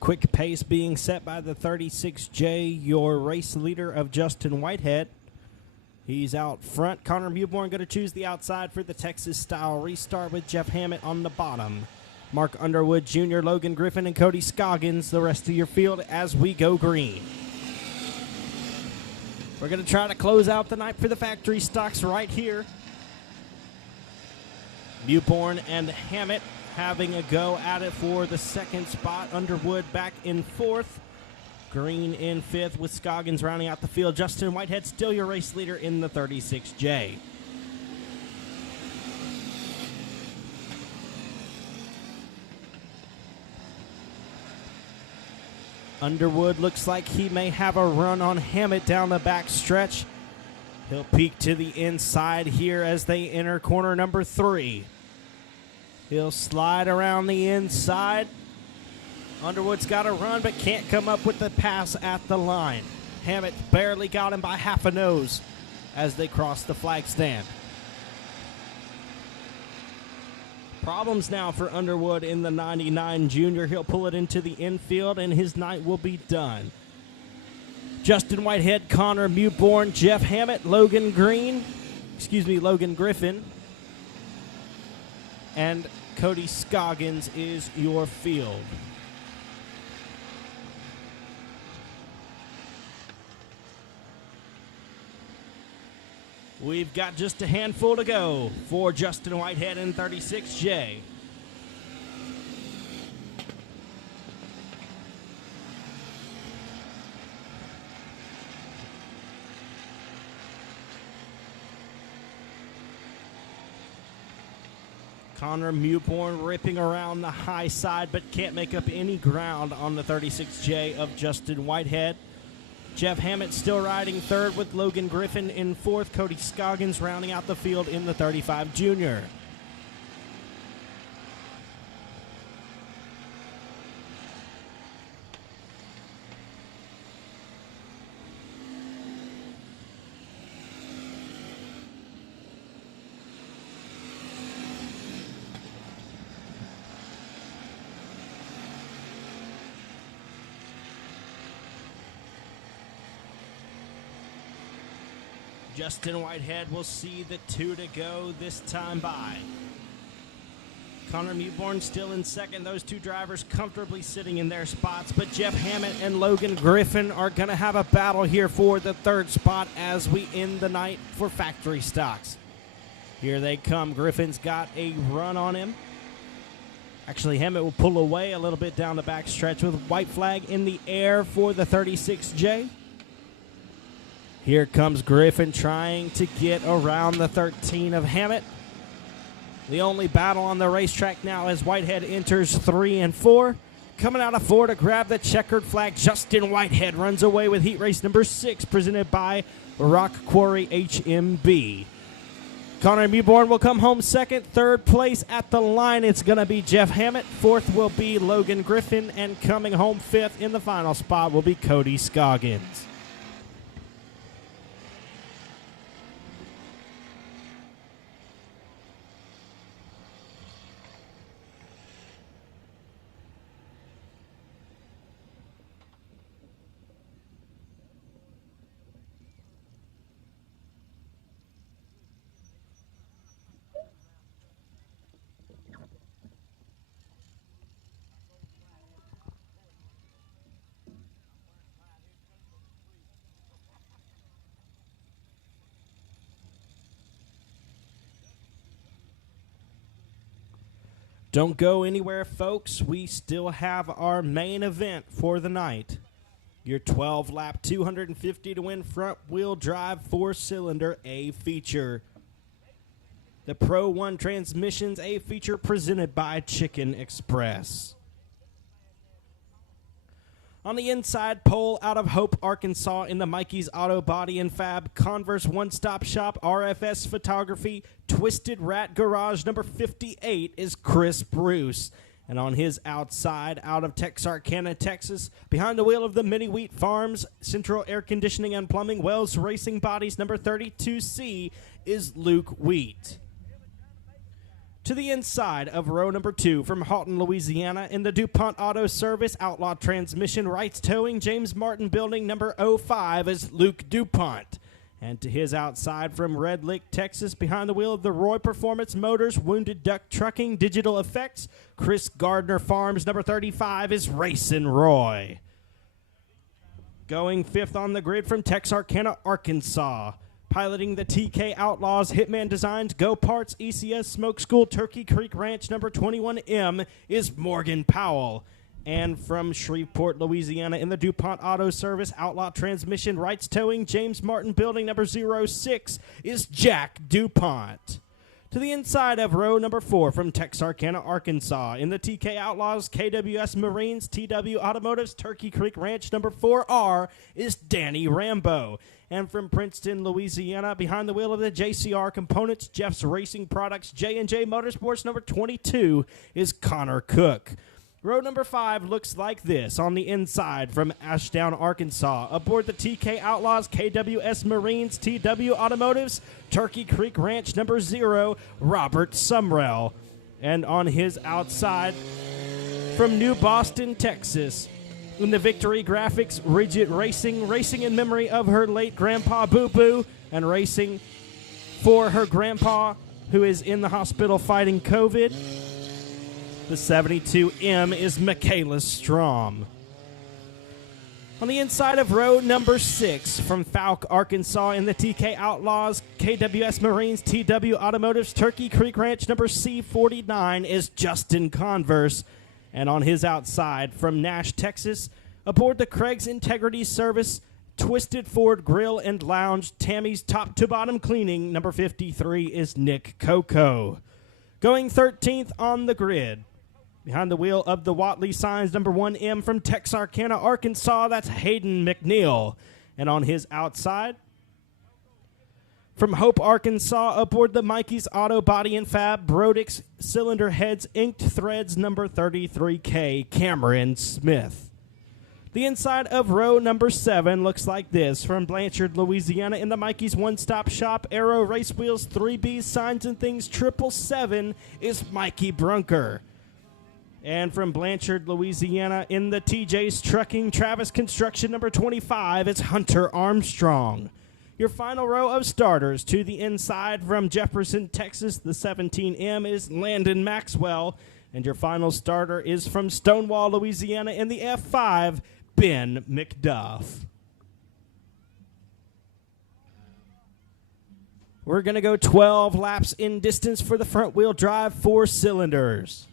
Quick pace being set by the 36J, your race leader of Justin Whitehead. He's out front. Connor Mewborn going to choose the outside for the Texas-style restart with Jeff Hammett on the bottom. Mark Underwood Jr., Logan Griffin, and Cody Scoggins, the rest of your field as we go green. We're going to try to close out the night for the factory stocks right here. Mewborn and Hammett having a go at it for the second spot. Underwood back in 4th. Green in 5th with Scoggins rounding out the field. Justin Whitehead still your race leader in the 36J. Underwood looks like he may have a run on Hammett down the back stretch. He'll peek to the inside here as they enter corner number 3. He'll slide around the inside. Underwood's got a run, but can't come up with the pass at the line. Hammett barely got him by half a nose as they cross the flag stand. Problems now for Underwood in the 99 Junior. He'll pull it into the infield, and his night will be done. Justin Whitehead, Connor Mewborn, Jeff Hammett, Logan Griffin, and Cody Scoggins is your field. We've got just a handful to go for Justin Whitehead in 36J. Connor Mewborn ripping around the high side, but can't make up any ground on the 36J of Justin Whitehead. Jeff Hammett still riding third with Logan Griffin in fourth. Cody Scoggins rounding out the field in the 35 Junior. Justin Whitehead will see the 2 to go this time by. Connor Mewborn still in second. Those two drivers comfortably sitting in their spots, but Jeff Hammett and Logan Griffin are going to have a battle here for the third spot as we end the night for factory stocks. Here they come. Griffin's got a run on him. Actually, Hammett will pull away a little bit down the backstretch with white flag in the air for the 36J. Here comes Griffin trying to get around the 13 of Hammett. The only battle on the racetrack now as Whitehead enters 3 and 4. Coming out of 4 to grab the checkered flag, Justin Whitehead runs away with heat race number 6, presented by Rock Quarry HMB. Connor Mewborn will come home second. Third place at the line, it's going to be Jeff Hammett. Fourth will be Logan Griffin, and coming home fifth in the final spot will be Cody Scoggins. Don't go anywhere, folks. We still have our main event for the night. Your 12-lap, 250 to win front-wheel drive 4-cylinder A feature. The Pro 1 Transmissions A feature presented by Chicken Express. On the inside pole out of Hope, Arkansas, in the Mikey's Auto Body and Fab, Converse One Stop Shop, RFS Photography, Twisted Rat Garage number 58 is Chris Bruce. And on his outside, out of Texarkana, Texas, behind the wheel of the Mini Wheat Farms, Central Air Conditioning and Plumbing, Wells Racing Bodies number 32C is Luke Wheat. To the inside of row number 2 from Halton, Louisiana, in the DuPont Auto Service, Outlaw Transmission, Wrights Towing, James Martin Building number 05 is Luke DuPont. And to his outside from Red Lick, Texas, behind the wheel of the Roy Performance Motors, Wounded Duck Trucking, Digital Effects, Chris Gardner Farms number 35 is Racing Roy. Going fifth on the grid from Texarkana, Arkansas. Piloting the TK Outlaws, Hitman Designs, Go Parts, ECS Smoke School, Turkey Creek Ranch number 21M is Morgan Powell. And from Shreveport, Louisiana, in the DuPont Auto Service, Outlaw Transmission, Wrights Towing, James Martin Building number 06 is Jack DuPont. To the inside of row number 4 from Texarkana, Arkansas, in the TK Outlaws, KWS Marines, TW Automotives, Turkey Creek Ranch number 4R is Danny Rambo. And from Princeton, Louisiana, behind the wheel of the JCR Components, Jeff's Racing Products, J&J Motorsports number 22 is Connor Cook. Row number 5 looks like this on the inside from Ashdown, Arkansas. Aboard the TK Outlaws, KWS Marines, TW Automotives, Turkey Creek Ranch number 0, Robert Sumrell. And on his outside from New Boston, Texas, in the Victory Graphics, Rigid Racing, racing in memory of her late grandpa Boo Boo, and racing for her grandpa who is in the hospital fighting COVID. The 72M is Michaela Strom. On the inside of row number 6, from Fouke, Arkansas, in the TK Outlaws, KWS Marines, TW Automotives, Turkey Creek Ranch, number C49 is Justin Converse. And on his outside, from Nash, Texas, aboard the Craig's Integrity Service, Twisted Ford Grill and Lounge, Tammy's Top to Bottom Cleaning, number 53 is Nick Coco. Going 13th on the grid, behind the wheel of the Watley Signs, number 1M from Texarkana, Arkansas, that's Hayden McNeil. And on his outside, from Hope, Arkansas, aboard the Mikey's Auto Body and Fab, Brodix Cylinder Heads, Inked Threads, number 33K, Cameron Smith. The inside of row number 7 looks like this. From Blanchard, Louisiana, in the Mikey's One Stop Shop, Aero Race Wheels, 3Bs, Signs and Things, 777 is Mikey Brunker. And from Blanchard, Louisiana, in the TJ's Trucking, Travis Construction, number 25, it's Hunter Armstrong. Your final row of starters to the inside, from Jefferson, Texas, the 17M is Landon Maxwell. And your final starter is from Stonewall, Louisiana, in the F5, Ben McDuff. We're going to go 12 laps in distance for the front-wheel drive 4 cylinders.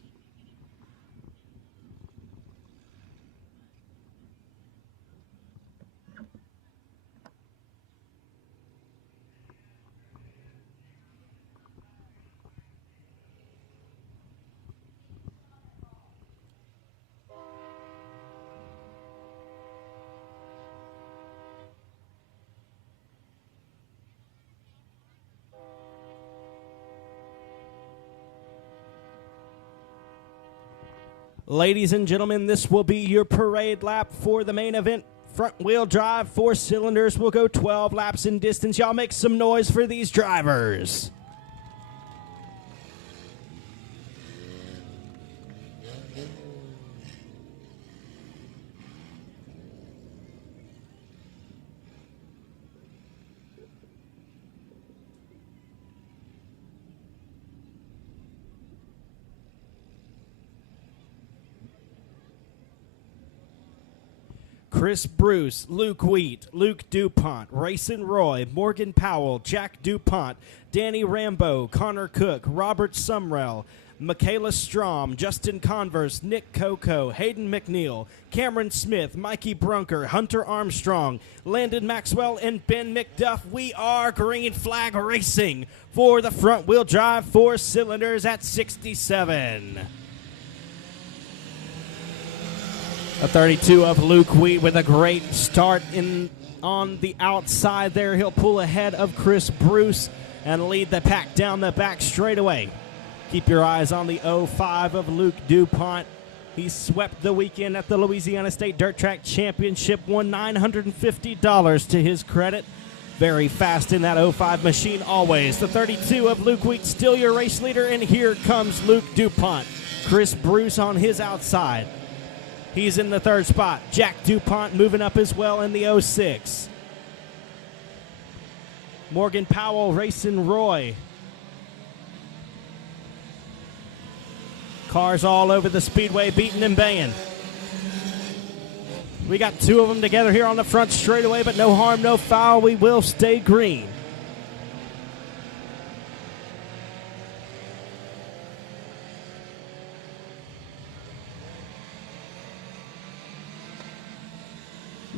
Ladies and gentlemen, this will be your parade lap for the main event. Front-wheel drive, 4 cylinders. We'll go 12 laps in distance. Y'all make some noise for these drivers. Chris Bruce, Luke Wheat, Luke DuPont, Rayson Roy, Morgan Powell, Jack DuPont, Danny Rambo, Connor Cook, Robert Sumrell, Michaela Strom, Justin Converse, Nick Coco, Hayden McNeil, Cameron Smith, Mikey Brunker, Hunter Armstrong, Landon Maxwell, and Ben McDuff. We are Green Flag Racing for the front-wheel drive 4 cylinders at 67. A 32 of Luke Wheat with a great start on the outside there. He'll pull ahead of Chris Bruce and lead the pack down the back straightaway. Keep your eyes on the 05 of Luke DuPont. He swept the weekend at the Louisiana State Dirt Track Championship, won $950 to his credit. Very fast in that 05 machine always. The 32 of Luke Wheat, still your race leader, and here comes Luke DuPont. Chris Bruce on his outside. He's in the 3rd spot. Jack DuPont moving up as well in the 06. Morgan Powell, Rayson Roy. Cars all over the speedway beating and banging. We got 2 of them together here on the front straightaway, but no harm, no foul. We will stay green.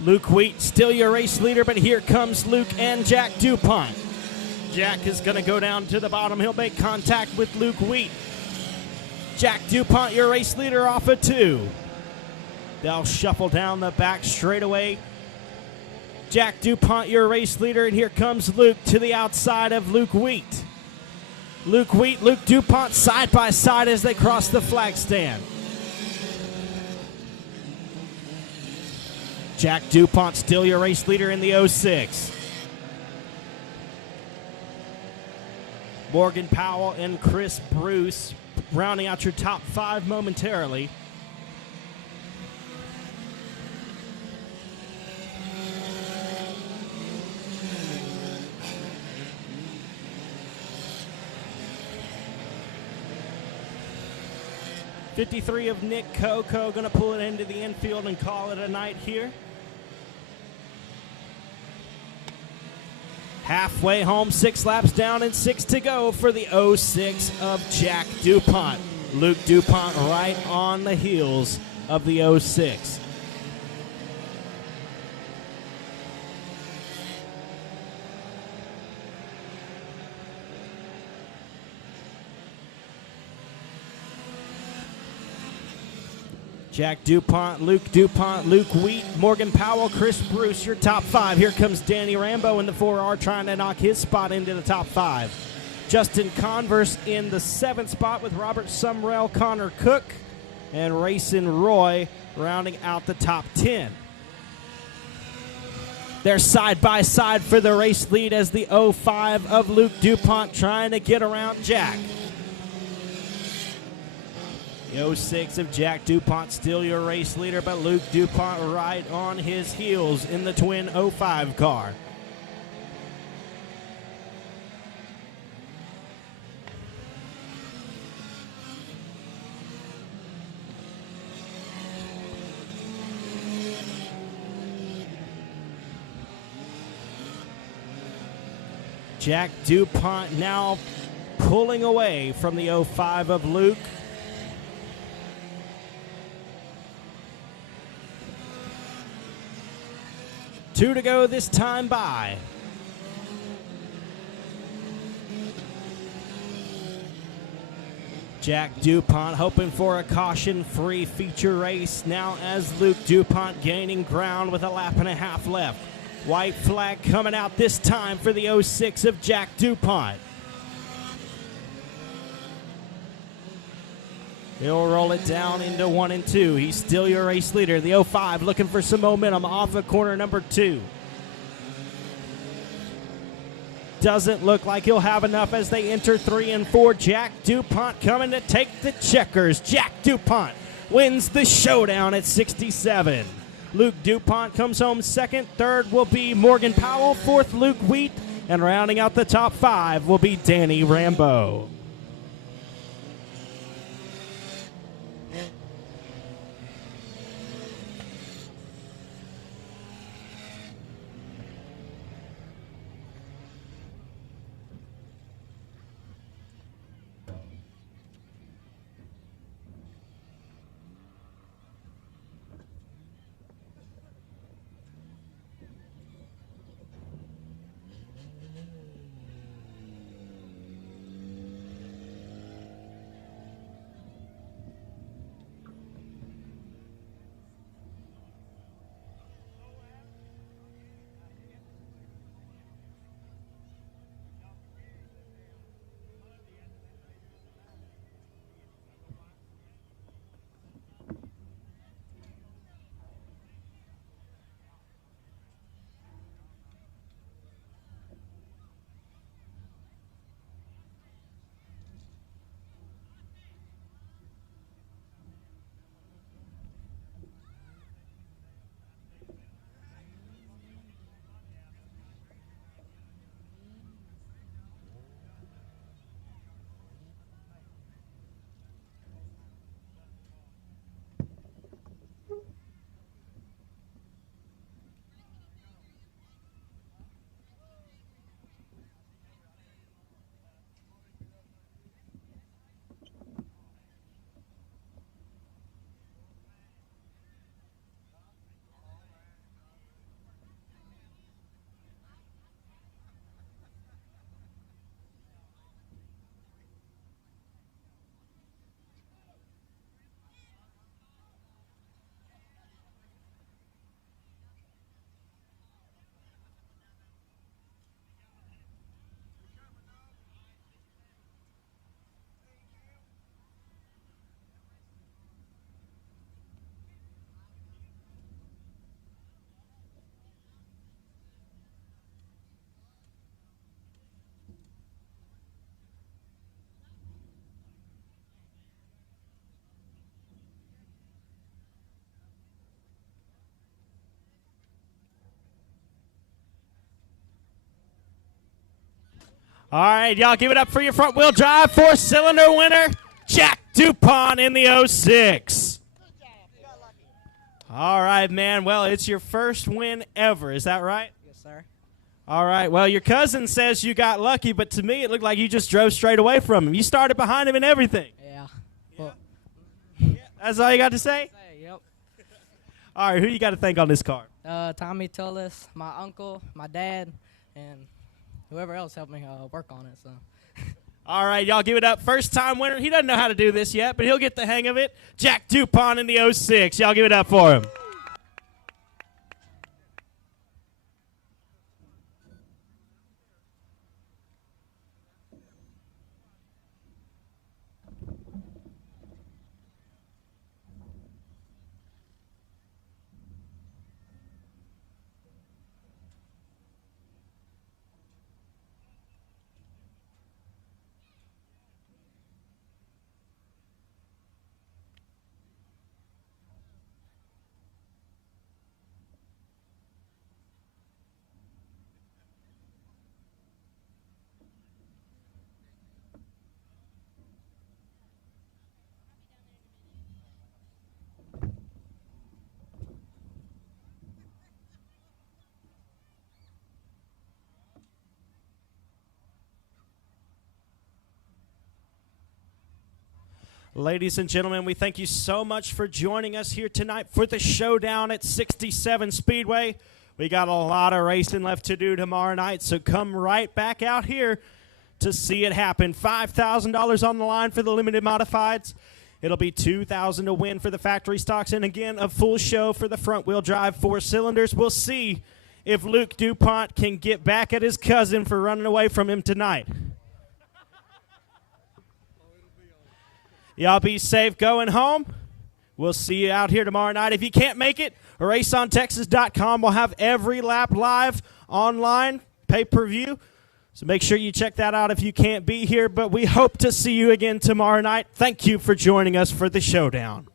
Luke Wheat, still your race leader, but here comes Luke and Jack DuPont. Jack is going to go down to the bottom. He'll make contact with Luke Wheat. Jack DuPont, your race leader, off of 2. They'll shuffle down the back straightaway. Jack DuPont, your race leader, and here comes Luke to the outside of Luke Wheat. Luke Wheat, Luke DuPont side by side as they cross the flag stand. Jack DuPont, still your race leader in the 06. Morgan Powell and Chris Bruce rounding out your top 5 momentarily. 53 of Nick Coco going to pull it into the infield and call it a night here. Halfway home, 6 laps down and 6 to go for the 06 of Jack DuPont. Luke DuPont right on the heels of the 06. Jack DuPont, Luke DuPont, Luke Wheat, Morgan Powell, Chris Bruce, your top 5. Here comes Danny Rambo in the 4R trying to knock his spot into the top 5. Justin Converse in the 7th spot with Robert Sumrell, Connor Cook, and Racing Roy rounding out the top 10. They're side by side for the race lead as the 05 of Luke DuPont trying to get around Jack. The 06 of Jack DuPont still your race leader, but Luke DuPont right on his heels in the twin 05 car. Jack DuPont now pulling away from the 05 of Luke. Two to go this time by. Jack DuPont hoping for a caution-free feature race now as Luke DuPont gaining ground with a lap and a half left. White flag coming out this time for the 06 of Jack DuPont. He'll roll it down into 1 and 2. He's still your race leader. The 05 looking for some momentum off of corner number 2. Doesn't look like he'll have enough as they enter 3 and 4. Jack DuPont coming to take the checkers. Jack DuPont wins the showdown at 67. Luke DuPont comes home second. Third will be Morgan Powell. Fourth, Luke Wheat. And rounding out the top 5 will be Danny Rambo. All right, y'all give it up for your front-wheel drive 4-cylinder winner, Jack DuPont in the 06. All right, man. Well, it's your first win ever. Is that right? Yes, sir. All right. Well, your cousin says you got lucky, but to me it looked like you just drove straight away from him. You started behind him and everything. Yeah. Well, That's all you got to say? yep. All right. Who you got to thank on this car? Tommy Tullis, my uncle, my dad, and whoever else helped me work on it. So. All right, y'all give it up. First time winner. He doesn't know how to do this yet, but he'll get the hang of it. Jack DuPont in the 06. Y'all give it up for him. Ladies and gentlemen, we thank you so much for joining us here tonight for the showdown at 67 Speedway. We got a lot of racing left to do tomorrow night, so come right back out here to see it happen. $5,000 on the line for the limited modifieds. It'll be $2,000 to win for the factory stocks, and again, a full show for the front-wheel drive 4 cylinders. We'll see if Luke DuPont can get back at his cousin for running away from him tonight. Y'all be safe going home. We'll see you out here tomorrow night. If you can't make it, raceontexas.com will have every lap live online, pay-per-view. So make sure you check that out if you can't be here. But we hope to see you again tomorrow night. Thank you for joining us for the showdown.